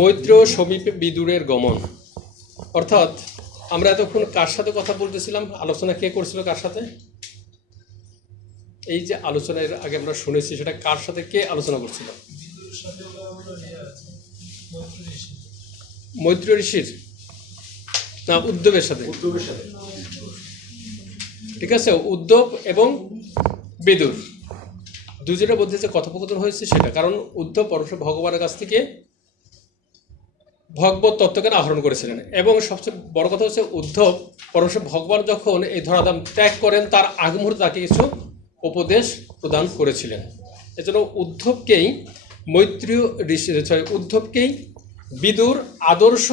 মৈত্র সমীপে বিদুরের গমন, অর্থাৎ আমরা এতক্ষণ কার সাথে কথা বলতেছিলাম, আলোচনা কে করছিল কার সাথে? এই যে আলোচনা এর আগে আমরা শুনেছি, সেটা কার সাথে কে আলোচনা করছিল? মৈত্র ঋষির না উদ্ধবের সাথে? ঠিক আছে, উদ্ধব এবং বিদুর দুজনের মধ্যে যে কথোপকথন হয়েছে সেটা, কারণ উদ্ধব পরমেশ্বর ভগবানের কাছ থেকে ভগবত তত্ত্বজ্ঞান আহরণ করেছিলেন, এবং সবচেয়ে বড় কথা হচ্ছে উদ্ধব পরমেশ্বর ভগবান যখন এই ধরাধাম ত্যাগ করেন তার আগ মুহূর্তে তাকে কিছু উপদেশ প্রদান করেছিলেন। এজন্য উদ্ধবকেই মৈত্রীয় ঋষি উদ্ধবকেই বিদুর আদর্শ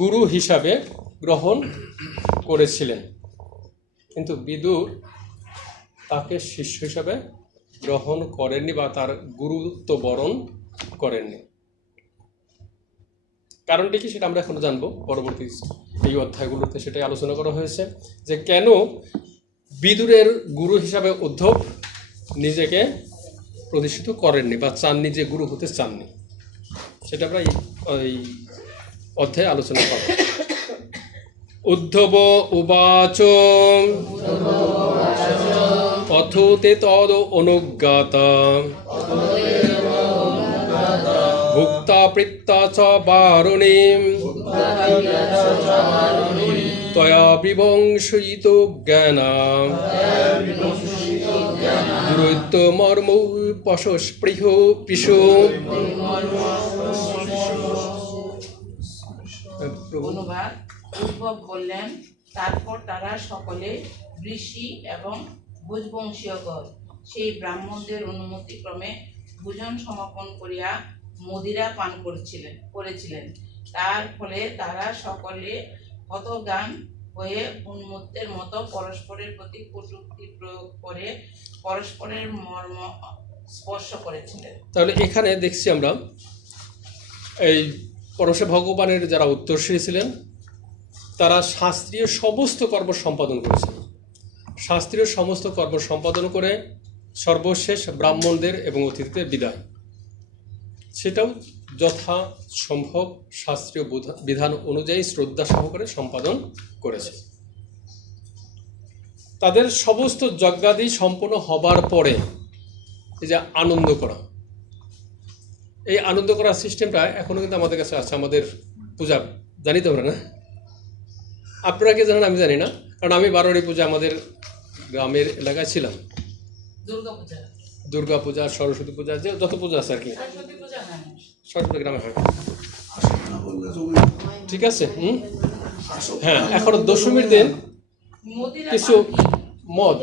গুরু হিসাবে গ্রহণ করেছিলেন, কিন্তু বিদুর তাকে শিষ্য হিসাবে গ্রহণ করেননি বা তার গুরুত্ব বরণ করেননি। কারণটি কি সেটা আমরা এখনো জানবো পরবর্তী এই অধ্যায়গুলোতে, সেটাই আলোচনা করা হয়েছে যে কেন বিদুরের গুরু হিসাবে উদ্ধব নিজেকে প্রতিষ্ঠিত করেননি বা চাননি, যে গুরু হতে চাননি, সেটা আমরা এই অধ্যায়ে আলোচনা করব। উদ্ধব উবাচ অথোতে তদ অনুজ্ঞাতা ভুক্তা প্রীত্তা চ বারুণীম ত্বয়া বিবংশয়িত জ্ঞানাম দুরৈত্য মর্ম পশস্পৃহ পিশু। অনুবাদ। উদ্ধব বললেন, তারপর তারা সকলে ঋষি এবং ভোজবংশীয়গণ সেই ব্রাহ্মণদের অনুমতিক্রমে ভোজন সমাপন করিয়া মদিরা পান করেছিলেন। তার ফলে তারা সকলে হতজ্ঞান হয়ে উন্মত্তের মতো পরস্পরের প্রতি কটূক্তি প্রয়োগ করে পরস্পরের মর্ম স্পর্শ করেছিলেন। তাহলে এখানে দেখছি আমরা এই পরমেশ্বর ভগবানের যারা উত্তরসূরি ছিলেন তারা শাস্ত্রীয় সমস্ত কর্ম সম্পাদন করেছিলেন। শাস্ত্রীয় সমস্ত কর্ম সম্পাদন করে সর্বশেষ ব্রাহ্মণদের এবং অতিথিদের বিদায়, সেটাও যথাসম্ভব শাস্ত্রীয় বিধান অনুযায়ী শ্রদ্ধা সহকারে সম্পাদন করেছে। তাদের সমস্ত যজ্ঞাদি সম্পন্ন হবার পরে এই যে আনন্দ করা, এই আনন্দ করার সিস্টেমটা এখনো কিন্তু আমাদের কাছে আছে। আমাদের পূজা জানি তোমরা না? আপনারা কি জানেন? আমি জানি না, কারণ আমি বারোয়ারি পূজা আমাদের গ্রামের এলাকায় ছিলাম। দুর্গা পূজা, সরস্বতী পূজা, যে যত পূজা আছে আর কি, সরস্বতী গ্রামে হয়। ঠিক আছে, হ্যাঁ, এখন দশমীর দিন কিছু মদ,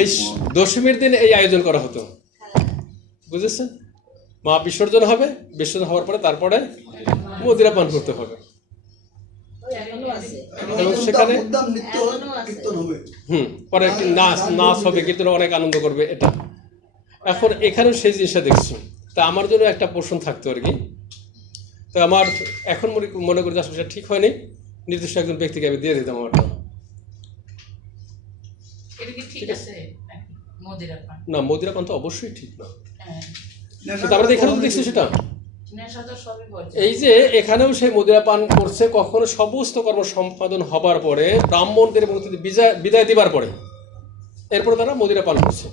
এই দশমীর দিন এই আয়োজন করা হতো, বুঝেছেন? মা বিসর্জন হবে, বিসর্জন হওয়ার পরে তারপরে মদিরা পান করতে হবে, এবং সেখানে পরে নাচ হবে, কীর্তন, অনেক আনন্দ করবে। এটা এখন এখানেও সেই জিনিসটা দেখছি। তা আমার জন্য একটা প্রশ্ন থাকতো আর কি, তো আমার এখন মনে করি আসলে সেটা ঠিক হয়নি, নির্দিষ্ট একজন ব্যক্তিকে আমি দিয়ে দিতাম আমারটা। না, মদিরা পান তো অবশ্যই ঠিক না, আমরা এখানেও দেখছি সেটা। এই যে এখানেও সেই মদিরা পান করছে, কখনো সমস্ত কর্ম সম্পাদন হবার পরে ব্রাহ্মণদের বিদায় দিবার পরে, এরপরে তারা মদিরা পান করছে।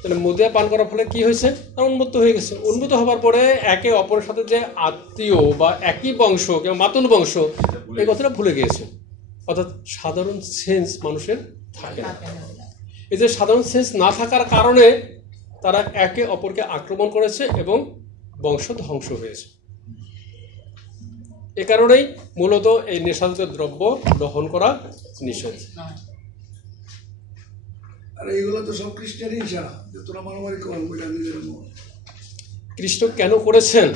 তাহলে মদিরা পান করার ফলে কি হয়েছে? উন্মত্ত হয়ে গেছে। উন্মত্ত হবার পরে একে অপরের সাথে যে আত্মীয় বা একই বংশ কিংবা মাতুল বংশ, এই কথাটা ভুলে গিয়েছে। অর্থাৎ সাধারণ সেন্স মানুষের থাকে না। এই যে সাধারণ সেন্স না থাকার কারণে তারা একে অপরকে আক্রমণ করেছে এবং বংশ ধ্বংস হয়েছে। এ কারণেই মূলত এই নেশাজাতীয় দ্রব্য গ্রহণ করা নিষেধ। কৃষ্ণ কেন করেছেন?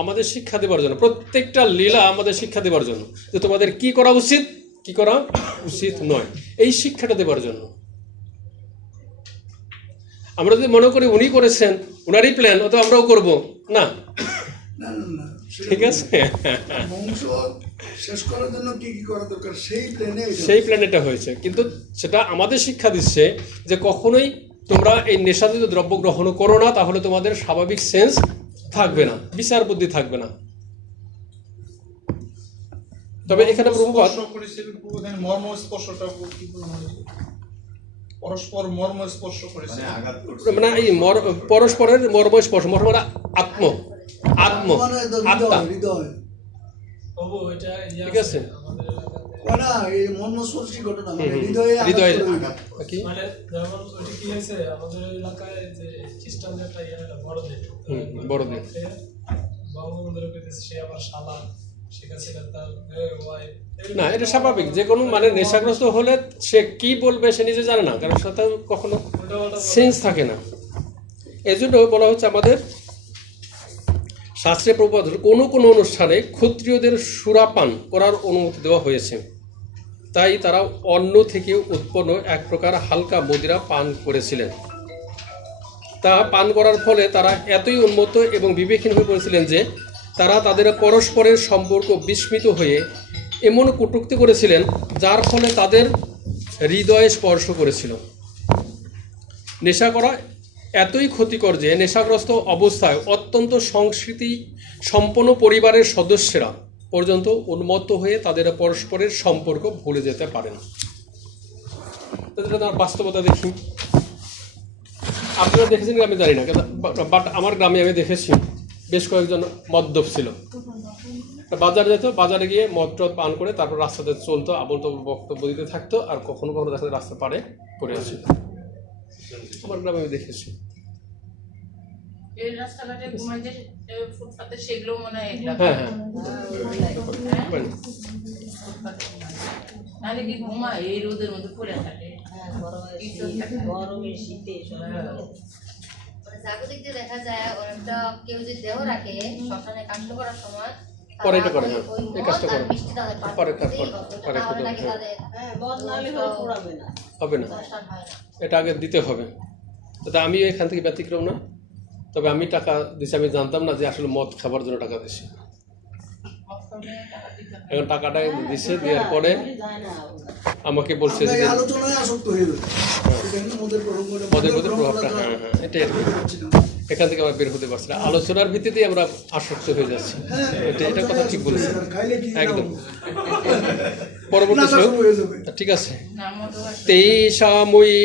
আমাদের শিক্ষা দেবার জন্য, প্রত্যেকটা লীলা আমাদের শিক্ষা দেবার জন্য, যে তোমাদের কি করা উচিত, কি করা উচিত নয়, এই শিক্ষাটা দেবার জন্য। আমরা যদি মনে করি উনি করেছেন, উনারই প্ল্যান, অত আমরাও করবো না, ঠিক আছে? সেই প্ল্যানেটা হয়েছে, কিন্তু সেটা আমাদের শিক্ষা দিচ্ছে যে কখনোই তোমরা এই নেশাজাতীয় দ্রব্য গ্রহণ করো না, তাহলে তোমাদের স্বাভাবিক সেন্স থাকবে না, বিচার বুদ্ধি থাকবে না। তবে এখানে প্রভুপাদ মর্ম স্পর্শটা কি বলা হয়েছে? পরস্পর মর্ম স্পর্শ করেছে, মানে এই পরস্পরের মর্ম স্পর্শ, মর্ম মানে আত্ম আত্ম আত্মা, ঠিক আছে? হৃদয়ে কি মানে যেমন ওইটা কি হয়েছে আমাদের এলাকায় যে খ্রিস্টানদের একটা বড়দিন বঙ্গবন্ধুর পেতেছে, সে আবার শালা, শেখ হাসিনা তার ওয়াইফ। না, এটা স্বাভাবিক। যে কোনো মানে নেশাগ্রস্ত হলে সে কি বলবে সে নিজে জানে না, কারণ সাথে কখনো সেন্স থাকে না। এজন্য বলা হচ্ছে আমাদের শাস্ত্রে প্রবাদ কোনো কোনো অনুষ্ঠানে ক্ষত্রিয়দের সুরাপান করার অনুমতি দেওয়া হয়েছে, তাই তারা অন্ন থেকে উৎপন্ন এক প্রকার হালকা মদিরা পান করেছিলেন। তা পান করার ফলে তারা এতই উন্মত্ত এবং বিবেকহীন হয়ে পড়েছিলেন যে তারা তাদের পরস্পরের সম্পর্ক বিস্মিত হয়ে এমন কটূক্তি করেছিলেন যার ফলে তাদের হৃদয়ে স্পর্শ করেছিল। নেশা করা এতই ক্ষতিকর যে নেশাগ্রস্ত অবস্থায় অত্যন্ত সংস্কৃতি সম্পন্ন পরিবারের সদস্যরা পর্যন্ত উন্মত্ত হয়ে তাদের পরস্পরের সম্পর্ক ভুলে যেতে পারেন। তার বাস্তবতা দেখি, আপনারা দেখেছেন আমি জানি না, বাট আমার গ্রামে আমি দেখেছি বেশ কয়েকজন মদ্যপ ছিল, বাজারে যেত, বাজারে গিয়ে মদ টদ পান করে তারপর রাস্তাতে চলতো, আবল তবল বক্তব্য দিতে থাকতো, আর কখনো কখনো দেখা রাস্তা পাড়ে পড়ে আসে। আমার গ্রামে আমি দেখেছি। এই রাস্তাঘাটে ঘুমায় যে ফুটপাতে, সেগুলো মনে হয় এগুলা। হ্যাঁ হ্যাঁ, নাহলে কি ঘুমায় এই রোদের মধ্যে পড়ে থাকে? জাগতিক যে দেখা যায় অনেকটা কেউ যে দেহ রাখে শ্মশানে কাণ্ড করার সময় পরে এটা করে, হ্যাঁ এই কাজটা করে, পরে হবে না, এটা আগে দিতে হবে। তাতে আমি এখান থেকে ব্যতিক্রম না, তবে আমি টাকা দিছি, আমি জানতাম না যে আসলে মদ খাবার জন্য টাকা দিছি। এখন টাকাটা দিছে, দেওয়ার পরে আমাকে বলছে যে মদের প্রতি প্রভাবটা, হ্যাঁ হ্যাঁ এটাই আর কি। এখান থেকে আমরা বের হতে পারছি না, আলোচনার ভিত্তিতেই আমরা আসক্ত হয়ে যাচ্ছি। এটা কথা ঠিক বলেছেন, একদম। পরবর্তী শ্লোক, ঠিক আছে। তেষাময়ি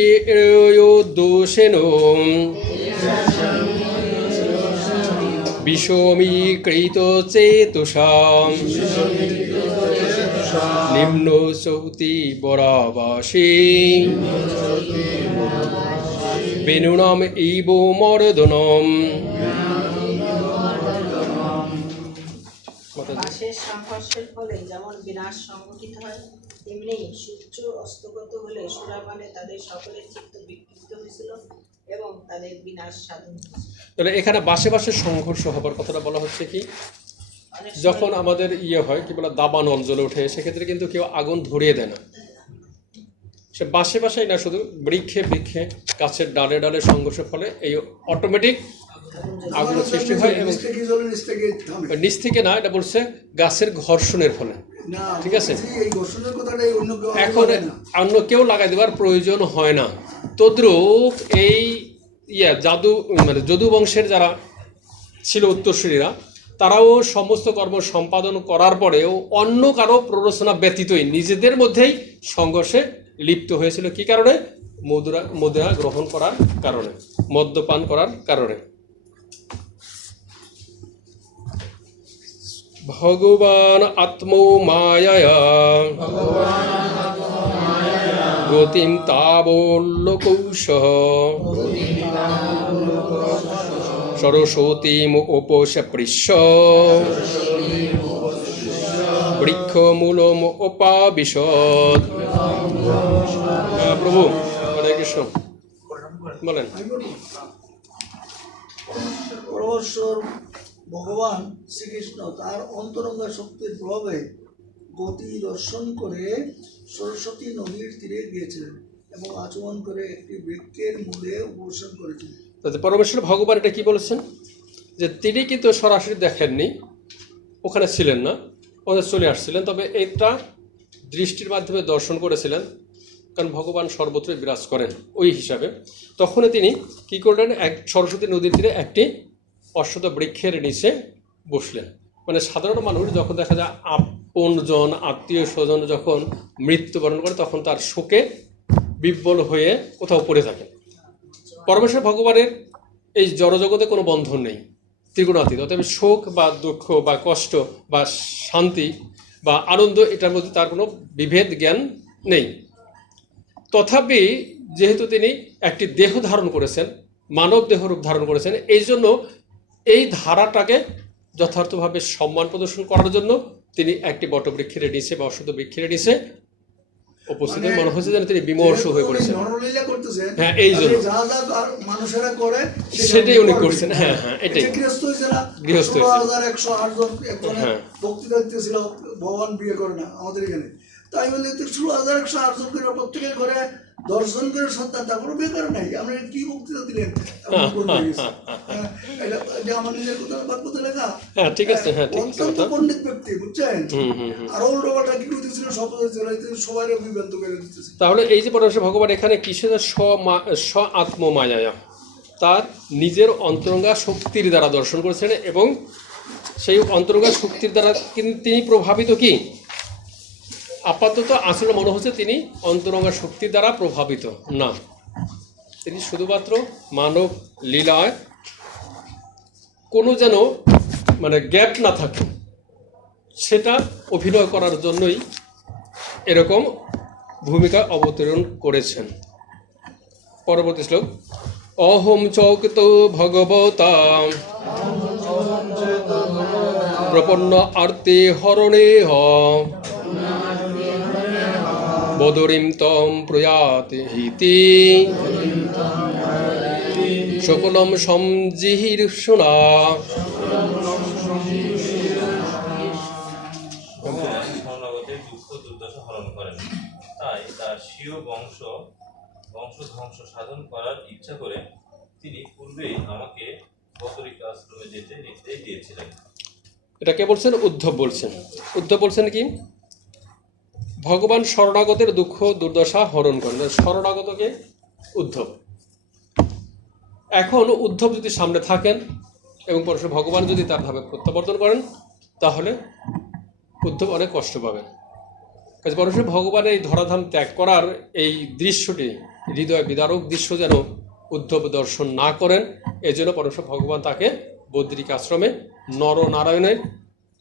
দোষেন বিষমীকৃত চেতুষাম নিম্ন চৌতি বরাবাসী বেনুনাম ইব মর্দনম। বাসের সংঘর্ষের ফলে যেমন বিনাশ সংঘটিত হয়, তেমনি সূর্য অস্তগত হলে সুরাপানে তাদের সকলের চিত্ত বিক্ষিপ্ত হয়েছিল এবং তাদের বিনাশ সাধন হয়েছিল। তাহলে এখানে বাসে বাসে সংঘর্ষ হবার কথাটা বলা হচ্ছে কি, যখন আমাদের হয় কি বলে দাবানল জ্বলে ওঠে, সেক্ষেত্রে কিন্তু কেউ আগুন ধরিয়ে দেয় না, সে বাসে বাসাই না, শুধু বৃক্ষে বৃক্ষে গাছের ডালে ডালে সংঘর্ষের ফলে এই অটোমেটিক আগুনের সৃষ্টি হয়। এবং নিচ থেকে না, এটা বলছে গাছের ঘর্ষণের ফলে, ঠিক আছে? এখন অন্য কেউ লাগাই দেওয়ার প্রয়োজন হয় না। তদ্রূপ এই জাদু মানে যদু বংশের যারা ছিল উত্তরসূরিরা, তারাও সমস্ত কর্ম সম্পাদন করার পরেও অন্য কারো প্ররোচনা ব্যতীতই নিজেদের মধ্যেই সংঘর্ষে লিপ্ত হয়েছিল। কি কারণে? মদিরা গ্রহণ করার কারণে, মদ্যপান করার কারণে। ভগবান আত্মো মায়া গতিম তাবোল্লোকৌষঃ সরস্বতীম উপসপৃশ্য বৃক্ষমূলম উপাবিশদ। প্রভু হরে কৃষ্ণ বলেন। পরমেশ্বর ভগবান শ্রীকৃষ্ণ তার অন্তরঙ্গ শক্তির প্রভাবে গতি দর্শন করে সরস্বতী নদীর তীরে গিয়েছিলেন এবং আচমন করে একটি বৃক্ষের মূলে উপবেশন করেছিলেন। পরমেশ্বর ভগবান এটা কি বলেছেন, যে তিনি কিন্তু সরাসরি দেখেননি, ওখানে ছিলেন না, ওখানে চলে আসছিলেন, তবে এটা দৃষ্টির মাধ্যমে দর্শন করেছিলেন, কারণ ভগবান সর্বত্রই বিরাজ করেন ওই হিসাবে। তখনই তিনি কি করলেন, এক সরস্বতী নদীর তীরে একটি অশ্বত্থ বৃক্ষের নিচে বসলেন। মানে সাধারণ মানুষ যখন দেখা যায় আপনজন আত্মীয় স্বজন যখন মৃত্যুবরণ করে তখন তার শোকে বিহ্বল হয়ে কোথাও পড়ে থাকেন। পরমেশ্বর ভগবানের এই জড়জগতে কোনো বন্ধন নেই, ত্রিগুণাতীত। অতএব শোক বা দুঃখ বা কষ্ট বা শান্তি বা আনন্দ এটার মধ্যে তার কোনো বিভেদ জ্ঞান নেই। তথাপি যেহেতু তিনি একটি দেহ ধারণ করেছেন, মানব দেহ রূপ ধারণ করেছেন, এই জন্য এই ধারাটাকে যথার্থভাবে সম্মান প্রদর্শন করার জন্য তিনি একটি বটবৃক্ষের নিচে বা অশ্বত্থ বৃক্ষের নিচে উপস্থিত হয়ে মনে হচ্ছে যেন তিনি বিমর্ষ হয়ে পড়েছেন। নরলীলা করতেছেন, হ্যাঁ, এই জন্য যা যা মানুষেরা করে সেটাই উনি করছেন। হ্যাঁ হ্যাঁ, এটাই গৃহস্থ হয়েছে না, গৃহস্থ হয়েছে। 16,108 জন একজনের হ্যাঁ। বক্তৃতা দিতেছিল, ভগবান বিয়ে করে না আমাদের এখানে। তাই বলে 16,108 জন করে প্রত্যেকের ঘরে দর্শন করে সত্তা, তারপরে বিয়ে করে নাই। আমরা কি বক্তৃতা দিলেন? এটা আমার নিজের কথা, বাক্যতে লেখা। হ্যাঁ, ঠিক আছে, হ্যাঁ, ঠিক আছে অত্যন্ত কথা। পণ্ডিত ব্যক্তি, বুঝছেন? হুম হুম। আর উল্টোপাল্টা কি করতেছিল, সব সবাই বিভ্রান্ত করে দিতেছে। তাহলে এই যে পরমেশ্বর ভগবান এখানে কিসের স্ব আত্মমায়া তার নিজের অন্তরঙ্গা শক্তির দ্বারা দর্শন করেছেন, এবং সেই অন্তরঙ্গা শক্তির দ্বারা কিন্তু তিনি প্রভাবিত কি? আপাতত আসলে মনে হচ্ছে তিনি অন্তরঙ্গা শক্তির দ্বারা প্রভাবিত না, তিনি শুধুমাত্র মানব লীলায় কোনো যেন মানে গ্যাপ না থাকে সেটা অভিনয় করার জন্যই এরকম ভূমিকা অবতরণ করেছেন। পরবর্তী শ্লোক, অহম চৌকিত ভগবতা প্রপন্ন আর্তে হরণে বদরিম তম প্রয়াতে হিতি সকলম সমজিহির শোনা। স্বর্ণগতের দুঃখ দুর্দশা হরণ করেন, তাই তার স্বীয় বংশ ধ্বংস সাধন করার ইচ্ছা করে তিনি পূর্বেই আমাকে বদরিক আশ্রমে যেতে নির্দেশ দিয়েছিলেন। এটা কে বলছেন? উদ্ধব বলছেন। উদ্ধব বলছেন কি? ভগবান শরণাগতের দুঃখ দুর্দশা হরণ করেন। শরণাগতকে উদ্ধব। এখন উদ্ধব যদি সামনে থাকেন এবং পরমেশ্বর ভগবান যদি তার ভাবে প্রত্যাবর্তন করেন তাহলে উদ্ধব অনেক কষ্ট পাবেন। কাজে পরমেশ্বর ভগবানের এই ধরাধাম ত্যাগ করার এই দৃশ্যটি, হৃদয় বিদারক দৃশ্য যেন উদ্ধব দর্শন না করেন, এজন্য পরমেশ্বর ভগবান তাকে বদ্রিক আশ্রমে নরনারায়ণের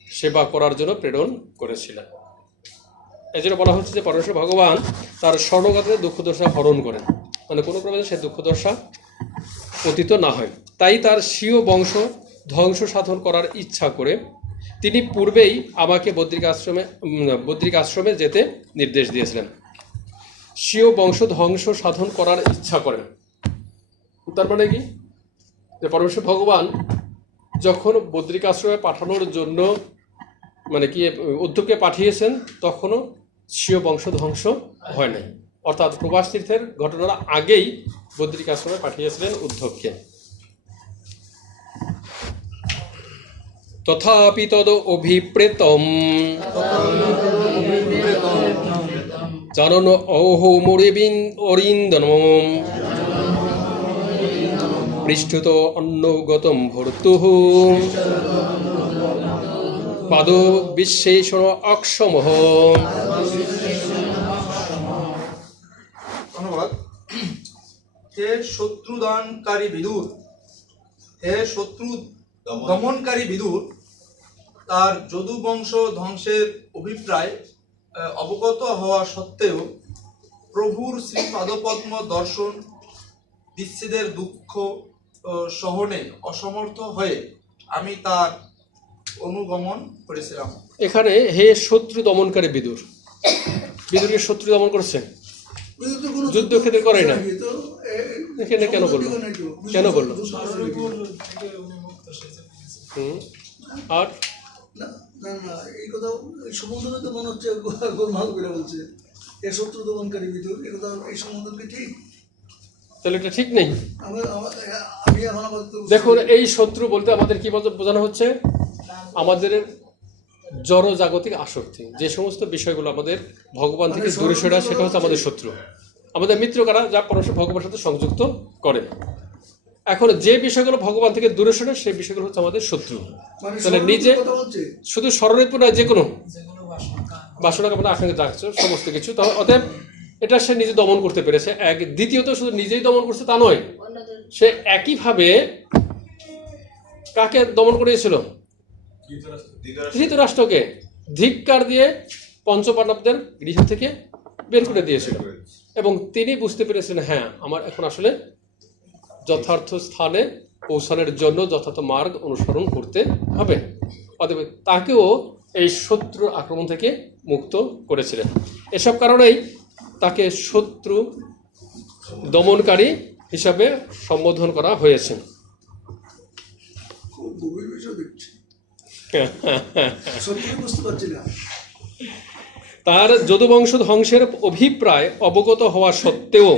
সেবা করার জন্য প্রেরণ করেছিলেন। এই জন্য বলা হচ্ছে যে পরমেশ্বর ভগবান তার শরণাগতের দুঃখ দশা হরণ করেন, মানে কোনো প্রকারে সে দুঃখ দশা পতিত না হয়। তাই তার স্বীয় বংশ ধ্বংস সাধন করার ইচ্ছা করে তিনি পূর্বেই আমাকে বদ্রিক আশ্রমে যেতে নির্দেশ দিয়েছিলেন। স্বীয় বংশ ধ্বংস সাধন করার ইচ্ছা করেন, তার মানে কি? যে পরমেশ্বর ভগবান যখন বদ্রিক আশ্রমে পাঠানোর জন্য মানে কি উদ্ধবকে পাঠিয়েছেন তখনও স্বীয় বংশ ধ্বংস হয় নাই, অর্থাৎ প্রবাস তীর্থের ঘটনার আগেই বদ্রিক আশ্রমে পাঠিয়েছিলেন উদ্ধবকে। তথাপি তদ অভিপ্রেতম জানন অহো মুরিবিন অরিন্দনম পৃষ্ঠত অন্নগতম ভর্তুঃ পাদ বিশ্বেষণ অক্ষমঃ। ধন্যবাদ। হে শত্রুদানকারী বিদুর, হে শত্রু দমনকারী বিদুর, তার যদু বংশ ধ্বংসের অভিপ্রায় অবগত হওয়া সত্ত্বেও প্রভুর শ্রী পাদপদ্ম দর্শন বিচ্ছেদের দুঃখ সহনে অসমর্থ হয়ে আমি তার অনুগমন করেছিলাম। এখানে হে শত্রু দমনকারী বিদুর, বিদুরকে শত্রু দমন করছে, যুদ্ধক্ষেত্রে করে না, এখানে কেন বললো? কেন বললো? আর না না না, এই কথা এই সম্বোধনে তো মনে হচ্ছে গোলমাল করে বলছে, এ শত্রু দমনকারী বিদুর, এ কথা এই সম্বোধন কি ঠিক? তাহলে এটা ঠিক নেই। আমি এখন আপাতত দেখুন, এই শত্রু বলতে আমাদের কি বোঝানো হচ্ছে? আমাদের জড় জাগতিক আসক্তি, যে সমস্ত বিষয়গুলো আমাদের ভগবান থেকে দূরে সরে সেটা হচ্ছে আমাদের শত্রু। আমাদের মিত্র কারা? যা পরস্পর ভগবানের সাথে সংযুক্ত করে। এখন যে বিষয়গুলো ভগবান থেকে দূরে সরে সেই বিষয়গুলো হচ্ছে আমাদের শত্রু। মানে তাহলে সরল নিজে কথা বলছে শুধু স্মরণের নয়, যে কোনো যেগুলো বাসনা কাম বাসনা কামনা আকাঙ্ক্ষা যাচ্ছে সমস্ত কিছু, তাহলে অতএব এটা সে নিজে দমন করতে পেরেছে। এক, দ্বিতীয়ত শুধু নিজেই দমন করছে তা নয়, অন্যদের সে একইভাবে কাকে দমন করেছিল? ধৃতরাষ্ট্রকে ধিক্কার দিয়ে পঞ্চপাণ্ডবদের গৃহ থেকে বের করে দিয়েছিল। এবং তিনি বুঝতে পেরেছেন, হ্যাঁ আমার এখন আসলে যথার্থ স্থানে পৌঁছানোর জন্য যথার্থ মার্গ অনুসরণ করতে হবে। অতএব তাকেও এই শত্রুর আক্রমণ থেকে মুক্ত করেছিলেন। এসব কারণেই তাকে শত্রু দমনকারী হিসাবে সম্বোধন করা হয়েছে। খুব গভীর বিষয় দেখছি, সত্যি বুঝতে পারছি না। তার যদুবংশ ধ্বংসের অভিপ্রায় অবগত হওয়া সত্ত্বেও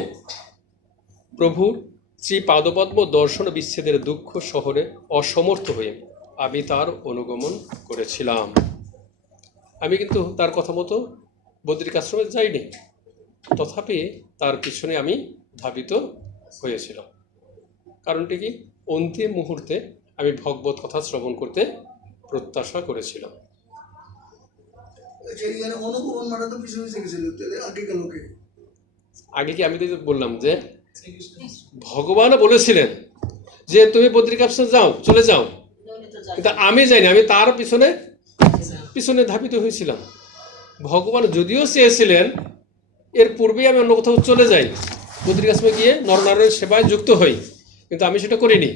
প্রভুর শ্রী পাদপদ্ম দর্শন বিচ্ছেদের দুঃখ শহরে অসমর্থ হয়ে আমি তার অনুগমন করেছিলাম। আমি কিন্তু তার কথা মতো বদ্রিক আশ্রমে যাইনি, তথাপি তার পিছনে আমি ধাবিত হয়েছিলাম। কারণটি কি? অন্তিম মুহূর্তে আমি ভগবত কথা শ্রবণ করতে প্রত্যাশা করেছিলাম। এইখানে অনুগমন মানে তো পিছনে গেছিল, আগে গেল কে? আগে কি আমি তো বললাম যে শ্রীকৃষ্ণ ভগবানও বলেছিলেন যে তুমি বদ্রিক আশ্রমে যাও, চলে যাও, কিন্তু আমি যাইনি, আমি তার পিছনে পিছনে ধাবিত হয়েছিলাম। ভগবান যদিও চেয়েছিলেন এর পূর্বেই আমি অন্য কোথাও চলে যাই, বদ্রিক আশ্রমে গিয়ে নরনারায়ণের সেবায় যুক্ত হই, কিন্তু আমি সেটা করিনি।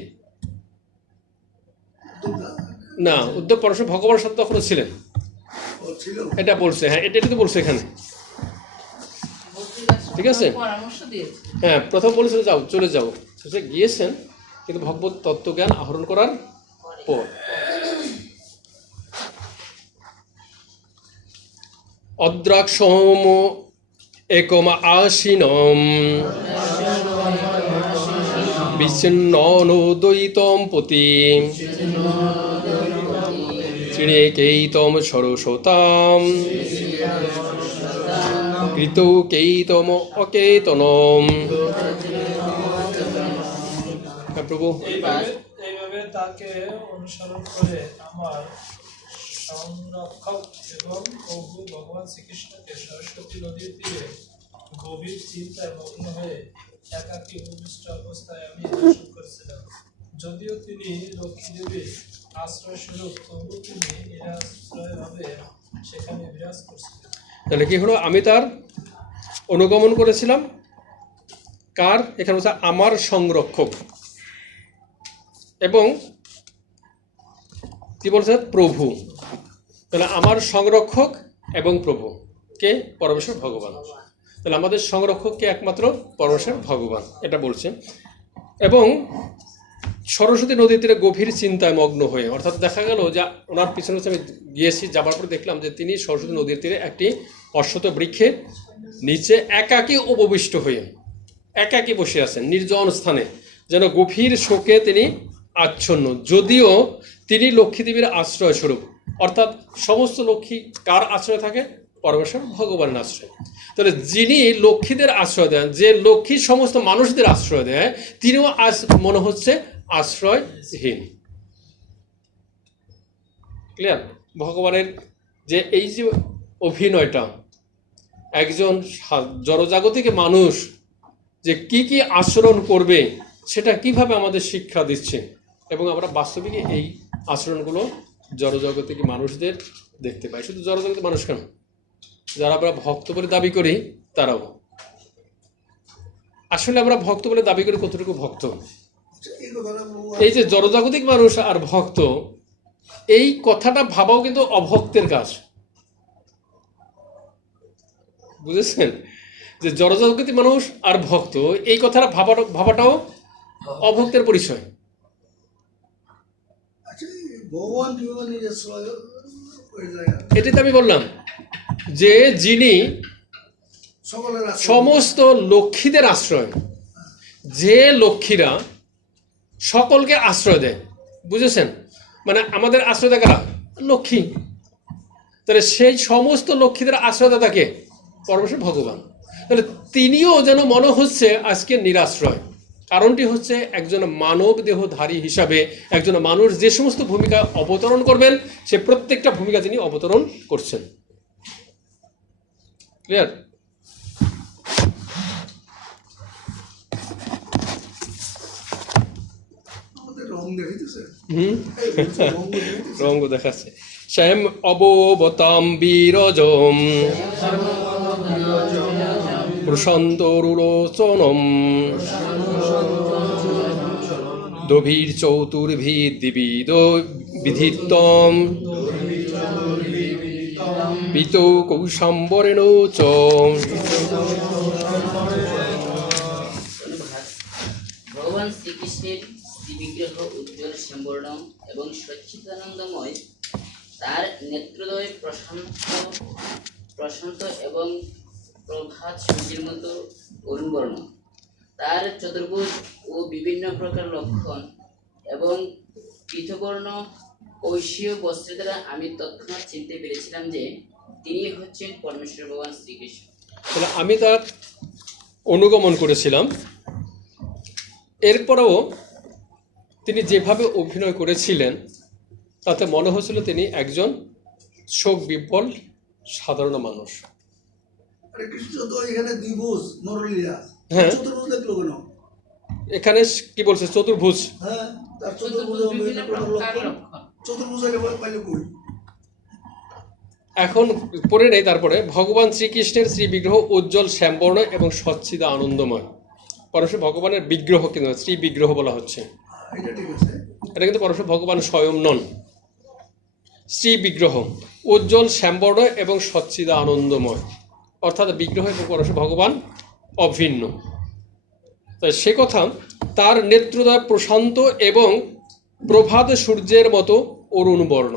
না, উদ্ধব পরশু ভগবানের সাথে তখনও ছিলেন, ছিল এটা বলছে। হ্যাঁ, এটা তো বলছে এখানে, ঠিক আছে? পরামর্শ দিয়েছে। হ্যাঁ, প্রথম বলেছিল যাও, চলে যাও, শেষে গিয়েছেন কিন্তু ভগবত তত্ত্বজ্ঞান আহরণ করার পর। অদ্রাক্ষম একম আসীনম বিচ্ছিন্নদ্বৈতম পতি ত্রিণেকৈতম সরস্বতাম কৃতৌকৈতম অকেতনম। প্রভু, এইভাবে তাকে অনুসরণ করে আমার সংরক্ষক এবং প্রভু ভগবান শ্রীকৃষ্ণকে সরস্বতী নদীর তীরে গভীর চিন্তায় মগ্ন হয়ে একাকী উপবিষ্ট অবস্থায় আমি দর্শন করেছিলাম। যদিও তিনি লক্ষ্মী দেবীর আশ্রয় স্বরূপ, তবু তিনি নিরাশ্রয়ভাবে সেখানে বিরাজ করছিলেন। তাহলে কি হলো? আমি তার অনুগমন করেছিলাম। কার? এখানে বলছে আমার সংরক্ষক, এবং কি বলছে? প্রভু। তাহলে আমার সংরক্ষক এবং প্রভু কে? পরমেশ্বর ভগবান। তাহলে আমাদের সংরক্ষক কে? একমাত্র পরমেশ্বর ভগবান, এটা বলছে। এবং সরস্বতী নদীর তীরে গভীর চিন্তায় মগ্ন হয়ে, অর্থাৎ দেখা গেল যে ওনার পিছনে হচ্ছে আমি গিয়েছি, যাবার পরে দেখলাম যে তিনি সরস্বতী নদীর তীরে একটি অশ্বত্থ বৃক্ষের নিচে একাকী উপবিষ্ট হয়ে একাকী বসে আছেন নির্জন স্থানে, যেন গভীর শোকে তিনি আচ্ছন্ন। যদিও তিনি লক্ষ্মীদেবীর আশ্রয় স্বরূপ, অর্থাৎ সমস্ত লক্ষ্মী কার আশ্রয় থাকে? পরমেশ্বর ভগবানের আশ্রয়। তাহলে যিনি লক্ষ্মীদের আশ্রয় দেন, যে লক্ষ্মী সমস্ত মানুষদের আশ্রয় দেয়, তিনিও মনে হচ্ছে আশ্রয়হীন। ক্লিয়ার? ভগবানের যে এই যে অভিনয়টা, একজন জড়জাগতিক মানুষ যে কি কি আচরণ করবে সেটা কিভাবে আমাদের শিক্ষা দিচ্ছে, এবং আমরা বাস্তবিক এই আচরণগুলো জড়জাগতিক মানুষদের দেখতে পাই। শুধু জড়জাগতিক মানুষ কেন, যারা আমরা ভক্ত বলে দাবি করি তারাও। আসলে আমরা ভক্ত বলে দাবি করি কতটুকু ভক্ত? এই যে জড়জাগতিক মানুষ আর ভক্ত, এই কথাটা ভাবাও কিন্তু অভক্তের কাজ, বুঝেছেন? যে জড়জাগতিক মানুষ আর ভক্ত, এই কথাটা ভাবাটাও অভক্তের পরিচয়। ভগবান কিভাবে নিজের এটাই তো আমি বললাম যে যিনি সকলের সমস্ত লক্ষ্মীদের আশ্রয়, যে লক্ষ্মীরা সকলকে আশ্রয় দেয়, বুঝেছেন? মানে আমাদের আশ্রয় দেয় কারা? লক্ষ্মী। তাহলে সেই সমস্ত লক্ষ্মীদের আশ্রয়দাতাকে পরমেশ্বর ভগবান। তাহলে তিনিও যেন মনে হচ্ছে আজকে নিরাশ্রয়, কারণটি হচ্ছে একজন মানব দেহধারী হিসাবে একজন মানুষ যে সমস্ত ভূমিকা অবতরণ করবেন সে প্রত্যেকটা ভূমিকা তিনি অবতরণ করছেন। ক্লিয়ার? আমাদের রং দেখাইতেছে, হুম, এই বলছে, রং দেখাইতেছে। রঙ্গ দেখাচ্ছে। শ্যাম অববতাম বীরজম প্রশান্ত রুলোচনম দভীর চতুর্ভিদিবিদ বিধিত্তম পিত কৌশাম্বরেণ চ। ভগবান শ্রীকৃষ্ণের শ্রীবিগ্রহ উজ্জ্বল শ্যামবর্ণ এবং সচ্চিদানন্দময়, তার নেত্রদ্বয় প্রশান্ত এবং প্রভাত সূর্যের মতো অরুণবর্ণ, তার চতুর্ভুজ ও বিভিন্ন প্রকার লক্ষণ এবং পৃথবর্ণ ঐশীয় বস্ত্রের দ্বারা আমি তৎক্ষণাৎ চিনতে পেরেছিলাম যে তিনি হচ্ছেন পরমেশ্বর ভগবান শ্রীকৃষ্ণ। তাহলে আমি তার অনুগমন করেছিলাম। এরপরেও তিনি যেভাবে অভিনয় করেছিলেন তাতে মনে হচ্ছিল তিনি একজন শোক বিহ্বল সাধারণ মানুষ। আরে কৃষ্ণ তো এখানে দ্বিভুজ নরলীলা, হ্যাঁ। চতুর্ভুজ দেখলো কেন? এখানে কি বলছে? চতুর্ভুজ। হ্যাঁ, তার চতুর্ভুজ চতুর্ভুজ বিভিন্ন প্রকার লক্ষণ। চতুর্ভুজ আগে পাইলে কই? এখন পড়ে নেই। তারপরে ভগবান শ্রীকৃষ্ণের শ্রী বিগ্রহ উজ্জ্বল শ্যামবর্ণ এবং সচ্চিদা আনন্দময়। পরমেশ্বর ভগবানের বিগ্রহ কিন্তু শ্রী বিগ্রহ বলা হচ্ছে, এটা ঠিক আছে। এটা কিন্তু পরমেশ্বর ভগবান স্বয়ং নন। শ্রী বিগ্রহ উজ্জ্বল শ্যামবর্ণ এবং সচ্চিদা আনন্দময়, অর্থাৎ বিগ্রহ এবং পরমেশ্বর ভগবান অভিন্ন। তাই সে কথা, তার নেত্রদ্বয় প্রশান্ত এবং প্রভাত সূর্যের মতো অরুণ বর্ণ।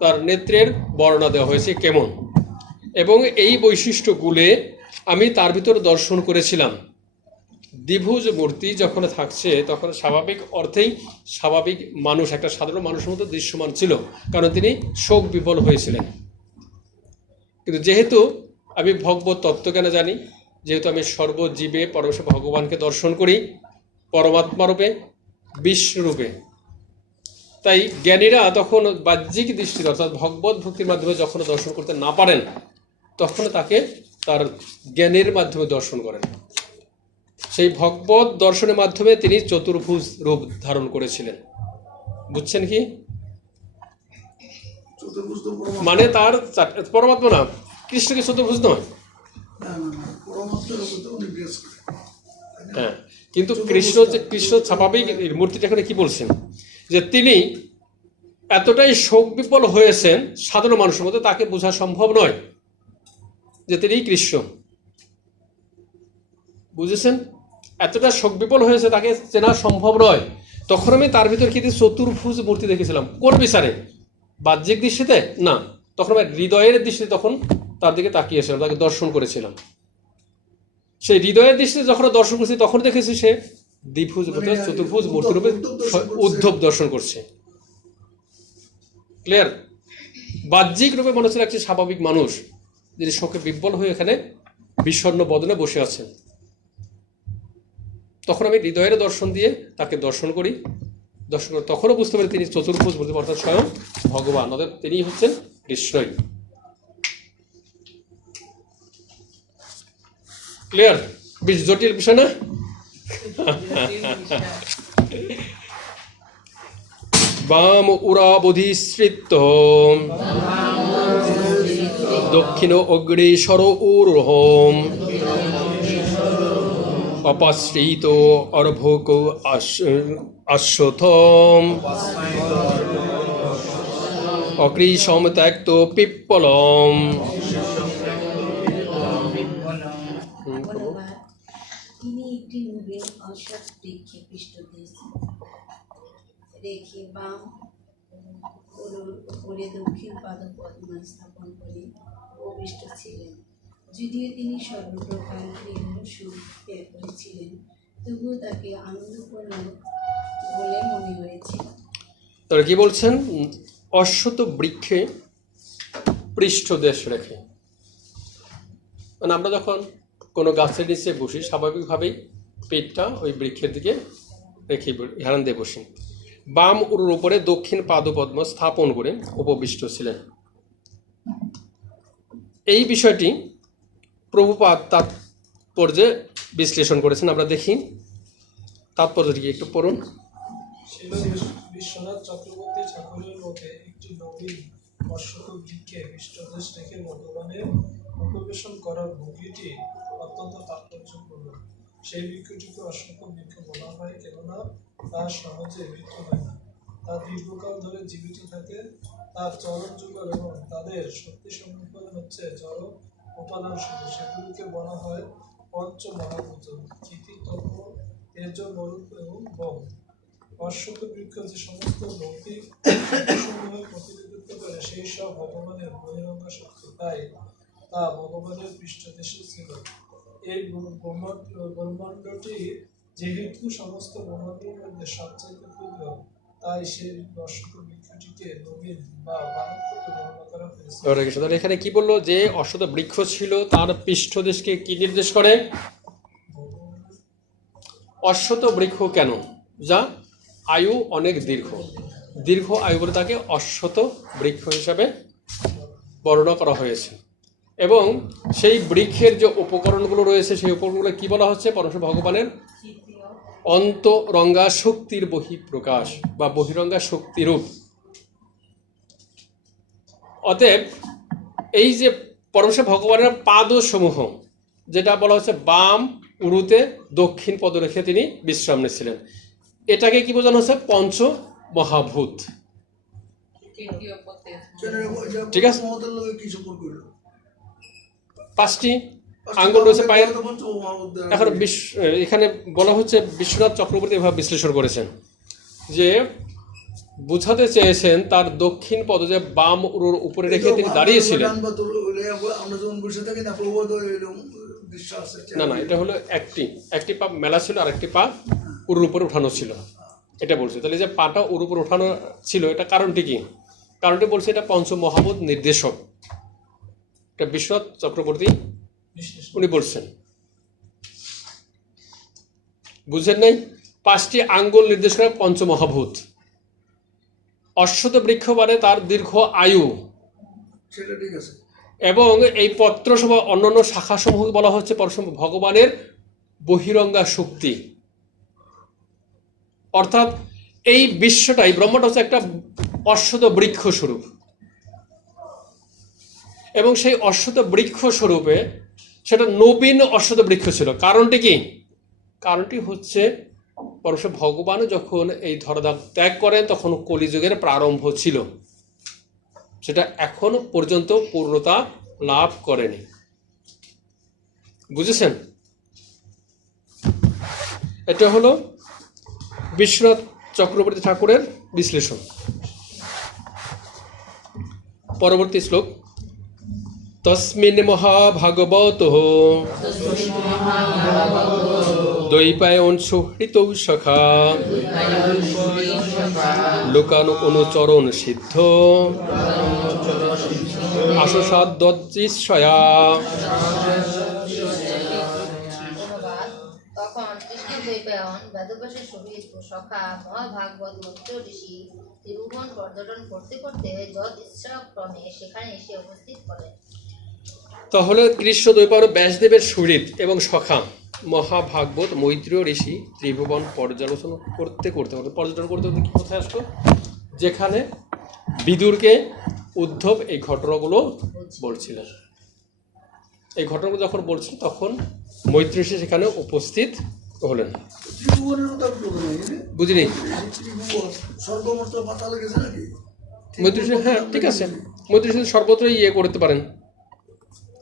তার নেত্রের বর্ণনা দেওয়া হয়েছে কেমন, এবং এই বৈশিষ্ট্যগুলো আমি তার ভিতর দর্শন করেছিলাম। দ্বিভুজ মূর্তি যখন থাকছে তখন স্বাভাবিক অর্থেই স্বাভাবিক মানুষ, একটা সাধারণ মানুষের মতো দৃশ্যমান ছিল, কারণ তিনি শোক বিহ্বল হয়েছিলেন। কিন্তু যেহেতু আমি ভগবত তত্ত্বজ্ঞানে জানি, যেহেতু আমি সর্বজীবে পরমেশ্বর ভগবানকে দর্শন করি পরমাত্মা রূপে, বিশ্বরূপে, তাই জ্ঞানীরা তখন বাহ্যিক দৃষ্টিতে অর্থাৎ ভগবত ভক্তির মাধ্যমে যখন দর্শন করতে না পারেন তখন তাকে তার জ্ঞানের মাধ্যমে দর্শন করেন। সেই ভগবত দর্শনের মাধ্যমে তিনি চতুর্ভুজ রূপ ধারণ করেছিলেন। বুঝছেন কি? চতুর্ভুজ তো পরমাত্মা। মানে তার পরমাত্মা না, কৃষ্ণকে চতুর্ভুজ নয়। না না না, পরমাত্মার উপর তো উনি বিরাজ করেন। হ্যাঁ, কিন্তু কৃষ্ণ স্বাভাবিক মূর্তিটা এখানে কি বলছেন, যে তিনি এতটাই শোক বিহ্বল হয়েছেন সাধারণ মানুষের মধ্যে, তাকে বোঝা সম্ভব নয় যে তিনি কৃষ্ণ। বুঝেছেন? এতটা শোক বিহ্বল হয়েছে তাকে চেনা সম্ভব নয়। তখন আমি তার ভিতর কি চতুর্ভুজ মূর্তি দেখেছিলাম। কোন বিচারে? বাহ্যিক দৃষ্টিতে না, তখন আমি হৃদয়ের দৃষ্টিতে তখন তার দিকে তাকিয়েছিলাম, তাকে দর্শন করেছিলাম। সেই হৃদয়ের দৃষ্টিতে যখন দর্শন করছি তখন দেখেছি সে দ্বিভুজ চতুর্ভুজ মূর্তি রূপে উদ্ধব দর্শন করছে। ক্লিয়ার? বাহ্যিক রূপে মনে হচ্ছিল একটি স্বাভাবিক মানুষ যিনি শোকে বিহ্বল হয়ে এখানে বিষণ্ণ বদনে বসে আছেন। তখন আমি হৃদয়ের দর্শন দিয়ে তাকে দর্শন করি, তখনও বুঝতে পারি তিনি চতুর্ভুজ মূর্তি, অর্থাৎ স্বয়ং ভগবান, অর্থাৎ তিনি হচ্ছেন কৃষ্ণই। ক্লিয়ার? বেশ জটিল বিষয় না? বাম উরাবধিশ্রিত দক্ষিণ অগ্রেসর ঊর্ধ্বম অপাশ্রিত অর্ভক অশ্বথম অকৃশম ত্যক্ত পিপ্পলম। তিনি একটি নবীন অশ্বত্থ বৃক্ষে পৃষ্ঠদেশে রেখে বাম গরুর উপরে দক্ষিণ পাদপদ্ম স্থাপন করে উপবিষ্ট ছিলেন। যদিও তিনি সর্বপ্রকার প্রেম সুখ বের করেছিলেন, তবুও তাকে আনন্দপূর্ণ বলে মনে হয়েছিল। তারা কি বলছেন? অশ্বত্থ বৃক্ষে পৃষ্ঠদেশ রেখে, মানে আমরা যখন কোনো গাছের নিচে বসি স্বাভাবিকভাবেই পেটটা ওই বৃক্ষের দিকে রেখে হেলান দিয়ে বসে বাম উরুর উপরে দক্ষিণ পাদপদ্ম স্থাপন করে উপবিষ্ট ছিলেন। এই বিষয়টি প্রভুপাদ তাৎপর্যে বিশ্লেষণ করেছেন। আমরা দেখি তাৎপর্যটি একটু পড়ুন। শিল বিশ্বনাথ চক্রবর্তী ঠাকুরের মতে একটি নবীন অশ্বত্থ বৃক্ষে পৃষ্ঠদেশ রেখে ভগবানের উপবেশন করার ভঙ্গিটি অত্যন্ত তাৎপর্যপূর্ণ। সেই বৃক্ষটিকে অশ্বত্থ বৃক্ষ বলা হয় কেননা তা সহজে মৃত্যু হয় না, তা দীর্ঘকাল ধরে জীবিত থাকে। তার চরণ যুগল এবং তাদের শক্তি সম্পদ হচ্ছে জড় উপাদান সমূহ, সেগুলিকে বলা হয় পঞ্চ মহাভূত চিতি তপ তেজ মরুত এবং বম। অশ্বত্থ বৃক্ষ যে সমস্ত লৌকিক সমূহের প্রতিনিধিত্ব করে সেই সব ভগবানের বহিরঙ্গ শক্তি, তাই তা ভগবানের পৃষ্ঠদেশে ছিল। এই ব্রহ্মাণ্ডটি যেহেতু সমস্ত ব্রহ্মাণ্ডের মধ্যে সবচেয়ে ক্ষুদ্র, তাই সেই অশ্বত্থ বৃক্ষটিকে নবীন বা মানব রূপে বর্ণনা করা হয়েছে। তাহলে এখানে কি বললো যে অশ্বত্থ বৃক্ষ ছিল, তার পৃষ্ঠদেশকে কি নির্দেশ করে? অশ্বত্থ বৃক্ষ কেন? যা আয়ু অনেক দীর্ঘ আয়ু বলে তাকে অশ্বত্থ বৃক্ষ হিসাবে বর্ণনা করা হয়েছে। এবং সেই বৃক্ষের যে উপকরণগুলো রয়েছে সেই উপকরণগুলো কি বলা হচ্ছে? পরমেশ্বর ভগবানের অন্তরঙ্গা শক্তির বহিঃপ্রকাশ বা বহিরঙ্গা শক্তিরূপ। অতএব এই যে পরমেশ্বর ভগবানের পাদসমূহ, যেটা বলা হচ্ছে বাম উরুতে দক্ষিণ পদ রেখে তিনি বিশ্রাম নিচ্ছিলেন, এটাকে কি বোঝানো হচ্ছে? পঞ্চ মহাভূত। ঠিক আছে, পাঁচটি আঙ্গুল রয়েছে পায়ের। এখন এখানে বলা হচ্ছে বিশ্বনাথ চক্রবর্তী এভাবে বিশ্লেষণ করেছেন যে বুঝাতে চেয়েছেন তার দক্ষিণ পদ যে বাম উরুর উপরে রেখে তিনি দাঁড়িয়েছিলেন। না, এটা হলো একটি পা মেলা ছিল আর একটি পা উরুর উপরে উঠানো ছিল, এটা বলছে। তাহলে যে পাটা উরুর উপরে উঠানো ছিল, এটা কারণটি কি? কারণটি বলছে এটা পঞ্চমহাভূত নির্দেশক। এটা বিশ্বনাথ চক্রবর্তী উনি বলছেন, বুঝলেন নাই? পাঁচটি আঙ্গুল নির্দেশ করে পঞ্চমহাভূত। অশ্বত্থ বৃক্ষ মানে তার দীর্ঘ আয়ু, সেটা ঠিক আছে। এবং এই পত্র সহ অন্যান্য শাখা সমূহ বলা হচ্ছে ভগবানের বহিরঙ্গা শক্তি। অর্থাৎ এই বিশ্বটাই, ব্রহ্মাণ্ড হচ্ছে একটা অশ্বত্থ বৃক্ষ স্বরূপ, এবং সেই অশ্বত্থ বৃক্ষ স্বরূপে সেটা নবীন অশ্বত্থ বৃক্ষ ছিল। কারণটি কি? কারণটি হচ্ছে পরমেশ্বর ভগবান যখন এই ধরাধাম ত্যাগ করেন তখন কলিযুগের প্রারম্ভ ছিল, সেটা এখন পর্যন্ত পূর্ণতা লাভ করেনি। বুঝেছেন? এটা হলো বিশ্বনাথ চক্রবর্তী ঠাকুরের বিশ্লেষণ। পরবর্তী শ্লোক, তস্মিन् মহাভাগবত দ্বৈপায়ন সুহৃতৌ সখা লোকান অনুচরণ সিদ্ধ আশোসাদ্দৃশ্যয়া। তখন কৃষ্ণ দ্বৈপায়ন বেদব্যাসের সহিত সখা মহাভাগবত মৈত্র ঋষি ত্রিভুবন পর্যটন করতে করতে যদ ইচ্ছাক্রমে সেখানে এসে উপস্থিত করেন। তাহলে কৃষ্ণ দ্বৈপায়ন ব্যাসদেবের সহিত এবং সখা মহাভাগবত মৈত্রেয় ঋষি ত্রিভুবন পর্যটন করতে কোথায় আসলো? যেখানে বিদুরকে উদ্ধব এই ঘটনাগুলো বলছিলেন। এই ঘটনাগুলো যখন বলছিল তখন মৈত্রেয় ঋষি সেখানে উপস্থিত হলেন। বুঝলি? মৈত্রেয় ঋষি, হ্যাঁ ঠিক আছে, মৈত্রেয় ঋষি সর্বত্র করতে পারেন,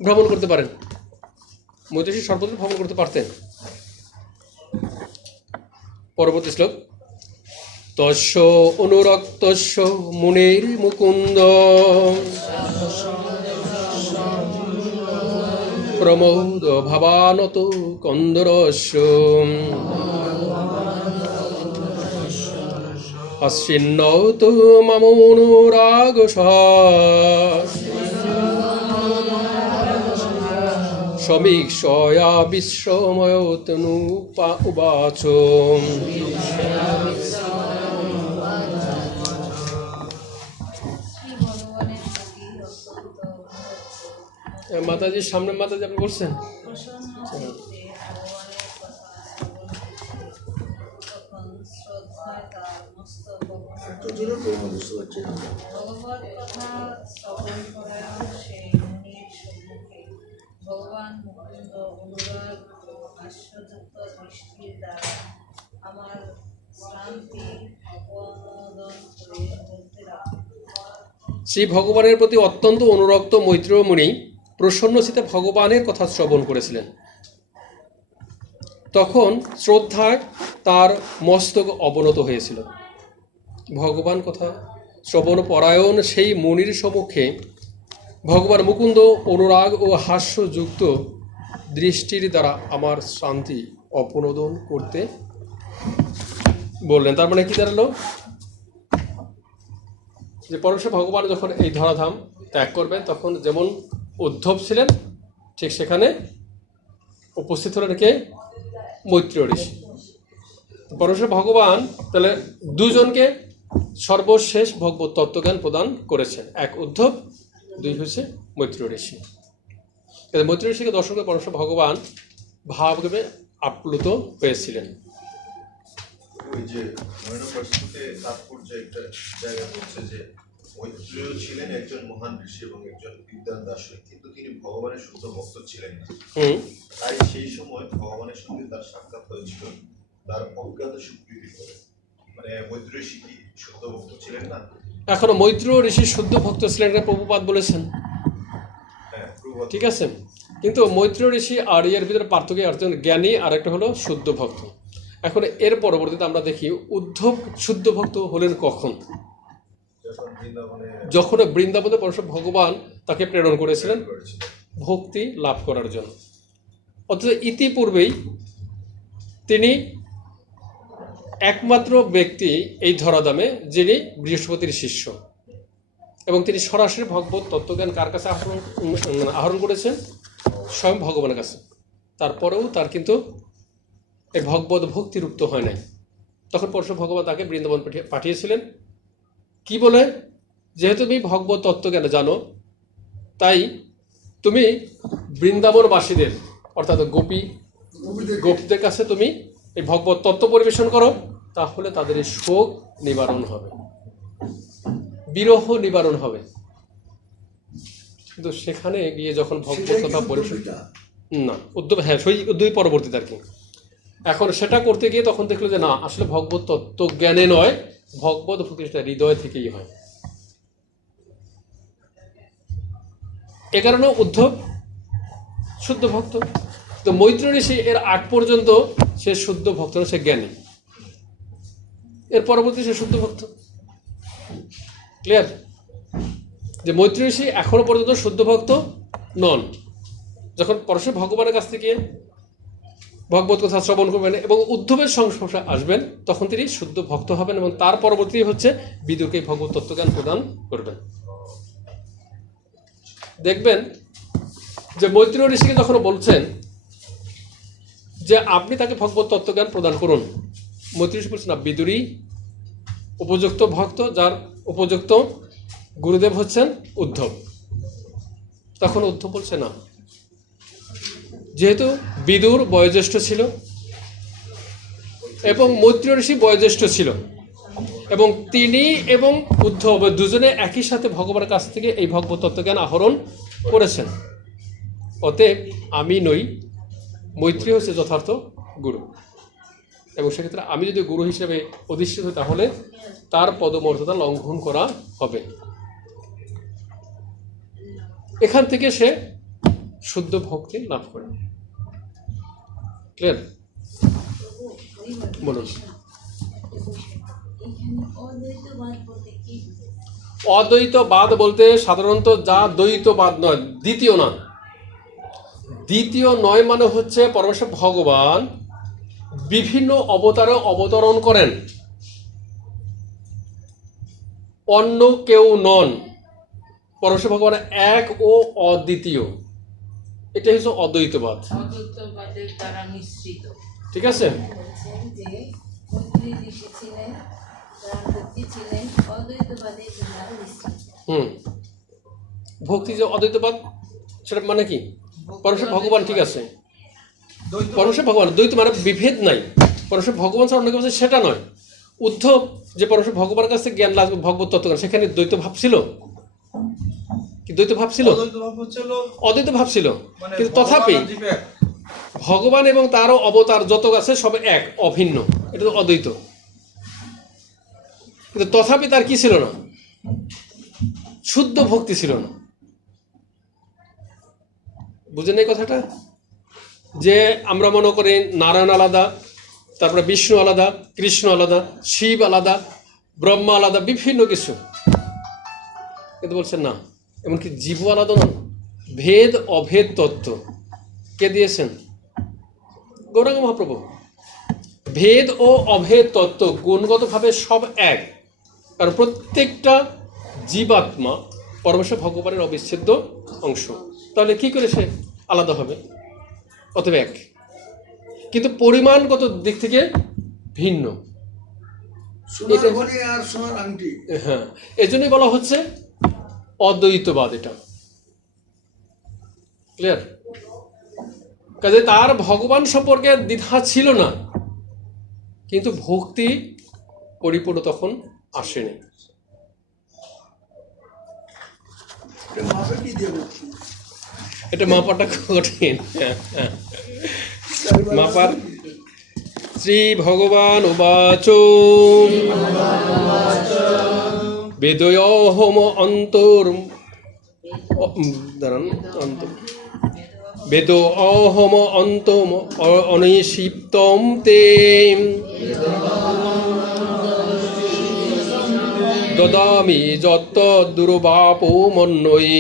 ভ্রমণ করতে পারেন। মৈত্রেয় ঋষি সর্বত্র ভ্রমণ করতে পারতেন। পরবর্তী শ্লোক, তস্য অনুরক্তস্য মুনির মুকুন্দ প্রমোদ ভাবানত কন্দরস্য অশ্বিন্নত মামনুরাগসহ সমীক্ষয়া বিশ্বময়তনু উবাচ। শ্রী ভগবানের প্রতি অত্যন্ত অনুরক্ত মাতাজির সামনে মাতাজি আপনি বলছেন প্রসন্ন চিত্তে ভগবানের কথা শ্রবণ করতে তখন শ্রদ্ধায় তার মস্তক একটু জোরে বলুন, বুঝতে পারছি না। ভগবত কথা শ্রবণ পরায়ণ সেই মুনির সম্মুখে ভগবান মুকুন্দ অনুরাগ ও হাস্যযুক্ত দৃষ্টির দ্বারা আমার শ্রান্তি অপনোদন করে বলতে লাগলেন। শ্রী ভগবানের প্রতি অত্যন্ত অনুরক্ত মৈত্রেয় মুনি প্রসন্ন চিত্তে ভগবানের কথা শ্রবণ করেছিলেন। তখন শ্রদ্ধায় তার মস্তক অবনত হয়েছিল। ভগবান কথা শ্রবণ পরায়ণ সেই মুনির সম্মুখে ভগবান মুকুন্দ অনুরাগ ও হাস্যযুক্ত দৃষ্টির দ্বারা আমার শান্তি অপনোদন করতে বললেন। তার মানে কি দাঁড়ালো? যে পরমে ভগবান যখন এই ধরাধাম ত্যাগ করবেন তখন যেমন উদ্ধব ছিলেন ঠিক সেখানে উপস্থিত হলেন কে? মৈত্রেয় ঋষি। পরমে ভগবান তাহলে দুজনকে সর্বশেষ ভগবত তত্ত্বজ্ঞান প্রদান করেছেন, এক উদ্ধব, দুই হচ্ছে মৈত্রেয় ঋষি। মৈত্রেয় ঋষিকে দর্শন করে পরমে ভগবান ভাবভাবে আপ্লুত হয়েছিলেন। ওই যে ময়নাপার্শ্বতে তাৎপর্য একটা জায়গা বলছে যে মৈত্রেয় ছিলেন একজন মহান ঋষি এবং একজন বিদ্বান দার্শনিক, কিন্তু তিনি ভগবানের শুদ্ধ ভক্ত ছিলেন না। তাই সেই সময় ভগবানের সঙ্গে তার সাক্ষাৎ হয়েছিল তার অজ্ঞাত স্বীকৃতি করে। মানে মৈত্রেয় ঋষি কি শুদ্ধ ভক্ত ছিলেন না? এখনো মৈত্রেয় ঋষি শুদ্ধ ভক্ত ছিলেন এটা প্রভুপাদ বলেছেন, হ্যাঁ, ঠিক আছে। কিন্তু মৈত্রেয় ঋষি আর এর ভিতরে পার্থক্য, একজন জ্ঞানী আর একটা হলো শুদ্ধ ভক্ত। এখন এর পরবর্তীতে আমরা দেখি উদ্ধব শুদ্ধ ভক্ত হলেন কখন? যখন বৃন্দাবনে পরমেশ্বর ভগবান তাকে প্রেরণ করেছিলেন ভক্তি লাভ করার জন্য। অথচ ইতিপূর্বেই তিনি একমাত্র ব্যক্তি এই ধরাধামে যিনি বৃহস্পতির শিষ্য, এবং তিনি সরাসরি ভগবত তত্ত্বজ্ঞান কার কাছে আহরণ করেছেন? স্বয়ং ভগবানের কাছে। তারপরেও তার কিন্তু এই ভগবত ভক্তি রুপ্ত হয় নাই। তখন পরমেশ্বর ভগবান তাকে বৃন্দাবন পাঠিয়েছিলেন কি বলে? যেহেতু তুমি ভগবত তত্ত্বজ্ঞান জানো, তাই তুমি বৃন্দাবনবাসীদের অর্থাৎ গোপীদের কাছে তুমি এই ভগবত তত্ত্ব পরিবেশন করো, তাহলে তাদের এই শোক নিবারণ হবে, বিরহ নিবারণ হবে। কিন্তু সেখানে গিয়ে যখন ভগবত কথা পরিবেশন না উদ্যোগ, হ্যাঁ সেই উদ্যোগ পরবর্তীতে আর কি। এখন সেটা করতে গিয়ে তখন দেখলো যে না, আসলে ভগবত তত্ত্বজ্ঞানে নয়, ভগবত ভক্তিটা হৃদয় থেকেই হয়। এ কারণে উদ্ধব শুদ্ধ ভক্ত। তো মৈত্রেয় ঋষি এর আগ পর্যন্ত সে শুদ্ধ ভক্ত, সে জ্ঞানী। এর পরবর্তী সে শুদ্ধ ভক্ত। ক্লিয়ার? যে মৈত্রেয় ঋষি এখনো পর্যন্ত শুদ্ধ ভক্ত নন। যখন পরশে ভগবানের কাছ থেকে ভগবত কথা শ্রবণ করবেন এবং উদ্ধবের সংস্পর্শে আসবেন, তখন তিনি শুদ্ধ ভক্ত হবেন এবং তার পরবর্তী হচ্ছে বিদুরকে ভগবত তত্ত্বজ্ঞান প্রদান করবেন। দেখবেন যে মৈত্রেয় ঋষিকে যখন বলছেন যে আপনি তাকে ভগবত তত্ত্বজ্ঞান প্রদান করুন, মৈত্রেয় ঋষি বলছেন না, বিদুরই উপযুক্ত ভক্ত, যার উপযুক্ত গুরুদেব হচ্ছেন উদ্ধব। তখন উদ্ধব বলছে না, যেহেতু বিদুর বয়োজ্যেষ্ঠ ছিল এবং মৈত্রেয় ঋষি বয়োজ্যেষ্ঠ ছিল এবং তিনি এবং উদ্ধব দুজনে একই সাথে ভগবানের কাছ থেকে এই ভগবত তত্ত্বজ্ঞান আহরণ করেছেন, অতএব আমি নই, মৈত্রী হচ্ছে যথার্থ গুরু। এবং সেক্ষেত্রে আমি যদি গুরু হিসেবে অধিষ্ঠিত হই তাহলে তার পদমর্যাদা লঙ্ঘন করা হবে। এখান থেকে সে শুদ্ধ ভক্তি লাভ করে। ক্লিয়ার? বলুন। অদ্বৈতবাদ বলতে সাধারণত যা দ্বৈতবাদ নয়, দ্বিতীয় না, দ্বিতীয় নয় মানে হচ্ছে পরমেশ্বর ভগবান বিভিন্ন অবতারে অবতরণ করেন, অন্য কেউ নন। পরমেশ্বর ভগবান এক ও অদ্বিতীয়। এটা হচ্ছে অদ্বৈতবাদ, অদ্বৈতবাদের দ্বারা মিশ্রিত। ঠিক আছে? বলছেন যে মৈত্রী ঋষি ছিলেন, যারা ভক্তি ছিলেন অদ্বৈতবাদের দ্বারা মিশ্রিত। ভক্তি যে অদ্বৈতবাদ, সেটা মানে কি? পরমেশ্বর ভগবান, ঠিক আছে, পরমেশ্বর ভগবান, দ্বৈত মানে বিভেদ নাই, পরমেশ্বর ভগবান ছাড়া অন্য কেউ আছে সেটা নয়। উদ্ধব যে পরমেশ্বর ভগবানের কাছে জ্ঞান লাগবে ভগবত তত্ত্ব, সেখানে দ্বৈত ভাব ছিল কি? দ্বৈত ভাব ছিল? অদ্বৈত ভাব ছিল, কিন্তু তথাপি ভগবান এবং তারও অবতার যত আছে সব এক, অভিন্ন, এটা তো অদ্বৈত। কিন্তু তথাপি তার কি ছিল না? শুদ্ধ ভক্তি ছিল না। বুঝেন এই কথাটা? যে আমরা মনে করি নারায়ণ আলাদা, তারপরে বিষ্ণু আলাদা, কৃষ্ণ আলাদা, শিব আলাদা, ব্রহ্মা আলাদা, বিভিন্ন কিছু, কিন্তু বলছেন না, এমনকি জীব আলাদা না। ভেদ অভেদ তত্ত্ব কে দিয়েছেন? গৌরাঙ্গ মহাপ্রভু। ভেদ ও অভেদ তত্ত্ব গুণগতভাবে সব এক, কারণ প্রত্যেকটা জীবাত্মা পরমেশ্বর ভগবানের অবিচ্ছেদ্য অংশ। তাহলে কি করে সে আলাদা হবে? অতএব এক, কিন্তু পরিমাণগত দিক থেকে ভিন্ন। হ্যাঁ, এই জন্যই বলা হচ্ছে অদ্বৈতবাদ। এটা ক্লিয়ার? কাজে তার ভগবান সম্পর্কে দ্বিধা ছিল না, কিন্তু ভক্তি পরিপূর্ণ তখন আসেনি। এটা মাপাটা কঠিন। মাপার শ্রী ভগবান উবাচ বেদয়োহম অন্তর বেদ অহম অন্তম অনিষিপ্তম তে দদামি যত দুর্বাপো মন্নৈ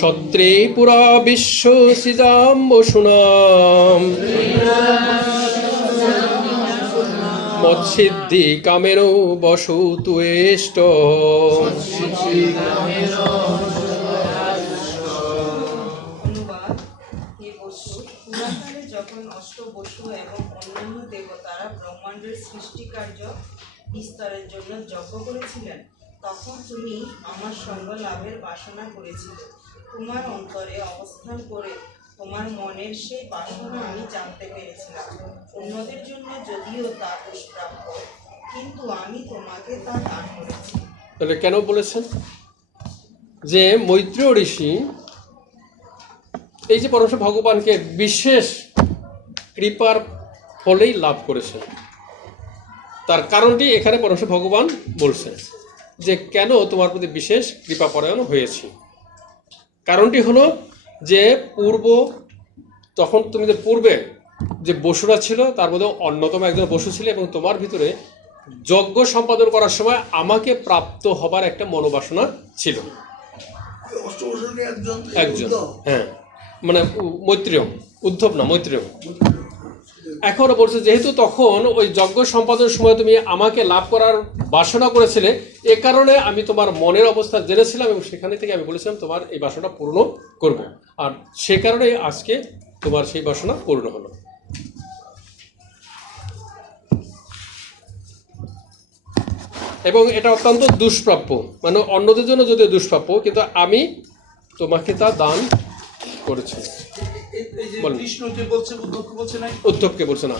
সত্রে পুরা বিশ্ব সৃজাম্বসুনাম মৎসিদ্ধি কামেন বসতু এষ্ট। অনুবাদ: হে বসু, পুরাকালে যখন অষ্টবসু এবং অন্যান্য দেবতারা ব্রহ্মাণ্ডের সৃষ্টিকার্য বিস্তারের জন্য যজ্ঞ করেছিলেন, তখন তুমি আমার সঙ্গ লাভের বাসনা করেছিলে। তোমার অন্তরে অবস্থান করে তোমার মনের সেই বাসনা আমি জানতে পেরেছিলাম। অন্যদের জন্য যদিও তা দুষ্প্রাপ্য, কিন্তু আমি তোমাকে তা দান করেছি। তাহলে কেন বলেছেন যে মৈত্রেয় ঋষি এই যে পরমেশ্বর ভগবানকে বিশেষ কৃপার ফলেই লাভ করেছেন? তার কারণটি এখানে পরমেশ্বর ভগবান বলছেন যে কেন তোমার প্রতি বিশেষ কৃপা পরায়ণ হয়েছি। কারণটি হলো যে তখন তুমি যে পূর্বে যে বসুরা ছিল তার মধ্যে অন্যতম একজন বসু ছিল, এবং তোমার ভিতরে যজ্ঞ সম্পাদন করার সময় আমাকে প্রাপ্ত হবার একটা মনোবাসনা ছিল। একজন, হ্যাঁ, মানে মৈত্রেয়, উদ্ধব না, মৈত্রেয়। এখনো বলছে যেহেতু তখন ওই যজ্ঞ সম্পাদনের সময় তুমি আমাকে লাভ করার বাসনা করেছিলে, এ কারণে আমি তোমার মনের অবস্থা জেনেছিলাম, এবং সেখানে থেকে আমি বলেছিলাম তোমার এই বাসনা পূর্ণ করব, আর সে কারণে আজকে তোমার সেই বাসনা পূর্ণ হলো। এবং এটা অত্যন্ত দুষ্প্রাপ্য, মানে অন্যদের জন্য যদিও দুষ্প্রাপ্য, কিন্তু আমি তোমাকে তা দান করেছি। উদ্ধবকে বলছে না,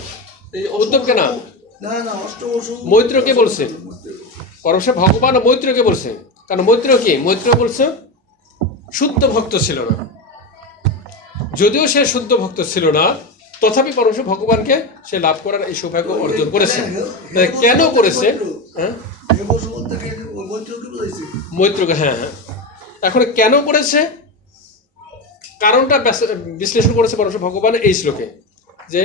উদ্ধবকে না, মৈত্রকে বলছে। পরমেশ্বর ভগবান মৈত্রকে বলছে, কারণ মৈত্র কি? মৈত্র বলছে শুদ্ধ ভক্ত ছিল না। যদিও সে শুদ্ধ ভক্ত ছিল না, তথাপি পরমেশ্বর ভগবানকে সে লাভ করার এই সৌভাগ্য অর্জন করেছে। কেন করেছে? হ্যাঁ, মৈত্রকে, হ্যাঁ হ্যাঁ। এখন কেন করেছে কারণটা বিশ্লেষণ করেছে পরমেশ্বর ভগবান এই শ্লোকে, যে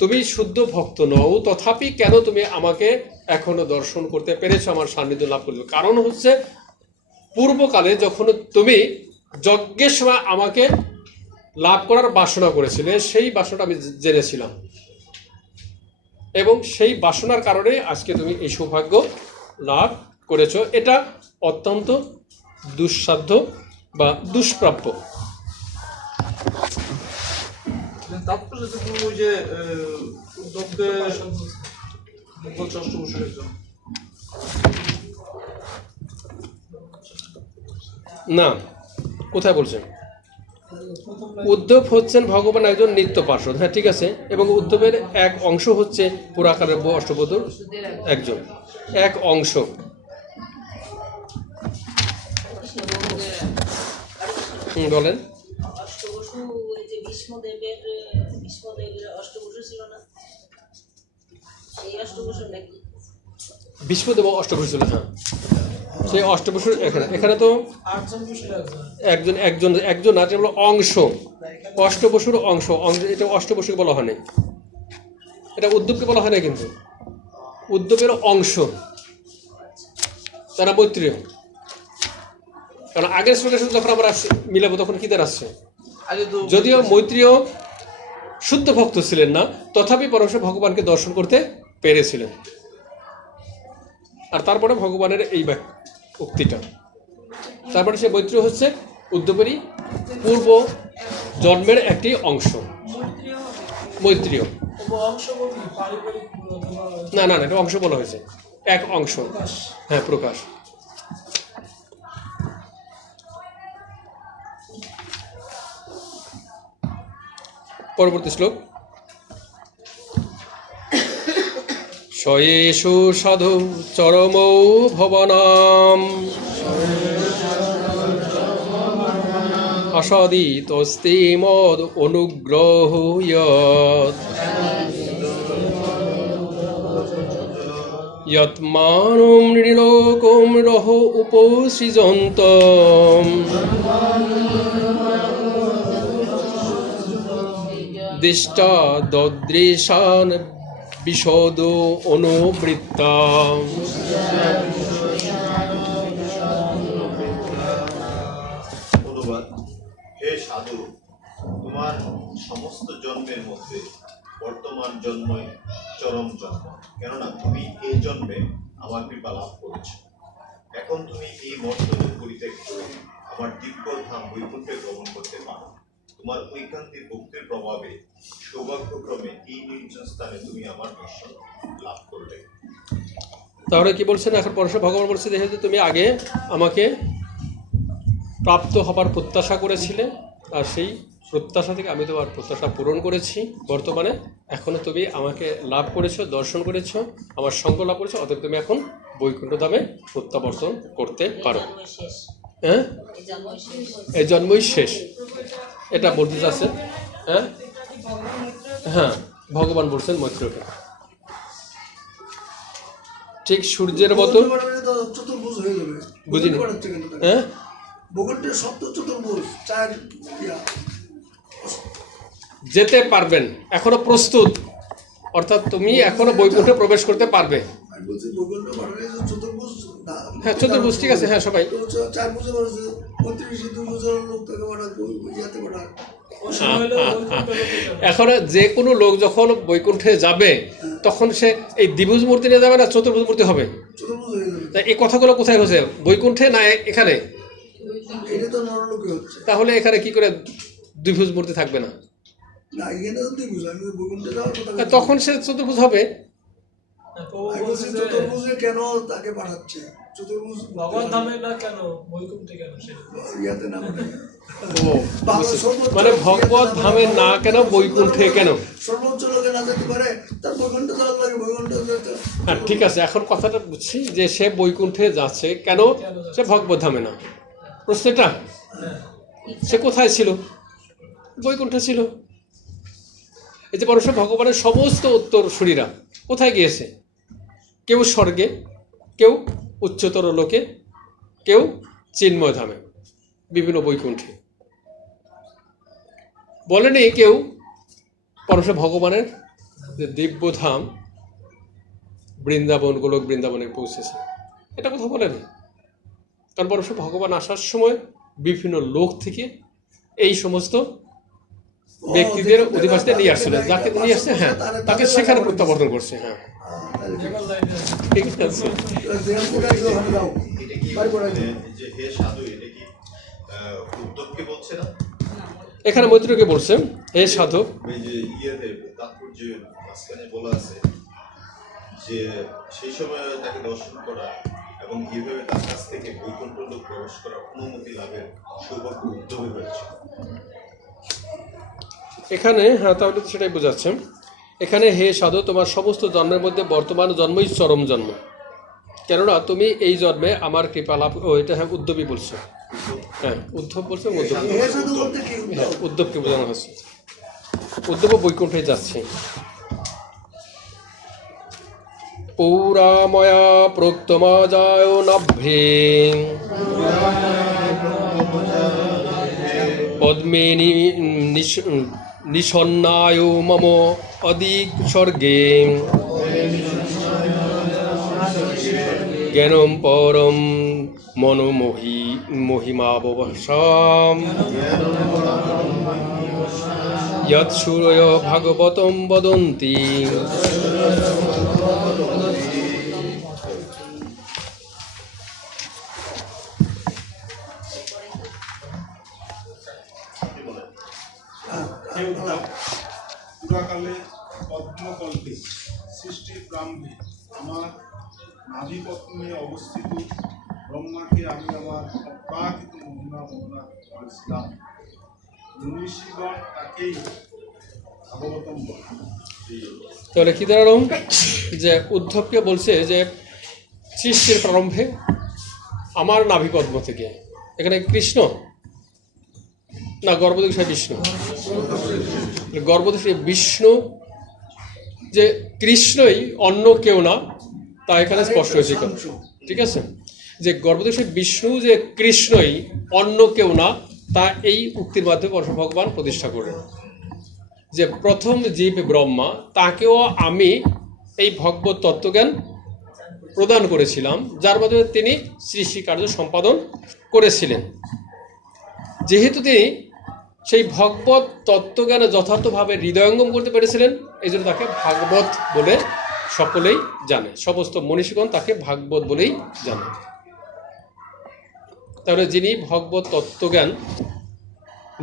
তুমি শুদ্ধ ভক্ত নও, তথাপি কেন তুমি আমাকে এখনো দর্শন করতে পেরেছো, আমার সান্নিধ্য লাভ করলে? কারণ হচ্ছে পূর্বকালে যখন তুমি যজ্ঞের সময় আমাকে লাভ করার বাসনা করেছিলে, সেই বাসনাটা আমি জেনেছিলাম, এবং সেই বাসনার কারণে আজকে তুমি এই সৌভাগ্য লাভ করেছো। এটা অত্যন্ত দুঃসাধ্য বা দুষ্প্রাপ্য। তারপরে যদি কোনো ওই যে উদ্যোগদের বলছে অষ্টবসুরের জন্য না, কোথায় বলছেন? উদ্ধব হচ্ছেন ভগবান একজন নিত্য পার্ষদ, হ্যাঁ ঠিক আছে, এবং উদ্ধবের এক অংশ হচ্ছে পুরাকালের অষ্টবধূর একজন এক অংশ। বলেন। অষ্টবসু ওই যে ভীষ্মদেবের অষ্টবসু ছিল না, সেই অষ্টবসু নাকি? ভীষ্মদেব অষ্টবসু ছিল, হ্যাঁ সেই অষ্টবসু। এখানে তো একজন একজন একজন আছে বলো অংশ, অষ্টবসুর অংশ। এটা অষ্টবসুকে বলা হয় না, এটা উদ্ধবকে বলা হয় না, কিন্তু উদ্ধবের অংশ তারা মৈত্রীয়। কারণ আগের শ্লোকের সাথে যখন আমরা মিলাবো তখন কি তার আসছে, যদিও মৈত্রীয় শুদ্ধ ভক্ত ছিলেন না, তথাপি পরমেশ্বর ভগবানকে দর্শন করতে পেরেছিলেন। আর তারপরে ভগবানের এই উক্তিটা, তারপরে সে মৈত্রী হচ্ছে উদ্ধবেরই পূর্ব জন্মের একটি অংশ, মৈত্রীয়। না না না, এটা অংশ বলা হয়েছে, এক অংশ, হ্যাঁ প্রকাশ। পরবর্তী শ্লোক। সয়েষু সাধু চরমৌ ভবনাম আসাদিতস্তি মদ অনুগ্রহ যৎমানুম নৃলোকম রহ উপসৃজন্তম দিষ্টা দদৃশান বিশদ অনুবৃত্তা। অনুবাদ। হে সাধু, তোমার সমস্ত জন্মের মধ্যে বর্তমান জন্মই চরম জন্ম, কেননা তুমি এই জন্মে আমার কৃপা লাভ করেছ। এখন তুমি এই মর্তলোক পরিত্যাগ করে আমার দিব্য ধাম বৈকুণ্ঠে গ্রহণ করতে পারো। তোমার ঐকান্তিক ভক্তির প্রভাবে সৌভাগ্যক্রমে এই নির্জন স্থানে তুমি আমার দর্শন লাভ করবে। তাহলে কি বলছেন এখন পরমেশ্বর ভগবান বলছে, যেহেতু তুমি আগে আমাকে প্রাপ্ত হবার প্রত্যাশা করেছিলে, আর সেই প্রত্যাশা থেকে আমি তোমার প্রত্যাশা পূরণ করেছি বর্তমানে, এখনো তুমি আমাকে লাভ করেছো, দর্শন করেছো, আমার সঙ্গ লাভ করেছো, অতএব তুমি এখন বৈকুণ্ঠ ধামে প্রত্যাবর্তন করতে পারো। হ্যাঁ, এই জন্মই শেষ, এটা বলতে চাচ্ছে। হ্যাঁ হ্যাঁ, ভগবান বলছেন মৈত্রকে, ঠিক সূর্যের মতো। চতুর্ভুজ হয়ে যাবে, বুঝিনি। হ্যাঁ, বৈকুণ্ঠের সপ্ত চতুর্ভুজ, চার যেতে পারবেন, এখনো প্রস্তুত, অর্থাৎ তুমি এখনো বৈকুণ্ঠে প্রবেশ করতে পারবে। হ্যাঁ চতুর্ভুজ, ঠিক আছে, হ্যাঁ সবাই। এখন যে কোনো লোক যখন বৈকুণ্ঠে যাবে তখন সে এই দ্বিভুজ মূর্তি নিয়ে যাবে না চতুর্ভুজ মূর্তি হবে? এই কথাগুলো কোথায় হচ্ছে, বৈকুণ্ঠে না এখানে? তাহলে এখানে কি করে দ্বিভুজ মূর্তি থাকবে না? তখন সে চতুর্ভুজ হবে। কেন তাকে পাঠাচ্ছে চতুর্ভুজ ভগবান ধামে না, কেন বৈকুণ্ঠে কেন? মানে ভগবত ধামে না কেন, বৈকুণ্ঠে কেন? সর্বোচ্চ লোকে না যেতে পারে, তার বৈকুণ্ঠে যাওয়ার লাগে, বৈকুণ্ঠে যেতে। হ্যাঁ ঠিক আছে, এখন কথাটা বুঝছি যে সে বৈকুণ্ঠে যাচ্ছে কেন, সে ভগবত ধামে না। প্রশ্নটা, সে কোথায় ছিল? বৈকুণ্ঠে ছিল। এই যে পরমেশ্বর ভগবানের সমস্ত উত্তরসূরিরা কোথায় গিয়েছে? কেউ স্বর্গে, কেউ উচ্চতর লোকে, কেউ চিন্ময় ধামে, বিভিন্ন বৈকুণ্ঠে। বলেনি কেউ পরমেশ্বর ভগবানের যে দিব্যধাম বৃন্দাবন, গোলক বৃন্দাবনে পৌঁছেছে, এটা কোথাও বলেনি। কারণ পরমেশ্বর ভগবান আসার সময় বিভিন্ন লোক থেকে এই সমস্ত ব্যক্তিদের অধিবাসীদের নিয়ে আসছিল, যাকে নিয়ে আসছে, হ্যাঁ তাকে সেখানে প্রত্যাবর্তন করছে। হ্যাঁ ঠিক আছে। যে হে সাধু, এটা কি উদ্যোগকে বলছে না? এখানে মৈত্রীকে বলছে হে সাধক। ওই যে ইয়েতে তাৎপর্যের মাঝখানে বলা আছে যে সেই সময় তাকে দর্শন করা এবং এইভাবে তার কাছ থেকে বৈকুণ্ঠ লোক প্রবেশ করার অনুমতি লাভের সৌভাগ্য উদ্যোগে হয়েছে। এখানে হ্যাঁ, তাহলে সেটাই বোঝাচ্ছে। এখানে হে সাধু, তোমার সমস্ত জন্মের মধ্যে বর্তমান জন্মই চরম জন্ম, কেননা তুমি এই জন্মে আমার কৃপা লাভ। ও এটা হ্যাঁ উদ্ধবই বলছে, হ্যাঁ উদ্ধব বলছে, হ্যাঁ উদ্ধবকে বোঝানো হচ্ছে। উদ্ধব বৈকুণ্ঠে যাচ্ছে। পৌরাময়া প্রোক্তমাজায় নাভ্যে পদ্মে নিষন্নায় মম অধিক স্বর্গে জ্ঞানম পরম মনোমোহি মহিমাবসাম যৎ সূরয় ভাগবতম বদন্তি। পুরাকালে পদ্মকল্পে সৃষ্টির প্রারম্ভে আমার নাভিপদ্মে অবস্থিত ব্রহ্মাকে আমি আমার অপ্রাকৃত মহিমা বর্ণনা করেছিলাম। ঋষিগণ তাকেই ভাগবতম বলে। তাহলে কি দাঁড়ালো যে উদ্ধবকে বলছে যে সৃষ্টির প্রারম্ভে আমার নাভিপদ্ম থেকে, এখানে কৃষ্ণ না গর্ভদোষে বিষ্ণু, গর্ভদোষে বিষ্ণু যে কৃষ্ণই অন্য কেউ না, তা এখানে স্পষ্ট হয়েছে। ঠিক আছে, যে গর্ভদোষে বিষ্ণু যে কৃষ্ণই অন্য কেউ না, তা এই উক্তির মাধ্যমে পরমেশ্বর ভগবান প্রতিষ্ঠা করলেন। যে প্রথম জীব ব্রহ্মা, তাকেও আমি এই ভগবত তত্ত্বজ্ঞান প্রদান করেছিলাম, যার মাধ্যমে তিনি সৃষ্টি কার্য সম্পাদন করেছিলেন। যেহেতু তিনি সেই ভগবত তত্ত্বজ্ঞানে যথার্থভাবে হৃদয়ঙ্গম করতে পেরেছিলেন, এই জন্য তাকে ভাগবত বলে সকলেই জানে, সমস্ত মনীষীগণ তাকে ভাগবত বলেই জানে। তাহলে যিনি ভগবত তত্ত্বজ্ঞান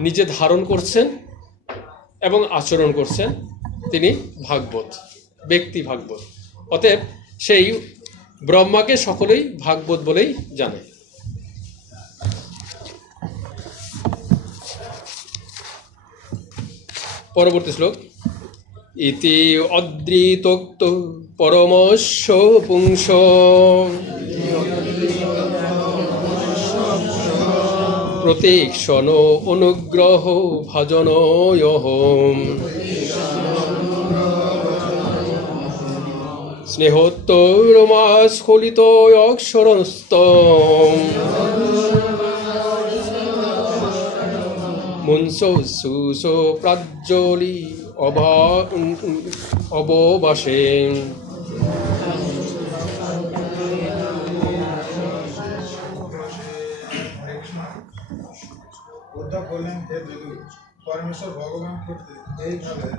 নিজে ধারণ করছেন এবং আচরণ করছেন, তিনি ভাগবত, ব্যক্তি ভাগবত। অতএব সেই ব্রহ্মাকে সকলেই ভাগবত বলেই জানে। পরবর্তী শ্লোক, ইতি অদ্রিতোক্ত পরমস্য পুংস প্রতীক্ষণ অনুগ্রহ ভাজনয়হম স্নেহোত্তরমাস্ফলিত অক্ষরস্তম মুনসো সুসো প্রাজ্জ্বলি অববাসে। উদ্ধব বললেন, হে যদু, পরমেশ্বর ভগবান করতে এইভাবে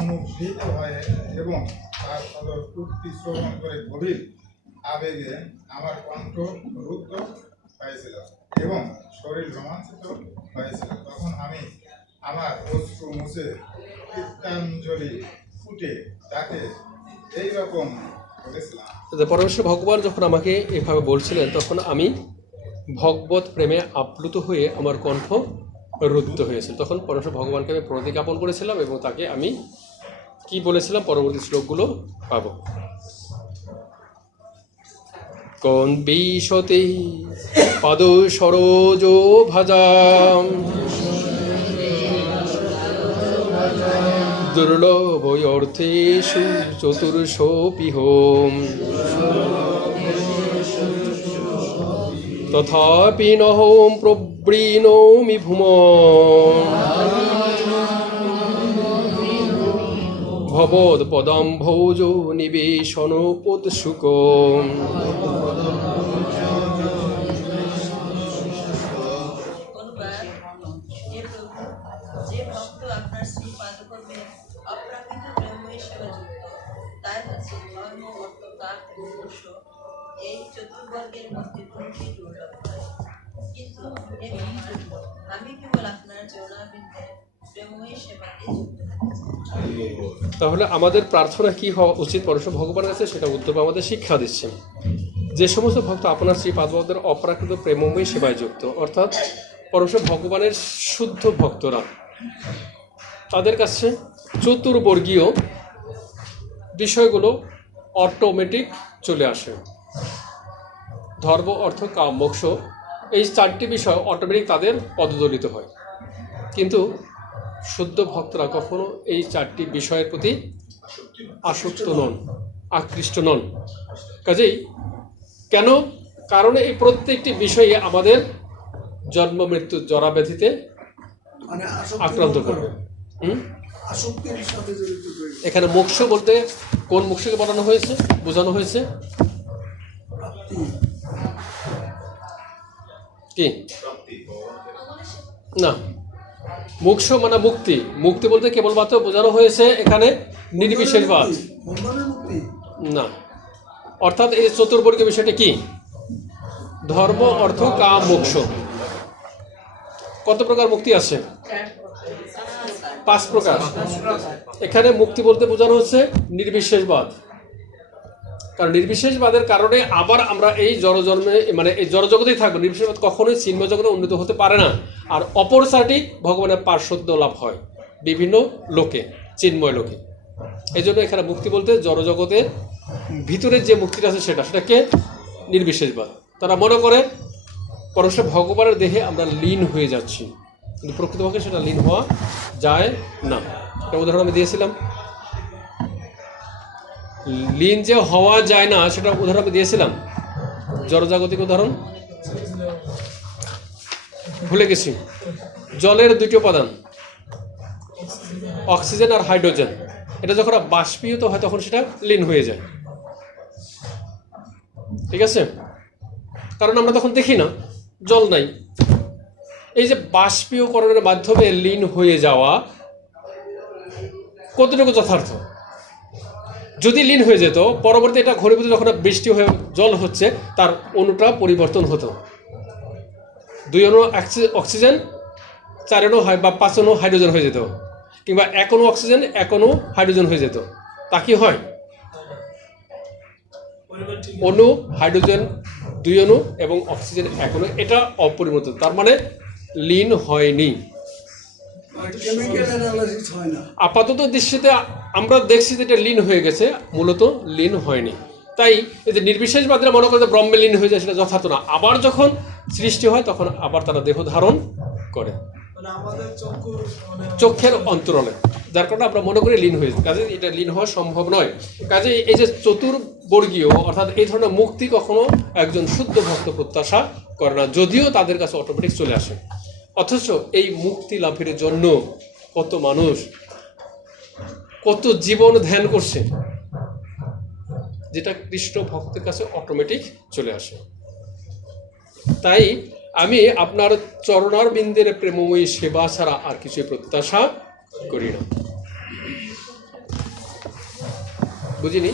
অনুভূত হয়ে এবং তার সদর উক্তি শ্রবণ করে গভীর আবেগে আমার কণ্ঠ রুদ্ধ হয়েছিল এবং শরীর রোমাঞ্চিত হয়েছিল। তখন আমি আমার অশ্রু মুছে কীর্তাঞ্জলি ফুটে তাকে এইরকম বলেছিলাম। পরমেশ্বর ভগবান যখন আমাকে এভাবে বলছিলেন, তখন আমি ভগবত প্রেমে আপ্লুত হয়ে আমার কণ্ঠ রুদ্ধ হয়েছিল। তখন পরমেশ্বর ভগবানকে আমি প্রণতি জ্ঞাপন করেছিলাম এবং তাকে আমি কি বলেছিলাম পরবর্তী শ্লোকগুলো পাব। কোন বিশতে পাদ সরোজ ভাজাম দুর্লভ অর্থেষু চতুর্শোপি হোম তথাপি নহম প্রবৃণোমি ভূম ভবদ পদম ভোজ নিবেশন উৎসুক। যে ভক্ত আপনার শ্রী পাদপদ্মে অপ্রাকৃত প্রেমময়ী সেবাযুক্ত, তার কাছে ধর্ম, অর্থ, কাম এবং মোক্ষ এই চতুর্বর্গের মধ্যে কোনটি দুর্লভ হয়। কিন্তু হে মহান, আমি কেবল আপনার যৌনাবৃন্দের প্রেমময়ী সেবাতে যুক্ত থাকি। তাহলে আমাদের প্রার্থনা কি হওয়া উচিত পরমেশ্বর ভগবানের কাছে, সেটা উদ্যোগ আমাদের শিক্ষা দিচ্ছেন। যে সমস্ত ভক্ত আপনার শ্রী পাদপদ্মের অপ্রাকৃত প্রেমময়ী সেবায় যুক্ত, অর্থাৎ পরমেশ্বর ভগবানের শুদ্ধ ভক্তরা, তাদের কাছে চতুর্বর্গীয় বিষয়গুলো অটোমেটিক চলে আসে। ধর্ম, অর্থ, কাম, মোক্ষ, এই 4টি বিষয় অটোমেটিক তাদের পদদলিত হয়। কিন্তু শুদ্ধ ভক্তরা কখনো এই 4টি বিষয়ের প্রতি আসক্ত নন, আকৃষ্ট নন। কাজেই কেন? কারণ এই প্রত্যেকটি বিষয়ে আমাদের জন্ম মৃত্যু জরাব্যাধিতে মানে আক্রান্ত করবে। আসক্তির সাথে জড়িত রয়েছে। এখানে মোক্ষ বলতে কোন মোক্ষকে বোঝানো হয়েছে? কি না, মোক্ষ মানে মুক্তি। মুক্তি বলতে কেবলমাত্র বোঝানো হয়েছে এখানে নির্বিশেষবাদ বন্ধনের মুক্তি না। অর্থাৎ এই চতুর্বর্গীয় বিষয়টা কি? ধর্ম, অর্থ, কাম, মোক্ষ। কত প্রকার মুক্তি আছে? 5 প্রকার। এখানে মুক্তি বলতে বোঝানো হচ্ছে নির্বিশেষবাদ। কারণ নির্বিশেষবাদের কারণে আবার আমরা এই জড়জন্মে, মানে এই জড়জগতেই থাকবো। নির্বিশেষবাদ কখনোই চিন্ময় জগতে উন্নীত হতে পারে না। আর অপরসাটি ভগবানের পার্শ্বদ্য লাভ হয় বিভিন্ন লোকে, চিন্ময় লোকে। এই জন্য এখানে মুক্তি বলতে জড়জগতের ভিতরে যে মুক্তিটা আছে সেটাকে নির্বিশেষবাদ। তারা মনে করে পরমেশ্বর ভগবানের দেহে আমরা লীন হয়ে যাচ্ছি, কিন্তু প্রকৃতপক্ষে সেটা লীন হওয়া যায় না। একটা উদাহরণ আমি দিয়েছিলাম। লীন যে হওয়া যায় না সেটা উদাহরণ আমি দিয়েছিলাম, জড়জাগতিক উদাহরণ ভুলে গেছি। জলের 2টি উপাদান, অক্সিজেন আর হাইড্রোজেন। এটা যখন বাষ্পীয়ত হয় তখন সেটা লীন হয়ে যায়। ঠিক আছে? কারণ আমরা তখন দেখি না, জল নাই। এই যে বাষ্পীয়করণের মাধ্যমে লীন হয়ে যাওয়া কতটুকু যথার্থ? যদি লীন হয়ে যেত, পরবর্তী এটা ঘনীভূত যখন বৃষ্টি হয়ে জল হচ্ছে, তার অণুটা পরিবর্তন হতো। 2 অণু অক্সিজেন, 4 অণু বা 5 অণু হাইড্রোজেন হয়ে যেত, কিংবা 1 অণু অক্সিজেন 1 অণু হাইড্রোজেন হয়ে যেত। তা কি হয়? অণু হাইড্রোজেন 2 অণু এবং অক্সিজেন 1 অণু, এটা অপরিবর্তিত। তার মানে লীন হয়নি। কেমিক্যাল অ্যানালাইসিস হয় না। আপাতত দৃষ্টিতে আমরা দেখছি যে এটা লীন হয়ে গেছে, মূলত লীন হয়নি। তাই এই যে নির্বিশেষবাদীরা মনে করে যে ব্রহ্মে লীন হয়ে যায়, সেটা যথার্থ না। আবার যখন সৃষ্টি হয় তখন আবার তারা দেহ ধারণ করে চক্ষের অন্তরালে, যার কারণে আমরা মনে করি লীন হয়েছে। কাজে এটা লীন হওয়া সম্ভব নয়। কাজে এই যে চতুর্বর্গীয় অর্থাৎ এই ধরনের মুক্তি কখনো একজন শুদ্ধ ভক্ত প্রত্যাশা করে না, যদিও তাদের কাছে অটোমেটিক চলে আসে। অথচ এই মুক্তি লাভের জন্য কত মানুষ কত জীবন ধ্যান করছে, যেটা কৃষ্ণ ভক্তের কাছে অটোমেটিক চলে আসে। তাই আমি আপনার চরণারবিন্দের প্রেমময়ী সেবা ছাড়া আর কিছু প্রত্যাশা করি না। বুঝিনি?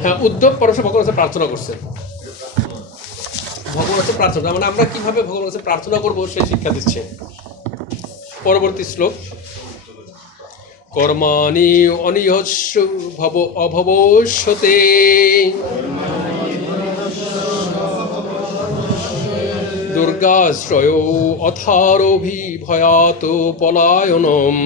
হ্যাঁ, উদ্যোগ পরমেশ্বর ভগবানের কাছে প্রার্থনা করছেন। ভগবানের কাছে প্রার্থনা মানে আমরা কিভাবে ভগবানের কাছে প্রার্থনা করবো সেই শিক্ষা দিচ্ছে। পরবর্তী শ্লোক, কর্মাণি অনিহস্য ভব অভবস্যতে দুর্গাশ্রয় অথারভি ভয়াত পলায়নম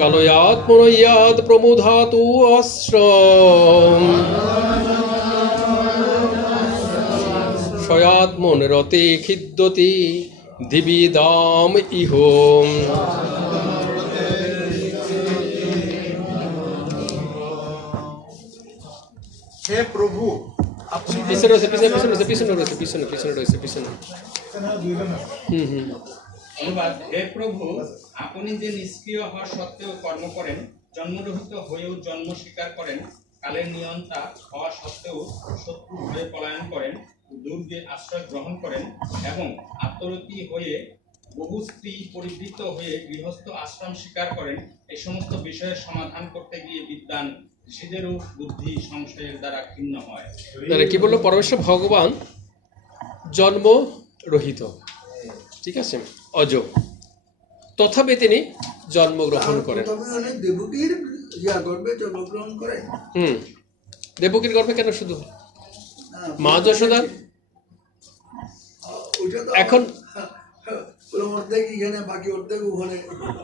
কালয়াত্মনয়াদ প্রমোধাতু আশ্রম স্বয়াত্মনরতে খিদ্যতি দিবিদাম ইহোম। হে প্রভু, আপনি পিছনে রয়েছে, পিছনে রয়েছে। অনুবাদ, হে প্রভু, আপনি যে নিষ্ক্রিয় হওয়া সত্ত্বেও কর্ম করেন, জন্মরহিত হয়েও জন্ম স্বীকার করেন, কালের নিয়ন্তা হওয়া সত্ত্বেও শত্রু হয়ে পলায়ন করেন, দুর্গে আশ্রয় গ্রহণ করেন এবং আত্মরতি হয়ে বহু স্ত্রী পরিবৃত হয়ে গৃহস্থ আশ্রম স্বীকার করেন, এই সমস্ত বিষয়ের সমাধান করতে গিয়ে বিদ্বান ঋষিদেরও বুদ্ধি সংশয়ের দ্বারা ক্ষীণ হয়। তাহলে কি বললো, পরমেশ্বর ভগবান জন্ম রহিত, ঠিক আছে, অজ, তথাপি তিনি জন্মগ্রহণ করেন। তবে অনেক দেবকীর গর্ভে জন্মগ্রহণ করেন। দেবকীর গর্ভে কেন শুধু? মা যশোদা এখন অর্ধেক এখানে, বাকি অর্ধেক ওখানে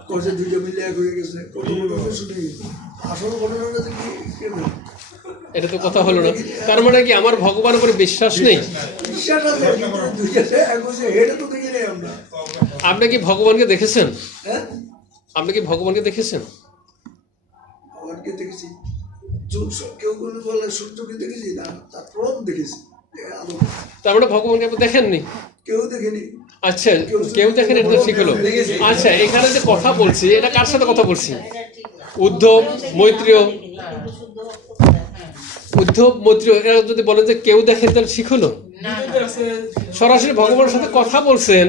করছে, দুইটা মিলে এক হয়ে গেছে। কত কথা শুনি, আসল ঘটনাটা কি? এটা তো কথা হলো না। তার মানে কি আমার ভগবানের উপরে বিশ্বাস নেই? বিশ্বাস আছে, দুইটাতে এক হয়েছে, এটা তো দেখি নেই আমরা। আপনি কি ভগবানকে দেখেছেন? হ্যাঁ, আপনি কি ভগবানকে দেখেছেন? ভগবানকে দেখেছি। কেউ কোনো বলে সূর্যকে দেখেছি না, তার প্রভাব দেখেছি। তার মানে ভগবানকে আপনি দেখেননি? কেউ দেখেনি। আচ্ছা, কেউ দেখেন, এটা তো ঠিক হলো। আচ্ছা, এখানে যে কথা বলছি, এটা কার সাথে কথা বলছি? উদ্ধব, মৈত্রেয়, এরা যদি বলেন যে কেউ দেখেন, তাহলে ঠিক হলো? সরাসরি ভগবানের সাথে কথা বলছেন,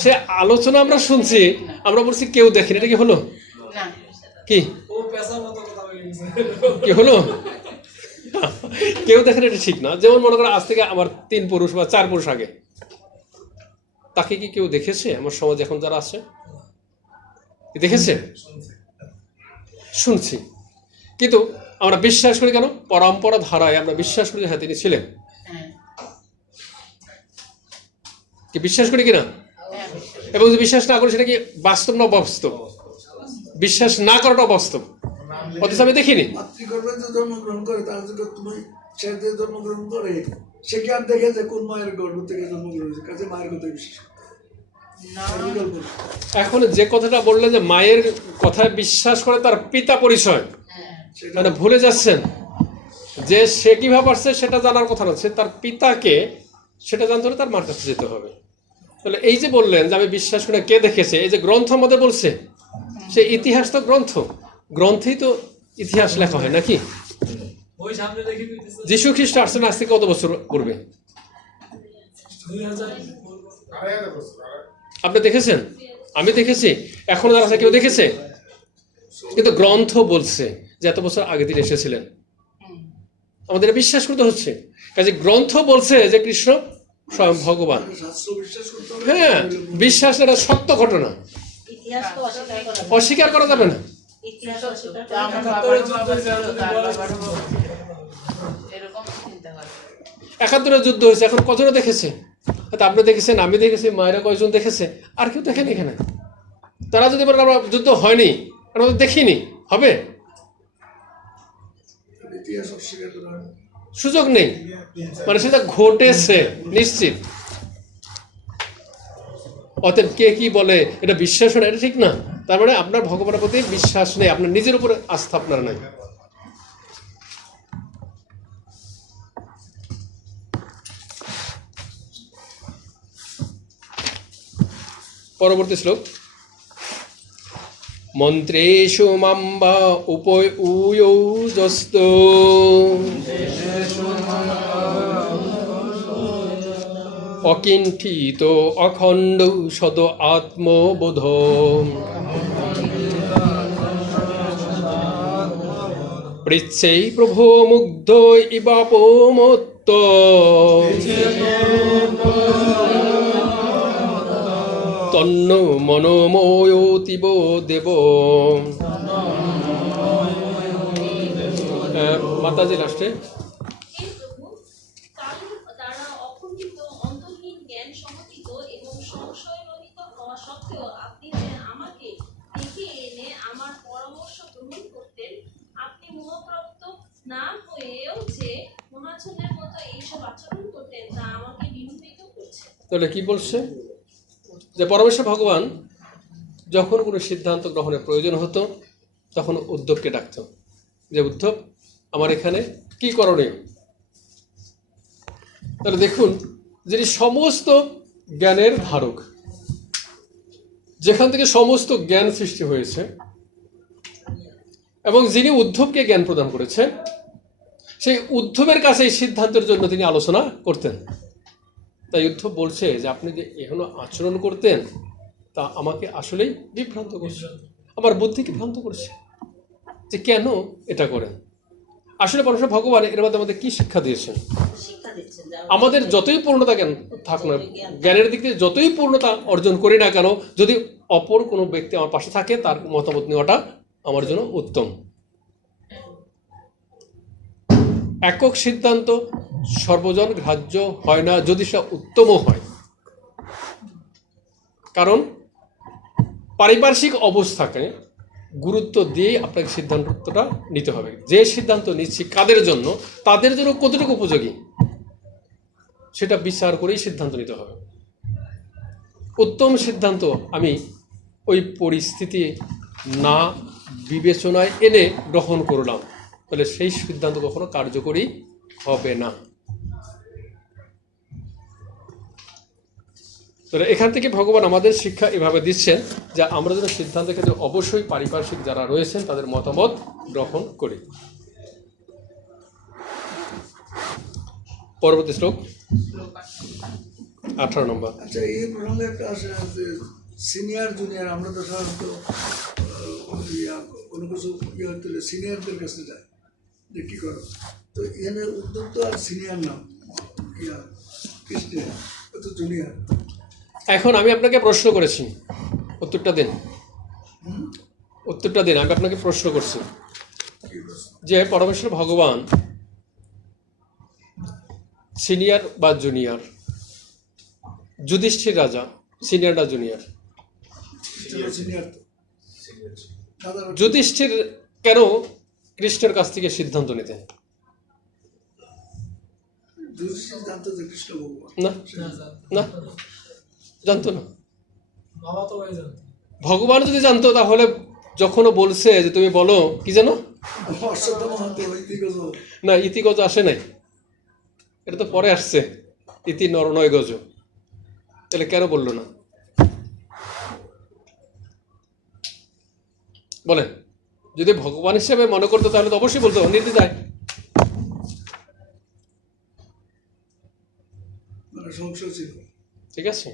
সে আলোচনা আমরা শুনছি, আমরা বলছি কেউ দেখেন, এটা কি হলো? কি কি হলো? কেউ দেখেন, এটা ঠিক না। যেমন মনে করো আজ থেকে আমার 3 পুরুষ বা 4 পুরুষ আগে, তাকে কি কেউ দেখেছে? আমার সমাজ এখন যারা আছে দেখেছে? শুনছি, কিন্তু আমরা বিশ্বাস করি কেন? পরম্পরা ধারায় আমরা বিশ্বাস করি, হ্যাঁ তিনি ছিলেন। কি বিশ্বাস করি কিনা? এবং যদি বিশ্বাস না করি, সেটা কি বাস্তব না অবাস্তব? বিশ্বাস না করাটা অবাস্তব, অথচ আমি দেখিনি। মাতৃগর্ভে যে জন্মগ্রহণ করে, তার যখন তুমি সে যে জন্মগ্রহণ করে, সে কি আর দেখে যে কোন মায়ের গর্ভ থেকে জন্মগ্রহণ হয়েছে? কাজে মায়ের কথাই বিশ্বাস করে। এখন যে কথাটা বললেন যে মায়ের কথায় বিশ্বাস করে তার পিতা পরিচয়, মানে ভুলে যাচ্ছেন যে সে কিভাবে আসছে সেটা জানার কথা না, সে তার পিতাকে সেটা জানতে হলে তার মার কাছে যেতে হবে। তাহলে এই যে বললেন যে আমি বিশ্বাস করি, কে দেখেছে? এই যে গ্রন্থ মধ্যে বলছে, সে ইতিহাস তো গ্রন্থেই তো ইতিহাস লেখা হয় নাকি? যীশু খ্রিস্ট আসছেন আজ থেকে কত বছর পূর্বে? আপনি দেখেছেন? আমি দেখেছি, এখন যারা আছে কেউ দেখেছে? কিন্তু গ্রন্থ বলছে যে এত বছর আগে তিনি এসেছিলেন, আমাদের বিশ্বাস করতে হচ্ছে। কাজে গ্রন্থ বলছে যে কৃষ্ণ স্বয়ং ভগবান। হ্যাঁ, বিশ্বাস, এটা সত্য ঘটনা, অস্বীকার করা যাবে না। একাত্তরের যুদ্ধ হয়েছে, এখন কজনে দেখেছে? হয়তো আপনি দেখেছেন, আমি দেখেছি, মায়েরা কয়জন দেখেছে, আর কেউ দেখেনি এখানে। তারা যদি বলেন আমরা যুদ্ধ হয়নি, আমরা তো দেখিনি, হবে? সুযোগ নেই, মানে সেটা ঘটেছে নিশ্চিত। অতএব কে কি বলে এটা বিশ্বাস হয় না, এটা ঠিক না। তার মানে আপনার ভগবানের প্রতি বিশ্বাস নেই, আপনার নিজের উপরে আস্থা আপনার নাই। পরবর্তী শ্লোক, মন্ত্রেষু মাম্বা উপয়ুজস্ত অকিণ্ঠিত অখণ্ড সদ আত্মবোধ পৃচ্ছৈ প্রভো মুগ্ধ ইবাপমত্ত তন্ন মনোময়োতিব দেব। মাতাজি লাস্টে, তাহলে কি বলছে? যে পরমেশ্বর ভগবান যখন কোনো সিদ্ধান্ত গ্রহণের প্রয়োজন হতো, তখন উদ্ধবকে ডাকত, যে উদ্ধব আমার এখানে কি করণীয়? তাহলে দেখুন, যিনি সমস্ত জ্ঞানের ধারক, যেখান থেকে সমস্ত জ্ঞান সৃষ্টি হয়েছে, এবং যিনি উদ্ধবকে জ্ঞান প্রদান করেছেন, সেই উদ্ধবের কাছে এই সিদ্ধান্তের জন্য তিনি আলোচনা করতেন। তাই উদ্ধব বলছে যে আপনি যে এখনো আচরণ করতেন তা আমাকে আসলেই বিভ্রান্ত করছে, আমার বুদ্ধিকে ভ্রান্ত করছে, যে কেন এটা করেন। আসলে পরমেশ্বর ভগবান এর মধ্যে আমাদের কি শিক্ষা দিয়েছেন? শিক্ষা দিচ্ছেন যে আমাদের যতই পূর্ণতা জ্ঞান থাকুক না, জ্ঞানের দিক থেকে যতই পূর্ণতা অর্জন করি না কেন, যদি অপর কোনো ব্যক্তি আমার পাশে থাকে তার মতামত নেওয়াটা আমার জন্য উত্তম। একক সিদ্ধান্ত সর্বজন গ্রাহ্য হয় না যদি সেটা উত্তমও হয়, কারণ পারিপার্শ্বিক অবস্থাকে গুরুত্ব দিয়ে আপনাকে সিদ্ধান্তটা নিতে হবে। যে সিদ্ধান্ত নিচ্ছি কাদের জন্য, তাদের জন্য কতটুকু উপযোগী সেটা বিচার করেই সিদ্ধান্ত নিতে হবে। উত্তম সিদ্ধান্ত আমি ওই পরিস্থিতি না বিবেচনায় এনে গ্রহণ করলাম, তাহলে সেই সিদ্ধান্ত কখনো কার্যকরী হবে না। তাহলে এখান থেকে ভগবান আমাদের শিক্ষা এভাবে দিচ্ছেন যে আমরা যেন সিদ্ধান্তের ক্ষেত্রে অবশ্যই পারিপার্শ্বিক যারা রয়েছেন তাদের মতামত গ্রহণ করি। পরবর্তী শ্লোক 18 নম্বর। আচ্ছা, এই প্রসঙ্গে একটা আছে যে সিনিয়র জুনিয়র, আমরা তো সাধারণত কোনো কিছু হতে সিনিয়রদের কাছে যায় যে কী করো, তো এখানে উদ্যোক্ত আর সিনিয়র নাম কৃষ্ণের, তো জুনিয়র। এখন আমি আপনাকে প্রশ্ন করেছি, উত্তরটা দিন। উত্তরটা দিন। আমি আপনাকে প্রশ্ন করছি যে পরমেশ্বর ভগবান সিনিয়র বা জুনিয়র? যুধিষ্ঠির রাজা সিনিয়র না জুনিয়র? যুধিষ্ঠির কেন কৃষ্ণের কাছ থেকে সিদ্ধান্ত নিতেন? না না, জানতো না। ভগবান যদি জানতো তাহলে যখনও বলছে যে তুমি বলো কি জানো না, ইতিগজ আসে নাই, এটা তো পরে আসছে, ইতি নয় গজ, তাহলে কেন বললো না বলেন? যদি ভগবান হিসেবে মনে করতো তাহলে তো অবশ্যই বলতো নির্দ্বিধায়। ঠিক আছে,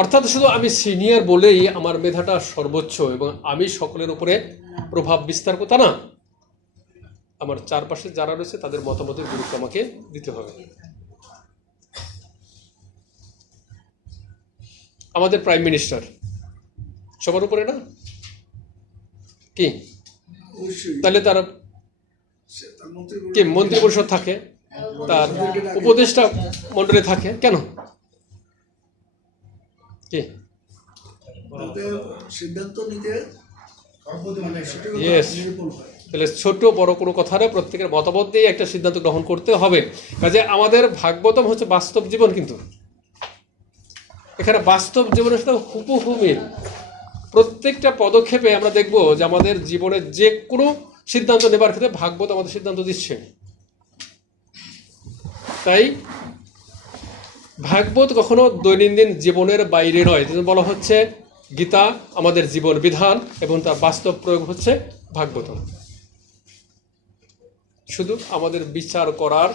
অর্থাৎ শুধু আমি সিনিয়র বলেই আমার মেধাটা সর্বোচ্চ এবং আমি সকলের উপরে প্রভাব বিস্তার করতে না, আমার চারপাশে যারা রয়েছে তাদের মতামতের গুরুত্ব আমাকে দিতে হবে। আমাদের প্রাইম মিনিস্টার সবার উপরে না কি? তাহলে তার কি মন্ত্রী পরিষদ থাকে, তার উপদেষ্টা মন্ডলী থাকে, কেন? কি সিদ্ধান্ত নিতে তাহলে ছোট বড় কোনো কথা না, প্রত্যেকের মতামত দিয়ে একটা সিদ্ধান্ত গ্রহণ করতে হবে। কাজে আমাদের ভাগবতম হচ্ছে বাস্তব জীবন, কিন্তু এখানে বাস্তব জীবনের সাথে হুবহু মিল। প্রত্যেকটা পদক্ষেপে আমরা দেখব যে আমাদের জীবনের যে কোনো সিদ্ধান্ত নেবার ক্ষেত্রে ভাগবত আমাদের সিদ্ধান্ত দিচ্ছে। তাই ভাগবত কখনো দৈনন্দিন জীবনের বাইরে নয়। বলা হচ্ছে গীতা আমাদের জীবন বিধান এবং তার বাস্তব প্রয়োগ হচ্ছে ভাগবতম। শুধু আমাদের বিচার করার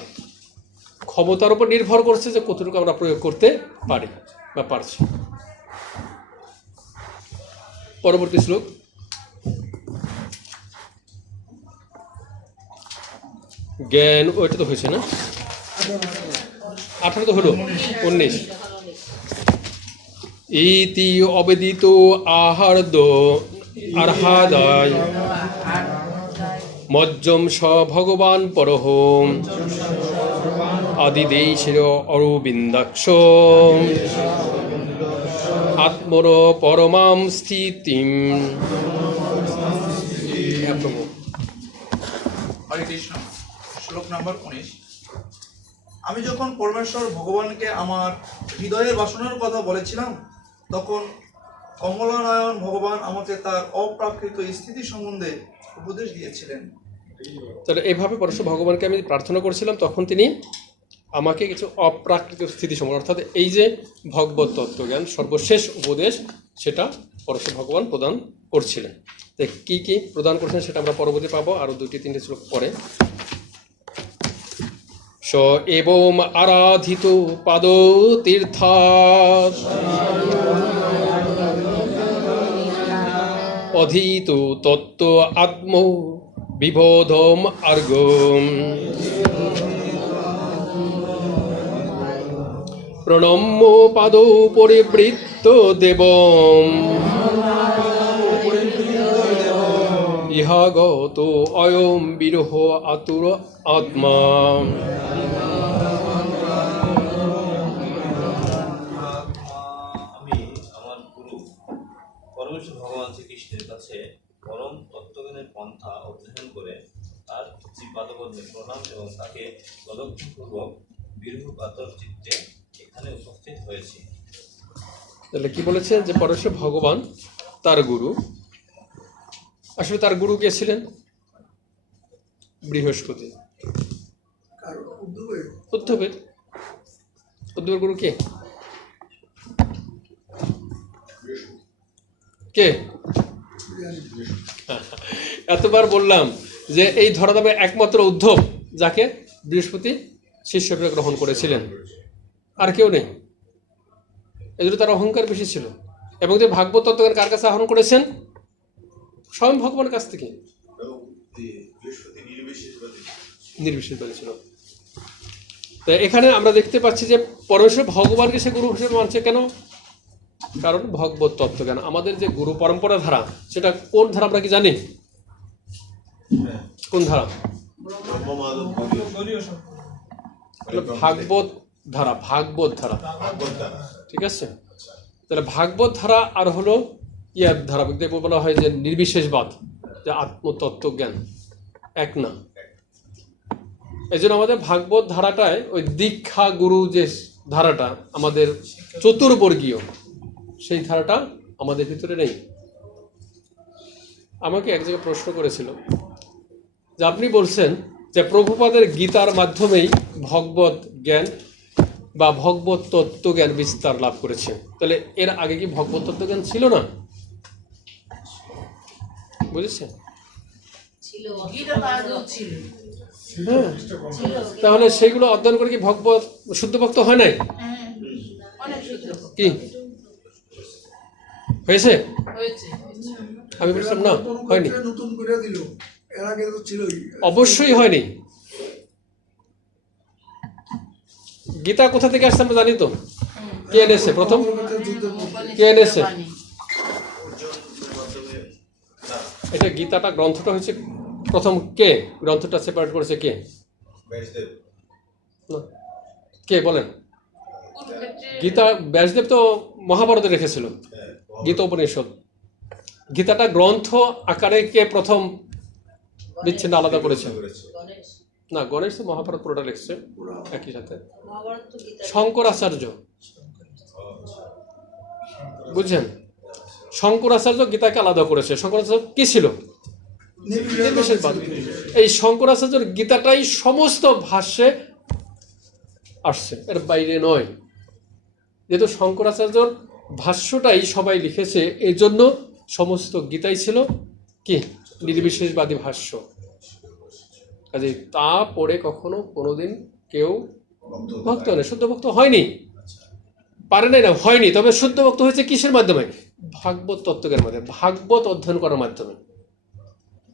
ক্ষমতার উপর নির্ভর করছে যে কতটুকু আমরা প্রয়োগ করতে পারি বা পারছি। পরবর্তী শ্লোক জ্ঞান, ওইটা তো হয়েছে না? 18 তো হলো, 19। ইতি অবেদিত আহার্দ আর্হাদায় মজ্জম স ভগবান পরহ আদিদেশের অরবিন্দাক্ষ আত্মর পরমাম স্থিতিম। হরে কৃষ্ণ। শ্লোক নম্বর 19। আমি যখন পরমেশ্বর ভগবানকে আমার হৃদয়ের বাসনার কথা বলেছিলাম, তখন কমলানয়ন ভগবান আমাকে তার অপ্রাকৃত স্থিতি সম্বন্ধে উপদেশ দিয়েছিলেন। তাহলে এইভাবে পরমেশ্বর ভগবানকে আমি প্রার্থনা করছিলাম, তখন তিনি আমাকে কিছু অপ্রাকৃত স্থিতি সম্বন্ধে, অর্থাৎ এই যে ভগবত তত্ত্বজ্ঞান সর্বশেষ উপদেশ, সেটা পরমেশ্বর ভগবান প্রদান করছিলেন। তাই কি কি প্রদান করছেন সেটা আমরা পরবর্তী পাবো, আরো 2-3 শ্লোক পরে। স এবং আরাধিত পাদ তীর্থাৎ অধীত তত্ত্ব আত্ম বিবোধম আর্গম প্রণম্য পাদৌ পরিবৃত্ত দেবম ইহাগত অয়ম বিরহ আতুর আত্মা। আমি আমার গুরু পরমেশ্বর ভগবান শ্রীকৃষ্ণের কাছে পরম তত্ত্বজ্ঞানের পন্থা অধ্যয়ন করে তার শ্রীপাদপদ্মে প্রণাম এবং তাকে প্রদক্ষিণপূর্বক বিরহ কাতর চিত্তে এখানে উপস্থিত হয়েছি। তাহলে কি বলেছেন যে পরমেশ্বর ভগবান তার গুরু, আসলে তার গুরু কে ছিলেন? বৃহস্পতি। উদ্ধবের গুরু কে? কে? এতবার বললাম যে এই ধরাধামে একমাত্র উদ্ধব যাকে বৃহস্পতি শিষ্যরূপে গ্রহণ করেছিলেন, আর কেউ নেই। এজন্য তার অহংকার বেশি ছিল। এবং যে ভাগবত তত্ত্বজ্ঞান কার কাছে আহরণ করেছেন? স্বয়ং ভগবানের কাছ থেকে। নির্বিশেষবাদী ছিল। তো এখানে আমরা দেখতে পাচ্ছি যে পরমেশ্বর ভগবানকে সে গুরু হিসেবে মানছে কেন? কারণ ভগবত তত্ত্বজ্ঞান আমাদের যে গুরু পরম্পরা ধারা, সেটা কোন ধারা আমরা কি জানি? কোন ধারা? ভাগবত ধারা। ভাগবত ধারা, ঠিক আছে। তাহলে ভাগবত ধারা আর হলো ইয়ার ধারা বলা হয় যে নির্বিশেষবাদ, যে আত্মতত্ত্বজ্ঞান এক না। এই জন্য আমাদের ভাগবত ধারাটায় ওই দীক্ষা গুরু যে ধারাটা আমাদের চতুর্বর্গীয়, সেই ধারাটা আমাদের ভিতরে নেই। আমাকে এক জায়গায় প্রশ্ন করেছিল যে আপনি বলছেন যে প্রভুপাদের গীতার মাধ্যমেই ভগবত জ্ঞান বা ভগবত তত্ত্বজ্ঞান বিস্তার লাভ করেছে, তাহলে এর আগে কি ভগবত তত্ত্বজ্ঞান ছিল না? বুঝেছেন? হ্যাঁ, তাহলে সেগুলো অধ্যয়ন করে কি ভগবত শুদ্ধ ভক্ত হয় নাই? কি হয়েছে? আমি বলছিলাম না, হয়নি। অবশ্যই হয়নি। গীতা কোথা থেকে আসছে আমরা জানি তো। কে এনেছে প্রথম? কে এনেছে? এটা গীতাটা গ্রন্থটা হচ্ছে প্রথম কে? গ্রন্থটা সেপারেট করেছে কে? কে বলেন? গীতা ব্যাসদেব তো মহাভারতে রেখেছিল, গীতা উপনিষদ। গীতাটা গ্রন্থ আকারে কে প্রথম বিচ্ছিন্ন আলাদা করেছে? না, গণেশ তো মহাভারত পুরোটা লিখছে একই সাথে। শঙ্করাচার্য, বুঝছেন? শঙ্করাচার্য গীতাকে আলাদা করেছে। শঙ্করাচার্য কি ছিল? এই শঙ্করাচার্যের গীতাটাই সমস্ত ভাষ্যে আসছে, এর বাইরে নয়। যেহেতু শঙ্করাচার্যর ভাষ্যটাই সবাই লিখেছে, এই জন্য সমস্ত গীতাই ছিল কি নির্বিশেষবাদী ভাষ্য। কাজে তা পড়ে কখনো কোনোদিন কেউ ভক্ত হয় না, শুদ্ধ ভক্ত হয়নি, পারে নাই না, হয়নি। তবে শুদ্ধ ভক্ত হয়েছে কিসের মাধ্যমে? ভাগবত তত্ত্বের মাধ্যমে, ভাগবত অধ্যয়ন করার মাধ্যমে,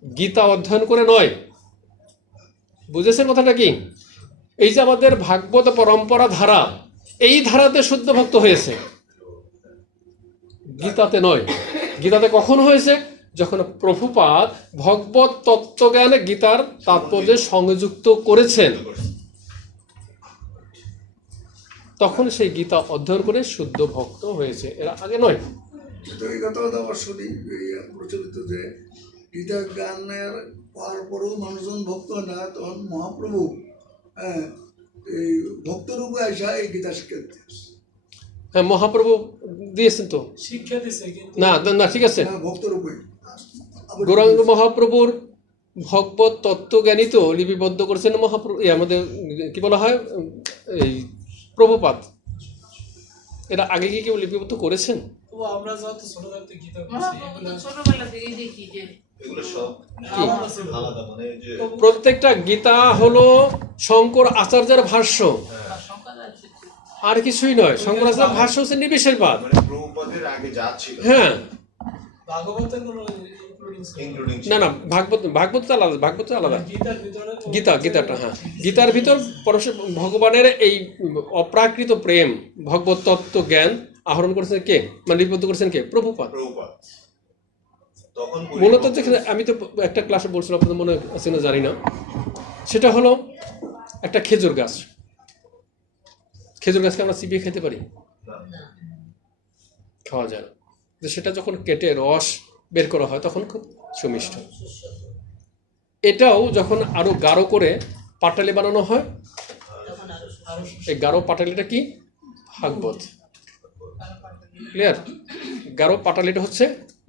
গীতা অধ্যয়ন করে নয়। বুঝেছেন কথাটা কি? এই যে আমাদের ভাগবত পরম্পরা ধারা, এই ধারাতে শুদ্ধ ভক্ত হয়েছে, গীতাতে নয়। গীতাতে কখন হয়েছে? যখন প্রভুপাদ ভগবত তত্ত্বজ্ঞানে গীতার তাৎপর্য সংযুক্ত করেছেন, তখন সেই গীতা অধ্যয়ন করে শুদ্ধ ভক্ত হয়েছে, এর আগে নয়। এই কথাও তো আবার শুনি প্রচলিত যে গীতা জ্ঞানের পাওয়ার পরেও মানুষজন ভক্ত না, তখন মহাপ্রভু এই ভক্তরূপে আসা এই গীতা শিক্ষা দিতে। হ্যাঁ, মহাপ্রভু দিয়েছেন তো শিক্ষা দিয়েছে, না না, ঠিক আছে। ভক্তরূপে গৌরাঙ্গ মহাপ্রভুর ভগবত তত্ত্বজ্ঞানী তো লিপিবদ্ধ করেছেন মহাপ্রভু, আমাদের কি বলা হয় এই প্রভুপাদ। এটা আগে কি কেউ লিপিবদ্ধ করেছেন? আমরা যত ছোটবেলা থেকে গীতা ছোটবেলা থেকেই দেখি যে প্রত্যেকটা গীতা হলো শঙ্কর আচার্যের ভাষ্য, আর কিছুই নয়। শঙ্কর আচার্যের ভাষ্য হচ্ছে নির্বিশেষবাদ। প্রভুপাদের আগে যা ছিল, হ্যাঁ, ভাগবতের কোনো ইনক্লুডিং না না, ভাগবত তো আলাদা, ভাগবত তো আলাদা। গীতার ভিতরে গীতাটা, হ্যাঁ, গীতার ভিতর ভগবানের এই অপ্রাকৃত প্রেম, ভগবত তত্ত্ব জ্ঞান আহরণ করেছেন কে, মানে লিপিবদ্ধ করেছেন কে? প্রভুপাদ। তখন মূলত যেখানে আমি তো একটা ক্লাসে বলছিলাম, আপনাদের মনে আছে না জানি না, সেটা হলো একটা খেজুর গাছ। খেজুর গাছকে আমরা চিবিয়ে খেতে পারি? খাওয়া যায় না। তো সেটা যখন কেটে রস বের করা হয় তখন খুব সুমিষ্ট। এটাও যখন আরো গাঢ় করে পাটালি বানানো হয়, এই গাঢ় পাটালিটা কি? ভাগবত। ক্লিয়ার? গাঢ় পাটালিটা হচ্ছে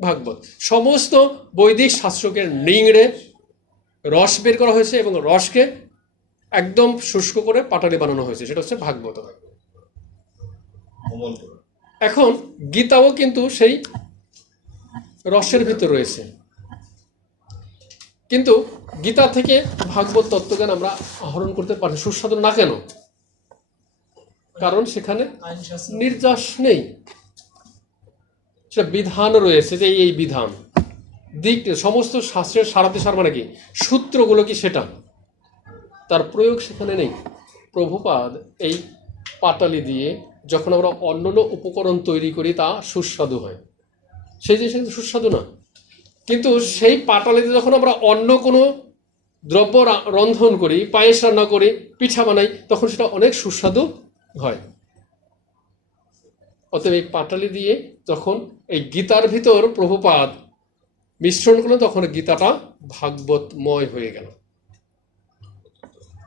ভাগবত। সমস্ত বৈদিক শাস্ত্রকে নিংড়ে রস বের করা হয়েছে এবং রসকে একদম শুষ্ক করে পাটালি বানানো হয়েছে, সেটা হচ্ছে ভাগবত। এখন গীতাও কিন্তু সেই রসের ভিতর রয়েছে, কিন্তু গীতা থেকে ভাগবত তত্ত্বজ্ঞান আমরা আহরণ করতে পারি সুস্বাদু না কেন? কারণ সেখানে নির্যাস নেই, সেটা বিধান রয়েছে, যে এই বিধান দিক সমস্ত শাস্ত্রের সারাতে মানে কি সূত্রগুলো কি সেটা, তার প্রয়োগ সেখানে নেই। প্রভুপাদ এই পাটালি দিয়ে যখন আমরা অন্যান্য উপকরণ তৈরি করি তা সুস্বাদু হয়, সেই জিনিস কিন্তু সুস্বাদু না। কিন্তু সেই পাটালিতে যখন আমরা অন্য কোনো দ্রব্য রন্ধন করি, পায়েস রান্না করি, পিঠা বানাই, তখন সেটা অনেক সুস্বাদু হয়। অতএব এই পাটালি দিয়ে যখন এই গীতার ভিতর প্রভুপাদ মিশ্রণ করলেন, তখন গীতাটা ভাগবতময় হয়ে গেল।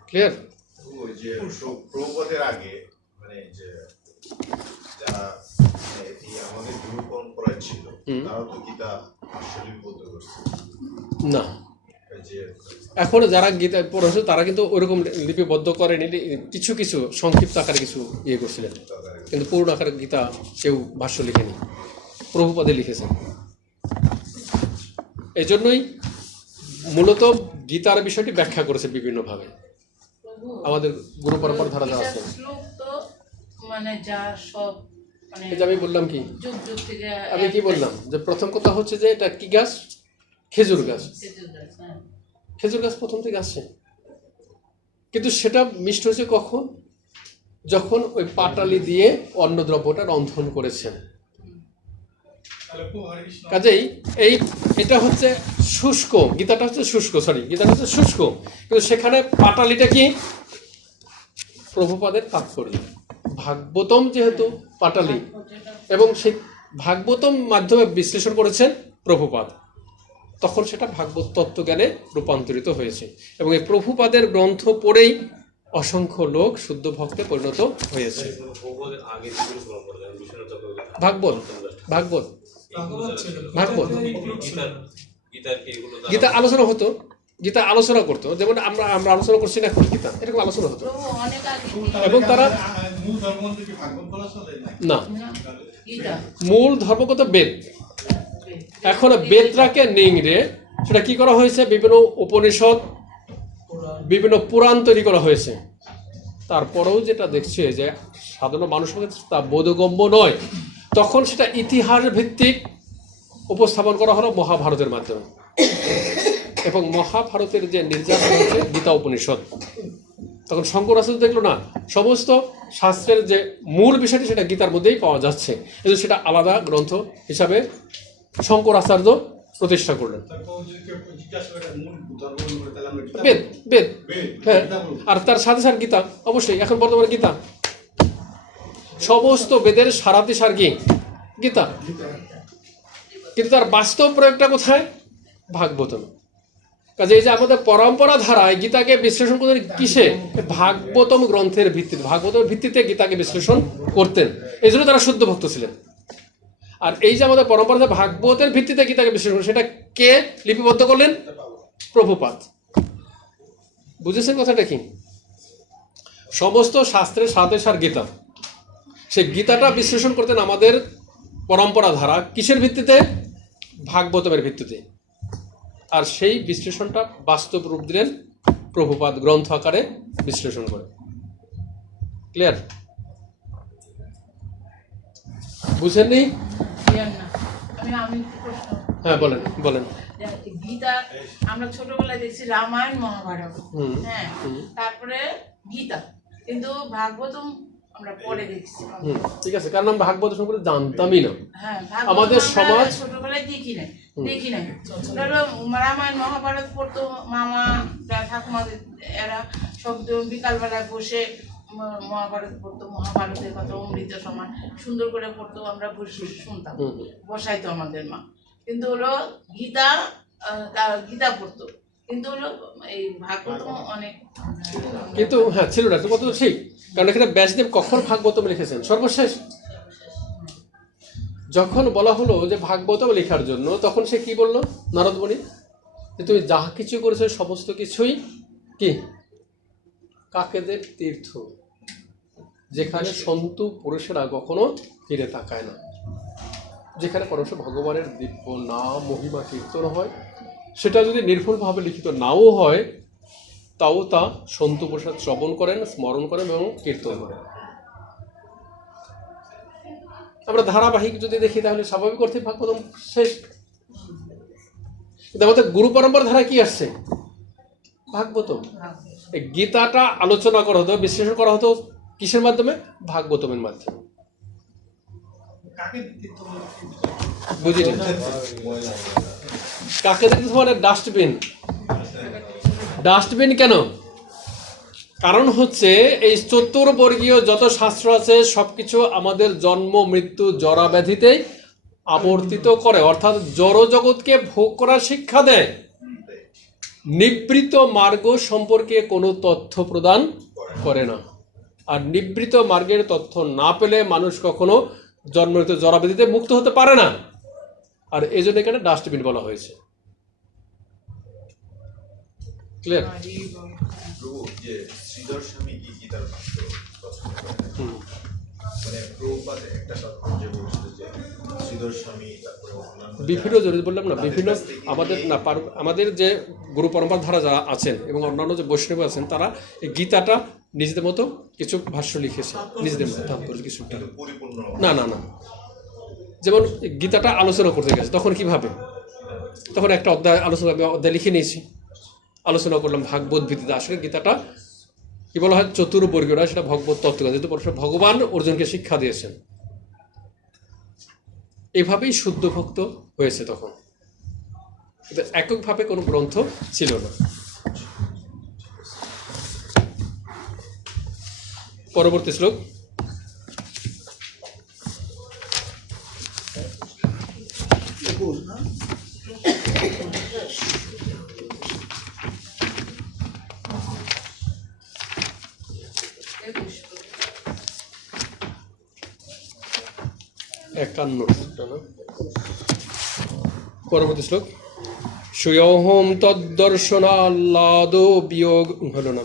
ক্লিয়ার? ওই যে প্রভুপাদের আগে মানে যে যারা আমাদের গুরু পরম্পরায় ছিল, তারা তো গীতা আসলে লিপিবদ্ধ করছে না। এখন যারা গীতা পড়েছে তারা কিন্তু ওইরকম লিপিবদ্ধ করেনি, কিছু কিছু সংক্ষিপ্ত আকারে কিছু ইয়ে করছিলেন, কিন্তু পূর্ণ আকারে গীতা কেউ ভাষ্য লিখেনি, প্রভুপাদে লিখেছেন। এই জন্যই মূলত গীতার বিষয়টি ব্যাখ্যা করেছে বিভিন্নভাবে আমাদের গুরু পরম্পরা ধারা যা আছে। মানে যা সব মানে আমি বললাম কি, যুগ যুগ থেকে আমি কি বললাম যে প্রথম কথা হচ্ছে যে এটা কি গাছ? খেজুর গাছ। খেজুর গাছ প্রথম থেকে আসছে, কিন্তু সেটা মিষ্ট হয়েছে কখন? যখন ওই পাটালি দিয়ে অন্ন দ্রব্যটা রন্ধন করেছেন। কাজেই এটা হচ্ছে শুষ্ক, গীতাটা হচ্ছে শুষ্ক, গীতাটা হচ্ছে শুষ্ক, কিন্তু সেখানে পাটালিটা কি? প্রভুপাদের তাৎপর্য। ভাগবতম যেহেতু পাটালি, এবং সেই ভাগবতম মাধ্যমে বিশ্লেষণ করেছেন প্রভুপাদ, তখন সেটা ভাগবত তত্ত্বজ্ঞানে রূপান্তরিত হয়েছে। এবং এই প্রভুপাদের গ্রন্থ পড়েই অসংখ্য লোক শুদ্ধ ভক্তে পরিণত হয়েছে। ভাগবত ভাগবত ভাগবত গীতা আলোচনা হতো, গীতা আলোচনা করতো, যেমন আমরা আলোচনা করছি না এখন, গীতা এরকম আলোচনা হতো। এবং তারা না, মূল ধর্মগত বেদ, এখন বেদটাকে নিংড়ে সেটা কি করা হয়েছে? বিভিন্ন উপনিষদ, বিভিন্ন পুরাণ তৈরি করা হয়েছে। তারপরেও যেটা দেখছে যে সাধারণ মানুষের কাছে তা বোধগম্য নয়, তখন সেটা ইতিহাস ভিত্তিক উপস্থাপন করা হলো মহাভারতের মাধ্যমে। এবং মহাভারতের যে নির্যাতন হচ্ছে গীতা উপনিষদ, তখন শঙ্কর আচার্য দেখলো না, সমস্ত শাস্ত্রের যে মূল বিষয়টি সেটা গীতার মধ্যেই পাওয়া যাচ্ছে, কিন্তু সেটা আলাদা গ্রন্থ হিসাবে শঙ্কর আচার্য প্রতিষ্ঠা করলেন। বেদ বেদ হ্যাঁ, আর তার সাথে সাথে গীতা, অবশ্যই এখন বর্তমানে গীতা, সমস্ত বেদের সারাতে সার কি? গীতা। কিন্তু তার বাস্তব প্রয়োগটা কোথায়? ভাগবতম। কাজে এই যে আমাদের পরম্পরা ধারায় গীতাকে বিশ্লেষণ করতেন কিসে? ভাগবতম গ্রন্থের ভিত্তিতে, ভাগবতের ভিত্তিতে গীতাকে বিশ্লেষণ করতেন, এই জন্য তারা শুদ্ধ ভক্ত ছিলেন। আর এই যে আমাদের পরম্পরা ভাগবতের ভিত্তিতে গীতাকে বিশ্লেষণ, সেটা কে লিপিবদ্ধ করলেন? প্রভুপাদ। বুঝেছেন কথাটা কি? সমস্ত শাস্ত্রের সাথে সার গীতা, সেই গীতাটা বিশ্লেষণ করতেন আমাদের পরম্পরা ধারা কিসের ভিত্তিতে? ভাগবতমের ভিত্তিতে। আর সেই বিশ্লেষণটা বাস্তব রূপ দিলেন প্রভুপাদ গ্রন্থ আকারে বিশ্লেষণ করে। ক্লিয়ার? বুঝেননি? আমি হ্যাঁ বলেন। গীতা আমরা ছোটবেলায় দেখছি রামায়ণ মহাভারত, হুম, হ্যাঁ, হুম, তারপরে গীতা, কিন্তু ভাগবতম আমরা পরে দেখছি। ঠিক আছে, কারণ আমরা ভাগবত সম্পর্কে জানতামই না। হ্যাঁ, ভাগবত আমাদের আমরা সমাজ ছোটবেলায় দেখি নাই। ধরো রামায়ণ মহাভারত পড়তো মামা ঠাকুমাদের, এরা সব বিকালবেলায় বসে মহাভারত পড়তো, মহাভারতের কথা অমৃত সমান সুন্দর করে পড়তো, আমরা বসে শুনতাম, বসাইতো আমাদের মা। কিন্তু হলো গীতা, গীতা পড়তো, কিন্তু হলো এই ভাগবতম অনেক কিন্তু হ্যাঁ ছিল না, কত ঠিক, কারণ এখানে ব্যাসদেব কখন ভাগবতম লিখেছেন? সর্বশেষ যখন বলা হলো যে ভাগবতম লেখার জন্য, তখন সে কি বললো নারদমণি, যে তুমি যাহা কিছু করেছো সমস্ত কিছুই কি কাকেদের তীর্থ, যেখানে সন্তু পুরুষেরা কখনো ফিরে তাকায় না, যেখানে পরমেশ্বর ভগবানের দিব্য নাম মহিমা কীর্তন হয়, সেটা যদি নির্ভুলভাবে লিখিত নাও হয়, তাও তা সন্তু প্রসাদ শ্রবণ করেন, স্মরণ করেন এবং কীর্তন করেন। আমরা ধারাবাহিক যদি দেখি তাহলে স্বাভাবিক অর্থে ভাগবতম শেষ। কিন্তু আমাদের গুরু পরম্পরা ধারা কি আসছে? ভাগবতম। এই গীতাটা আলোচনা করা হতো, বিশ্লেষণ করা হতো কিসের মাধ্যমে? ভাগবতমের মাধ্যমে। বুঝিনি কাকে দেখতে মানে ডাস্টবিন। ডাস্টবিন কেন? কারণ হচ্ছে এই চতুর্বর্গীয় যত শাস্ত্র আছে সবকিছু আমাদের জন্ম মৃত্যু জরা ব্যাধিতেই আবর্তিত করে, অর্থাৎ জড় জগৎকে ভোগ করার শিক্ষা দেয়, নিবৃত মার্গ সম্পর্কে কোনো তথ্য প্রদান করে না। আর নিবৃত মার্গের তথ্য না পেলে মানুষ কখনো জন্ম মৃত্যু জরা ব্যাধিতে মুক্ত হতে পারে না। আর এই জন্য এখানে ডাস্টবিন বলা হয়েছে। ক্লিয়ার? প্রভু যে শ্রীধর স্বামী কি গীতার ভাষ্য মানে প্রভুপাদ একটা তাৎপর্য বলছিল যে শ্রীধর স্বামী, তারপরে বিভিন্ন জড়িত বললাম না, বিভিন্ন আমাদের যে গুরু পরম্পরা ধারা যারা আছেন এবং অন্যান্য যে বৈষ্ণব আছেন, তারা এই গীতাটা নিজেদের মতো কিছু ভাষ্য লিখেছে, নিজেদের মতো তাৎপর্য কিছুটা। না না না, যেমন গীতাটা আলোচনা করতে গেছে তখন কিভাবে, তখন একটা অধ্যায় আলোচনা অধ্যায় লিখে নিয়েছি, আলোচনা করলাম ভাগবত ভিত্তিতে। আসলে গীতাটা কি বলা হয় চতুর্বর্গীয়রা, সেটা ভগবত তত্ত্ব, যেহেতু ভগবান অর্জুনকে শিক্ষা দিয়েছেন, এভাবেই শুদ্ধ ভক্ত হয়েছে তখন, কিন্তু এককভাবে কোনো গ্রন্থ ছিল না। পরবর্তী শ্লোক। পরবর্তী শ্লোক। সুয়হম তদ্দর্শনাল্লাদ বিয়োগ হলো না,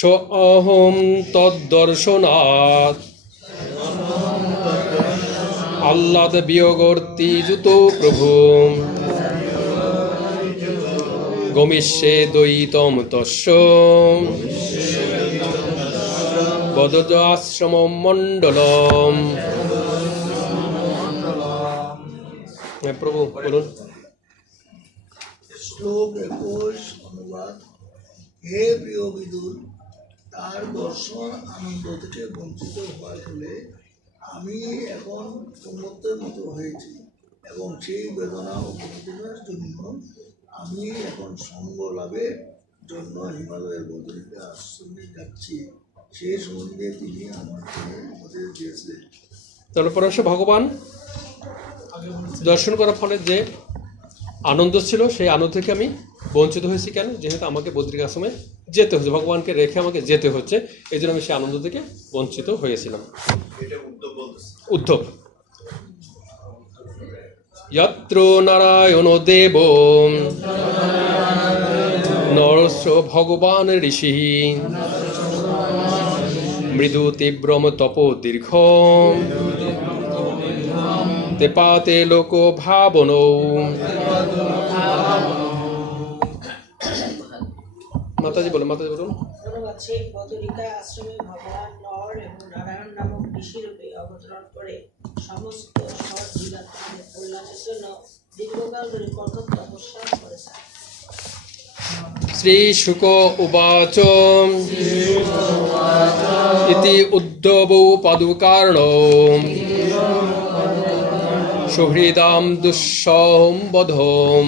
সোহম তদ্দর্শনাৎ আহ্লাদ বিয়োগর্তি যুত প্রভু গমিষ্যে দ্বৈতম তস্য বদজ আশ্রম মণ্ডলম। প্রভু বলুন। শ্লোক 21 অনুবাদ। হে প্রিয় বিদুর, তার দর্শন আনন্দ থেকে বঞ্চিত হওয়ার ফলে আমি এখন উন্মত্তের মতো হয়েছি, এবং সেই বেদনা উপবেদনার জন্য আমি এখন সঙ্গ লাভের জন্য হিমালয়ের বদরিতে আশ্রমে যাচ্ছি। সেই সম্বন্ধে তিনি আমাকে উপদেশ দিয়েছিলেন। তারপরে ভগবান দর্শন করার ফলে যে আনন্দ ছিল, সেই আনন্দ থেকে আমি বঞ্চিত হয়েছি। কেন? যেহেতু আমাকে বদ্রিক আশ্রমে যেতে হচ্ছে, ভগবানকে রেখে আমাকে যেতে হচ্ছে, এই জন্য আমি সেই আনন্দ থেকে বঞ্চিত হয়েছিলাম। উদ্ধব। যত্র নারায়ণ দেব নরস্য ভগবান ঋষি মৃদু তীব্রম তপ দীর্ঘ তেপাতে লোক ভাবন। মাতাজি বলুন, মাতাজি বলুন। ধন্যবাদ। সেই বদরিকা আশ্রমে ভগবান নর এবং নারায়ণ নামক ঋষিরূপে অবতরণ করে সমস্ত সৎ জীবাত্মাদের কল্যাণের জন্য দীর্ঘকাল ধরে কঠোর তপস্যা করেছেন। শ্রীশুক উবাচ ইতি উদ্ধবো পাদুকার্ণো সুহৃদাম দুঃসম্বধম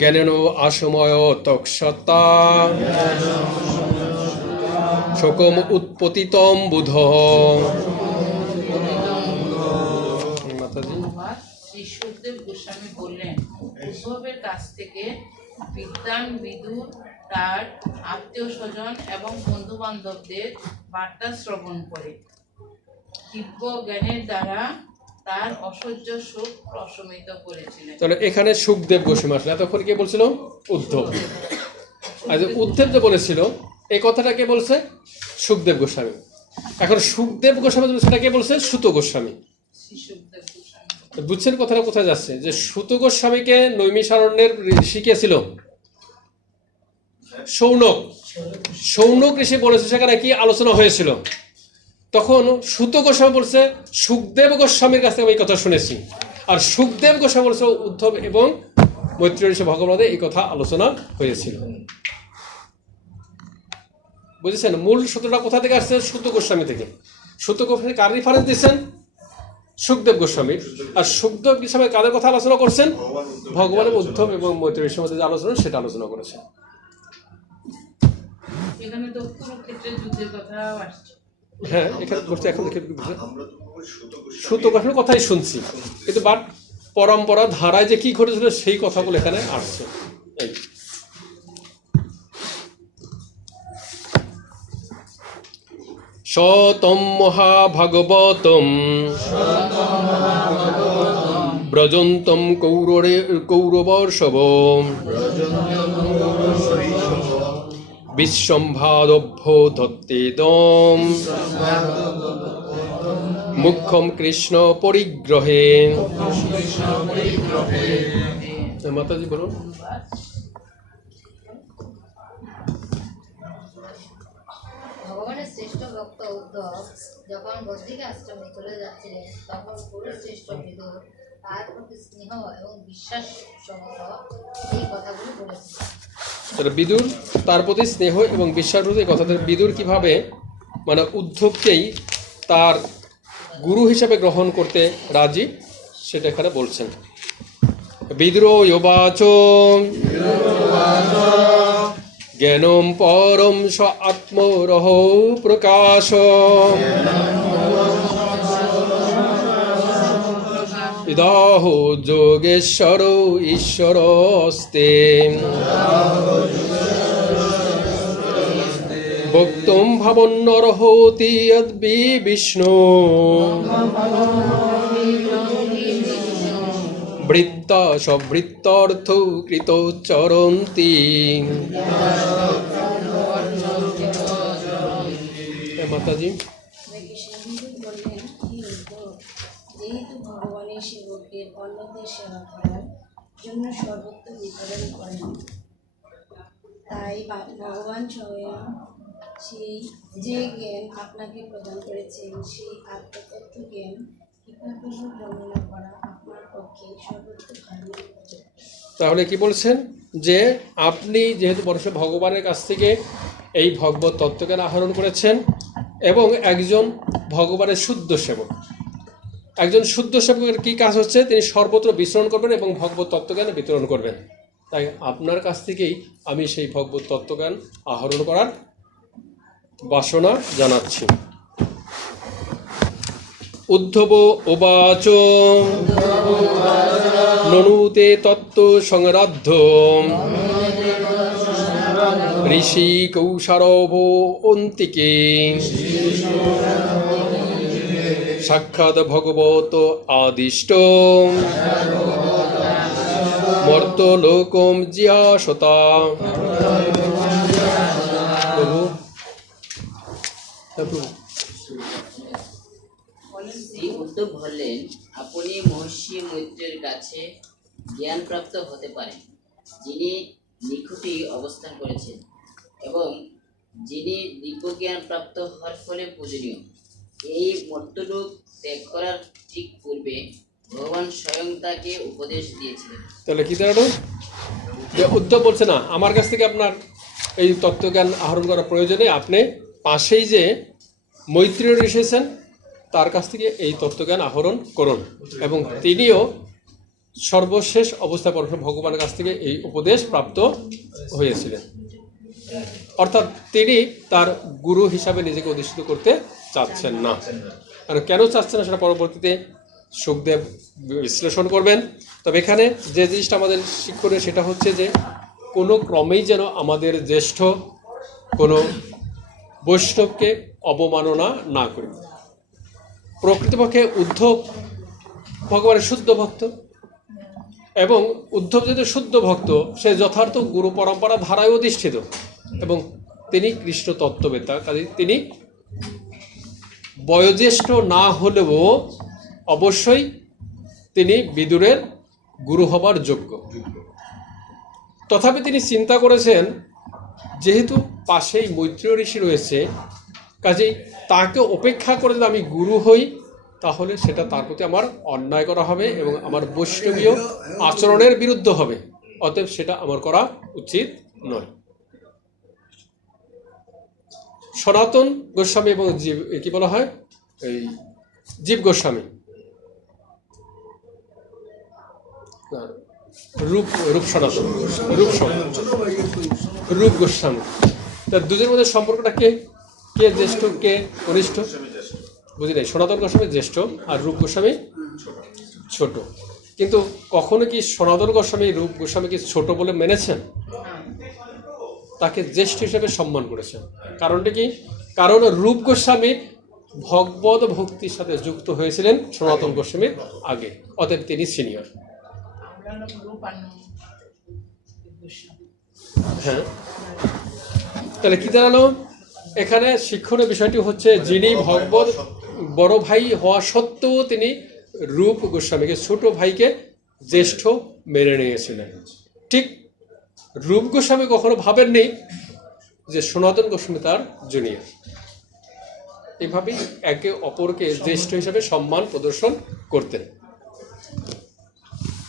জ্ঞানেন আসময় তক্ষতা শোকম উৎপতিতম বুধ। মাতাজি শ্রী সুখদেব গোস্বামী বললেন, উদ্ধবের কাছ থেকে বিদ্বান বিদুর তার আত্মীয় স্বজন এবং বন্ধু বান্ধবদের বার্তা শ্রবণ করে দিব্য জ্ঞানের দ্বারা তার অসহ্য শোক প্রশমিত করেছিলেন। তাহলে এখানে সুখদেব গোস্বামী আসলে, এতক্ষণ কে বলছিল? উদ্ধব। আর উদ্ধব যে বলেছিল এই কথাটা কে বলছে? সুখদেব গোস্বামী। এখন সুখদেব গোস্বামী সেটা কে বলছে? সুত গোস্বামী। শ্রী সুখদেব গোস্বামী বুঝছেন কথাটা কোথায় যাচ্ছে? যে সুত গোস্বামীকে নৈমিষারণ্যের ঋষি কে ছিল? শৌনক। শৌনক ঋষি বলেছে, সেখানে কি আলোচনা হয়েছিল? তখন সুত গোস্বামী বলছে সুখদেব গোস্বামীর কাছ থেকে আমি এই কথা শুনেছি। আর সুখদেব গোস্বামী বলছে উদ্ধব এবং মৈত্রী ঋষি ভগবতে এই কথা আলোচনা হয়েছিল। বুঝেছেন? মূল সূত্রটা কোথা থেকে আসছে? সুত গোস্বামী থেকে। সুত গোস্বামী কার রেফারেন্স দিচ্ছেন? সুখদেব গোস্বামীর। আর সুখদেব গোস্বামী কাদের কথা আলোচনা করছেন? ভগবানের উদ্ধব এবং মৈত্রী ঋষির মধ্যে যে আলোচনা সেটা আলোচনা করেছেন। এখানে তো কুরুক্ষেত্রের যুদ্ধের কথা আসছে। হ্যাঁ, এখানে বলছে এখন দেখে আমরা তো সুত গোস্বামীর কথাই শুনছি, কিন্তু বাট পরম্পরা ধারায় যে কি ঘটেছিল সেই কথাগুলো এখানে আসছে। এই শতম মহাভাগবতম ব্রজন্তম কৌরবর্ষভ বিশ্বম্ভাদভ্যোধত্তেদম মুখ্যম কৃষ্ণ পরিগ্রহে। মাতাজি বলুন। ভগবানের শ্রেষ্ঠ ভক্ত উদ্ধব যখন বদ্রিকা আশ্রমে চলে যাচ্ছিলেন তখন কুরুশ্রেষ্ঠ বিদুর তার প্রতি স্নেহ এবং বিশ্বাস সমেত এই কথাগুলো বলেছিলেন। বিদুর তার প্রতি স্নেহ এবং বিশ্বাস এই কথাদের বিদুর কিভাবে মানে উদ্ধবকেই তার গুরু হিসাবে গ্রহণ করতে রাজি সেটা এখানে বলছেন। বিদুর যোবাচ জ্ঞানম পরম স আত্মরহ প্রকাশ ইদাহ যোগেশ্বর ঈশ্বরস্তে বক্তুম ভাবন্নরহতি যদ্বি বিষ্ণু বৃত্তা সবৃত্তার্থ কৃত চরন্তি। মাতাজি বললেন, হে উদ্ধব, যেহেতু ভগবানের সেবকদের অন্যদের সেবা করার জন্য সর্বত্র বিতরণ করেন, তাই ভগবান স্বয়ং সেই যে জ্ঞান আপনাকে প্রদান করেছেন সেই আত্মতত্ত্ব জ্ঞান কৃপাপূর্বক বর্ণনা করা আপনার পক্ষে সর্বত্র ভালো। তাহলে কি বলছেন? যে আপনি যেহেতু পরমেশ্বর ভগবানের কাছ থেকে এই ভগবত তত্ত্বজ্ঞান আহরণ করেছেন এবং একজন ভগবানের শুদ্ধ সেবক, একজন শুদ্ধ সেবকের কি কাজ হচ্ছে? তিনি সর্বত্র বিচরণ করবেন এবং ভগবত তত্ত্বজ্ঞান বিতরণ করবেন। তাই আপনার কাছ থেকেই আমি সেই ভগবত তত্ত্বজ্ঞান আহরণ করার বাসনা জানাচ্ছি। উদ্ধব উবাচ ননুতে তত্ত্ব সংরাধ্য ঋষি কৌশারভ অন্তিকে সাক্ষাৎ ভগবত আদিষ্ট মর্তলোকম জিয়াসতা। শ্রী উদ্ধব বললেন, আপনি মহর্ষি মৈত্রের কাছে জ্ঞান প্রাপ্ত হতে পারেন, যিনি নিকটে অবস্থান করেছেন এবং যিনি দিব্যজ্ঞান প্রাপ্ত হওয়ার ফলে পূজনীয়। এই মর্তলোক ত্যাগ করার ঠিক পূর্বে ভগবান স্বয়ং তাকে উপদেশ দিয়েছিলেন। তাহলে কি দাঁড়ালো? যে উদ্ধব বলছে না, আমার কাছ থেকে আপনার এই তত্ত্বজ্ঞান আহরণ করার প্রয়োজনে আপনি পাশেই যে মৈত্রেয় এসেছেন তার কাছ থেকে এই তত্ত্বজ্ঞান আহরণ করুন। এবং তিনিও সর্বশেষ অবস্থা পরমেশ্বর ভগবানের কাছ থেকে এই উপদেশ প্রাপ্ত হয়েছিলেন। অর্থাৎ তিনি তার গুরু হিসাবে নিজেকে অধিষ্ঠিত করতে চাচ্ছেন না। কারণ কেন চাচ্ছেন না সেটা পরবর্তীতে সুখদেব বিশ্লেষণ করবেন। তবে এখানে যে জিনিসটা আমাদের শিক্ষণীয় সেটা হচ্ছে যে কোনো ক্রমেই যেন আমাদের জ্যেষ্ঠ কোনো বৈষ্ণবকে অবমাননা না করি। প্রকৃতপক্ষে উদ্ধব ভগবানের শুদ্ধ ভক্ত, এবং উদ্ধব যেহেতু শুদ্ধ ভক্ত, সে যথার্থ গুরু পরম্পরা ধারায় অধিষ্ঠিত এবং তিনি কৃষ্ণ তত্ত্ববেত্তা। কাজে তিনি বয়োজ্যেষ্ঠ না হলেও অবশ্যই তিনি বিদুরের গুরু হবার যোগ্য। তথাপি তিনি চিন্তা করেছেন যেহেতু পাশেই মৈত্রেয় ঋষি রয়েছে, কাজেই তাকে উপেক্ষা করে যদি আমি গুরু হই তাহলে সেটা তার প্রতি আমার অন্যায় করা হবে এবং আমার বৈষ্ণবীয় আচরণের বিরুদ্ধে হবে। অতএব সেটা আমার করা উচিত নয়। সনাতন গোস্বামী এবং জীব, কি বলা হয়, এই জীব গোস্বামী, রূপ সনাতন, রূপ গোস্বামী, তার দুজনের মধ্যে সম্পর্কটা কে কে জ্যেষ্ঠ কে কনিষ্ঠ বুঝি নাই। সনাতন গোস্বামী জ্যেষ্ঠ আর রূপ গোস্বামী ছোট। কিন্তু কখনো কি সনাতন গোস্বামী রূপ গোস্বামীকে ছোট বলে মেনেছেন? তাকে জ্যেষ্ঠ হিসেবে সম্মান করেছেন। কারণটা কি? কারণ রূপ গোস্বামী ভগবত ভক্তির সাথে যুক্ত হয়েছিলেন সনাতন গোস্বামীর আগে, অতএব তিনি সিনিয়র। হ্যাঁ, তাহলে কি দাঁড়ালো? এখানে শিক্ষণীয় বিষয়টি হচ্ছে যিনি ভগবত বড় ভাই হওয়া সত্ত্বেও তিনি রূপ গোস্বামীকে ছোট ভাইকে জ্যেষ্ঠ মেনে নিয়েছিলেন। ঠিক রূপ গোস্বামী কখনো ভাবেননি যে সনাতন গোস্বামী তার জুনিয়র। এভাবেই একে অপরকে জ্যেষ্ঠ হিসেবে সম্মান প্রদর্শন করতেন।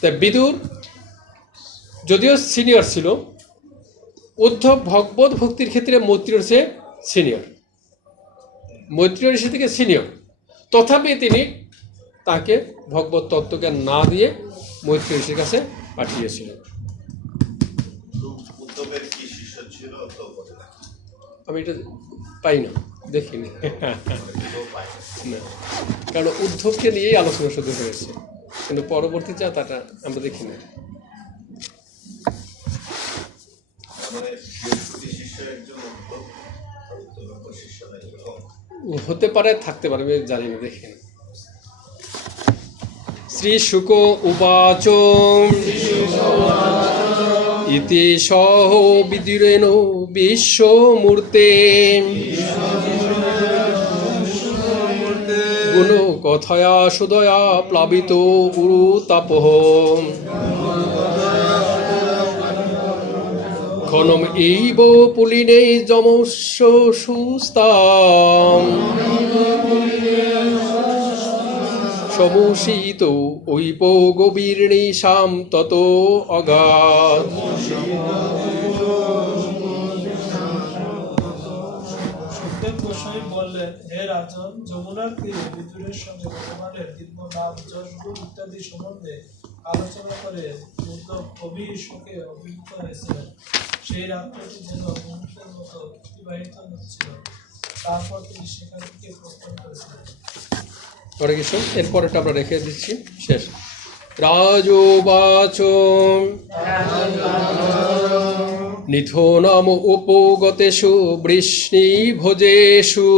তাই বিদুর যদিও সিনিয়র ছিল, উদ্ধব ভগবত ভক্তির ক্ষেত্রে মৈত্রেয় চেয়ে সিনিয়র, মৈত্রেয় ঋষি থেকে সিনিয়র। তথাপি তিনি তাকে ভগবত তত্ত্বজ্ঞান না দিয়ে মৈত্রেয় ঋষির কাছে পাঠিয়েছিলেন। আমি এটা পাই না, দেখিনি না, কারণ উদ্ধবকে নিয়েই আলোচনা শুরু হয়েছে, কিন্তু পরবর্তী যা তাটা আমরা দেখি না। হতে পারে, থাকতে পারে, আমি জানি না, দেখি না। শ্রী শুক উবাচ ইতি সহ বিদুরেণ বিশ্বমূর্তে গুণ কথায়া সুদয়া প্লাবিত উরু তাপহ ক্ষণম এইব পুলিনে যমস্য সুস্তাম সমুষিত ঐপ গভীর্ণীশাম তত অগাধ। সুখদেব গোস্বামী বললেন, হে রাজন, যমুনার তীরে বিদুরের সঙ্গে ভগবানের দিব্য নাম যশ গুণ ইত্যাদি সম্বন্ধে আলোচনা করে উদ্ধব গভীর শোকে অভিভূত হয়েছিলেন। সেই রাত্রটি যেন মুহূর্তের মতো অতিবাহিত হচ্ছিল। তারপর তিনি সেখান থেকে প্রস্থান করেছিলেন। হরে কৃষ্ণ। এরপরেটা আমরা রেখে দিচ্ছি, শেষ। রাজোবাচ নিথো নাম উপগতেষু বৃষ্ণি ভোজেষু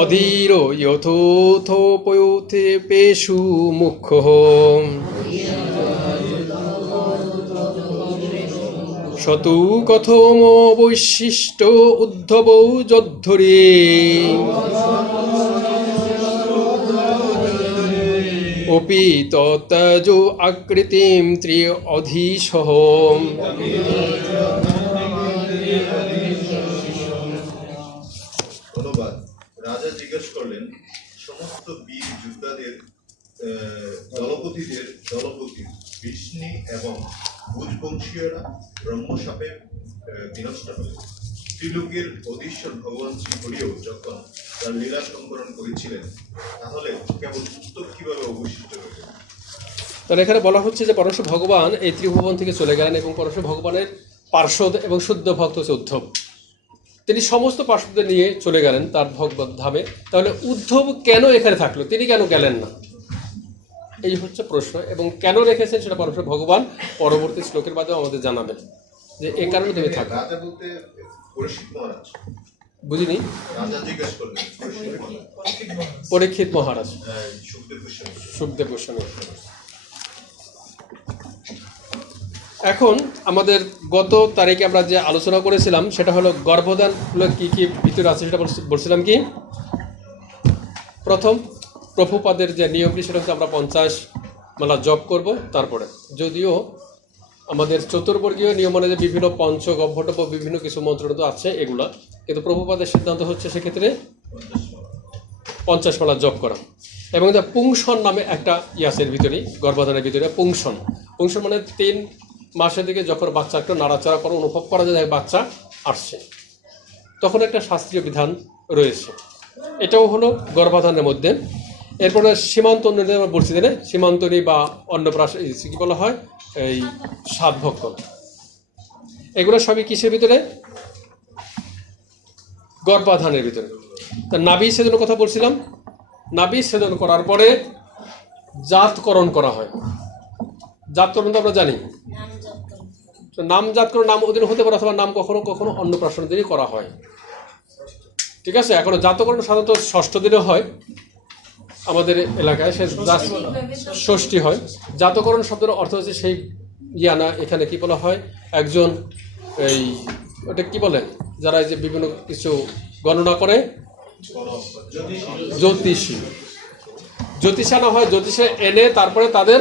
অধীর যথোথোপয়ুথেপেষু মুখ্য শতু কথম বৈশিষ্ট্য উদ্ধব যদ্ধরে অপি তত্ত্বজ আকৃতিম ত্রি অধীশহ। ধন্যবাদ। রাজা জিজ্ঞেস করলেন, দলপতি বিষ্ণু এবং ভুজবংশীয়রা ব্রহ্মশাপে বিনষ্ট হল। ত্রিলোকের অধীশ্বর ভগবান শ্রীহরিও যখন তার লীলা সংকলন করেছিলেন, তাহলে কেবল উত্তর কিভাবে অবশিষ্ট রইল? তাহলে এখানে বলা হচ্ছে যে পরমেশ্বর ভগবান এই ত্রিভুবন থেকে চলে গেলেন এবং পরমেশ্বর ভগবানের পার্শ্বদ এবং শুদ্ধ ভক্ত হচ্ছে উদ্ধব। তিনি সমস্ত পার্শ্বদের নিয়ে চলে গেলেন তার ভগবত ধামে। তাহলে উদ্ধব কেন এখানে থাকলো, তিনি কেন গেলেন না, এই হচ্ছে প্রশ্ন। এবং কেন রেখেছেন সেটা পরমেশ্বর ভগবান পরবর্তী শ্লোকের মাধ্যমে আমাদের জানাবেন যে এই কারণে তুমি থাকো। রাজা বলতে পরীক্ষিত মহারাজ, বুঝিনি? রাজা জিজ্ঞেস করলেন পরীক্ষিত মহারাজ, সুখদেব গোস্বামী। এখন আমাদের গত তারিখে আমরা যে আলোচনা করেছিলাম সেটা হলো গর্ভদান কি কি ভিতরে আছে সেটা বলছিলাম। কি প্রথম প্রভুপাদের যে নিয়মটি সেটা হচ্ছে আমরা 50 মালা জপ করব। তারপরে যদিও আমাদের চতুর্বর্গীয় নিয়ম অনুযায়ী বিভিন্ন পঞ্চগভ্যটপ বিভিন্ন কিছু মন্ত্র তো আছে এগুলা, কিন্তু প্রভুপাদের সিদ্ধান্ত হচ্ছে সেক্ষেত্রে 50 মালা জপ করা। এবং পুংসন নামে একটা ইয়াসের ভিতরেই গর্ভধানের ভিতরে পুংসন মানে 3 মাসের দিকে যখন বাচ্চা একটু নাড়াচাড়া করে অনুভব করা যায় বাচ্চা আসছে, তখন একটা শাস্ত্রীয় বিধান রয়েছে, এটাও হলো গর্ভাধানের মধ্যে। এরপরে সীমান্তনী আমরা বলছি যে সীমান্তনী বা অন্নপ্রাশন কি বলা হয়, এই সাতভক্ষণ, এগুলো সবই কিসের ভিতরে? গর্ভাধানের ভিতরে। তা নাভি ছেদনের কথা বলছিলাম। নাভি ছেদন করার পরে জাতকরণ করা হয়। জাতকরণ তো আমরা জানি, নাম জাতকরণ নাম ওদিন হতে পারে, অথবা নাম কখনো কখনো অন্নপ্রাশনের দিনই করা হয়। ঠিক আছে, এখন জাতকরণ সাধারণত 6ষ্ঠ দিনে হয় আমাদের এলাকায়, সে ষষ্ঠী হয়। জাতকরণ শব্দের অর্থ হচ্ছে সেই ইয়ানা, এখানে কি বলা হয়, একজন এই ওটা কি বলে, যারা এই যে বিভিন্ন কিছু গণনা করে, জ্যোতিষী আনা হয়। জ্যোতিষে এনে তারপরে তাদের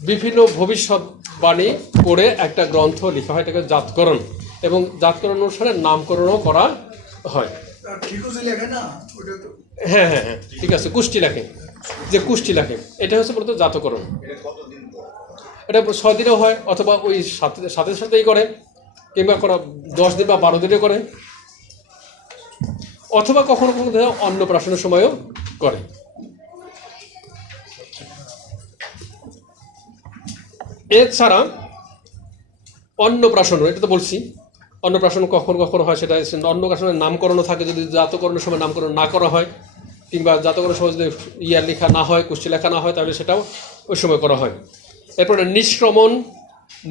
বিভিন্ন ভবিষ্যৎবাণী করে একটা গ্রন্থ লেখা হয়, এটাকে জাতকরণ। এবং জাতকরণ অনুসারে নামকরণও করা হয়। হ্যাঁ হ্যাঁ হ্যাঁ, ঠিক আছে, কুষ্টি লেখে, যে কুষ্টি লেখে, এটা হচ্ছে মূলত জাতকরণ। এটা 6 দিনেও হয়, অথবা ওই সাথে সাথেই করে, কিংবা 10 দিন বা 12 দিনে করে, অথবা কখনো কখনো অন্নপ্রাশনের সময়ও করে। এছাড়া অন্নপ্রাশন, এটা তো বলছি, অন্নপ্রাশন কখন কখনো হয়, সেটা অন্নপ্রাশনের নামকরণও থাকে। যদি জাতকরণের সময় নামকরণ না করা হয়, কিংবা জাতকরণের সময় যদি ইয়ার লেখা না হয়, কুষ্টি লেখা না হয়, তাহলে সেটাও ওই সময় করা হয়। এরপরে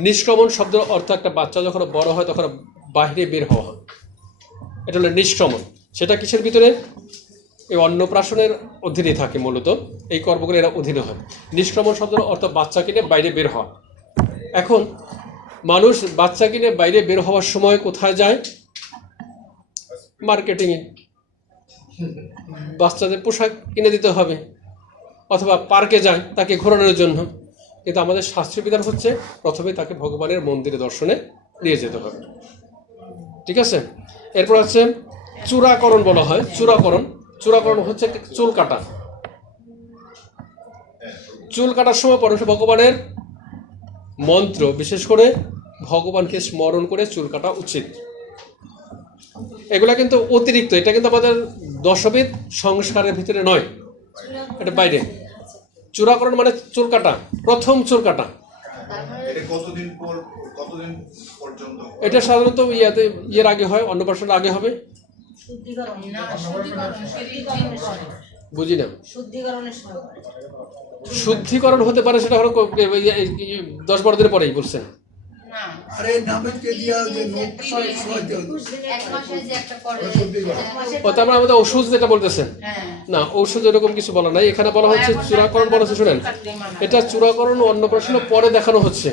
নিষ্ক্রমণ শব্দের অর্থ একটা বাচ্চা যখন বড় হয় তখন বাইরে বের হওয়া হয়, এটা হলো নিষ্ক্রমণ। সেটা কিসের ভিতরে? এই অন্নপ্রাশনের অধীনে থাকে, মূলত এই কর্মগুলো এরা অধীনে হয়। নিষ্ক্রমণ শব্দের অর্থ বাচ্চা কিনে বাইরে বের হওয়া। এখন মানুষ বাচ্চা কিনে বাইরে বের হওয়ার সময় কোথায় যায়? মার্কেটিংয়ে, বাচ্চাদের পোশাক কিনে দিতে হবে, অথবা পার্কে যায় তাকে ঘোরানোর জন্য। কিন্তু আমাদের শাস্ত্রীয় বিধান হচ্ছে প্রথমে তাকে ভগবানের মন্দিরে দর্শনে নিয়ে যেতে হবে। ঠিক আছে, এরপর হচ্ছে চূড়াকরণ বলা হয়। চূড়াকরণ হচ্ছে চুল কাটা। চুল কাটার সময় পরমেশ্বর ভগবানের মন্ত্র, বিশেষ করে ভগবানকে স্মরণ করে চুল কাটা উচিত। এগুলা কিন্তু অতিরিক্ত, এটা কিন্তু আমাদের দশবিধ সংস্কারের ভিতরে নয়, এটা বাইরে। চূড়াকরণ মানে চুল কাটা, প্রথম চুল কাটা। এটা সাধারণত ইয়ের আগে হয়, অন্নপ্রাশনের আগে হবে। বুঝি না, শুদ্ধিকরণ হতে পারে, সেটা হলো 10-12 দিনের পরেই বলছেন। তারপরে আমাদের ওষুধ যেটা বলতেছেন, না ঔষধ এরকম কিছু বলা নাই, এখানে বলা হচ্ছে চূড়াকরণ বলা হচ্ছে। শুনেন, এটা চূড়াকরণ অন্নপ্রাশনের পরে দেখানো হচ্ছে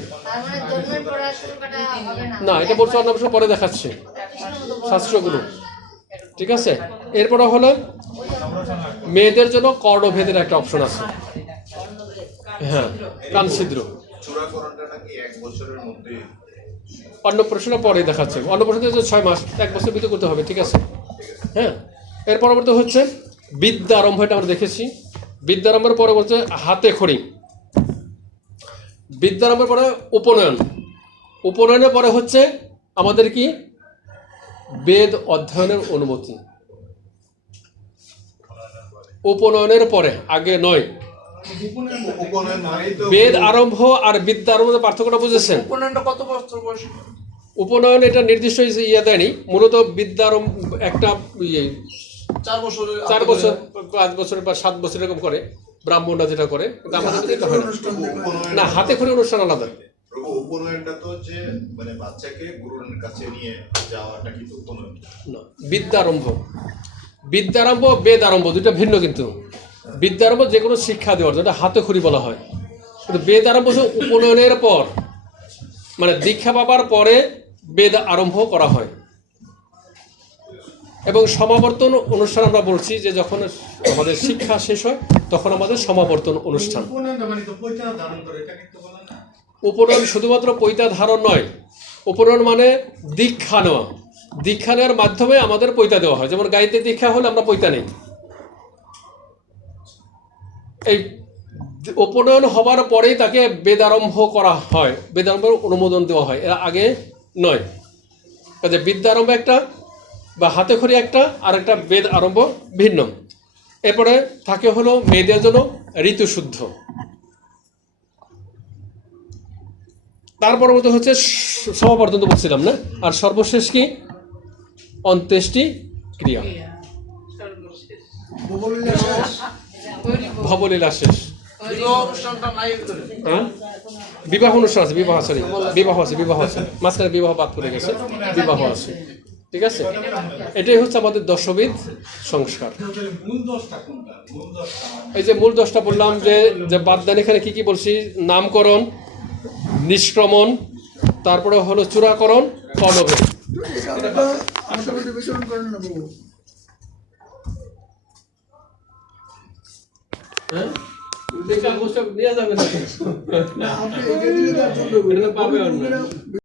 না, এটা বলছে অন্নপ্রাশন পরে দেখাচ্ছে শাস্ত্রগুলো। ঠিক আছে, এরপরে হলো মেয়েদের জন্য কর্ণভেদের একটা অপশন আছে। হ্যাঁ, কান ছিদ্র। অন্নপ্রাশনের পরে দেখাচ্ছে, অন্নপ্রাশন 6 মাস, 1 বছর ভিতরে করতে হবে। ঠিক আছে, হ্যাঁ। এর পরবর্তী হচ্ছে বিদ্যা আরম্ভ, এটা আমরা দেখেছি। বিদ্যারম্ভের পরে হচ্ছে হাতে খড়ি, বিদ্যারম্ভের পরে উপনয়ন, উপনয়নের পরে হচ্ছে আমাদের কি বেদ অধ্যয়নের অনুমতি। উপনয়নের পরে, আগে নয়। উপনয়ন মানেই তো বেদ আরম্ভ আর বিদ্যা আরম্ভের পার্থক্যটা বুঝেছেন? উপনয়নটা কত বছর বয়স? উপনয়ন এটা নির্দিষ্ট ইয়ে দেয়নি, মূলত বিদ্যারম্ভ একটা 4 বছরের 4 বছর 5 বছর বা 7 বছর এরকম করে ব্রাহ্মণরা যেটা করে, কিন্তু আমাদের দিকে হয় না। না, হাতে খড়ি অনুষ্ঠান আলাদা। প্রভু উপনয়নটা তো যে মানে বাচ্চাকে গুরুর কাছে নিয়ে যাওয়াটা কিন্তু উপনয়ন না, বিদ্যারম্ভ, বিদ্যারম্ভ বেদ আরম্ভ দুটো ভিন্ন। কিন্তু বিদ্যারম্ভ যে কোনো শিক্ষা দেওয়ার, যেটা হাতে খড়ি বলা হয়, কিন্তু বেদ আরম্ভ হচ্ছে উপনয়নের পর, মানে দীক্ষা পাবার পরে বেদ আরম্ভ করা হয়। এবং সমাবর্তন অনুষ্ঠান আমরা বলছি যে যখন আমাদের শিক্ষা শেষ হয় তখন আমাদের সমাবর্তন অনুষ্ঠান। উপনয়ন মানে তো পৈতা ধারণ করে, এটা কিন্তু বলে না। উপনয়ন শুধুমাত্র পৈতা ধারণ নয়, উপনয়ন মানে দীক্ষা নেওয়া। দীক্ষা নেওয়ার মাধ্যমে আমাদের পৈতা দেওয়া হয়। যেমন গাইতে দীক্ষা হলে আমরা পৈতা নেই। এই উপনয়ন হবার পরেই তাকে বেদারম্ভ করা হয়, বেদারম্ভের অনুমোদন দেওয়া হয়, এর আগে নয়। কাজে বিদ্যারম্ভ একটা বা হাতে খড়ি একটা, আর একটা বেদ আরম্ভ ভিন্ন। এরপরে থাকে হলো মেয়েদের জন্য ঋতুশুদ্ধ, তারপর মতো হচ্ছে সমাবর্তন তো বলছিলাম না, আর সর্বশেষ কি অন্ত্যেষ্টি ক্রিয়া, ভবলীলা শেষ। বিবাহ অনুষ্ঠানটা নাই ভিতরে। হ্যাঁ, বিবাহ অনুষ্ঠান আছে, বিবাহ সরি বিবাহ আছে, বিবাহ আছে, মাঝখানে বিবাহ বাদ করে গেছে, বিবাহ আছে। ঠিক আছে, এটাই হচ্ছে আমাদের দশবিধ সংস্কার। মূল দশটা কোনটা? মূল দশটা এই যে মূল 10টা বললাম, যে বাদদান এখানে কি কি বলছি, নামকরণ, নিষ্ক্রমণ, তারপরে হলো চূড়াকরণ, অনবেদ। বিচরণ করেন না বাবু। হ্যাঁ, নিয়ে যাবে না, আমাকে এটা দিলে তো আর চলবে না। পাবে না।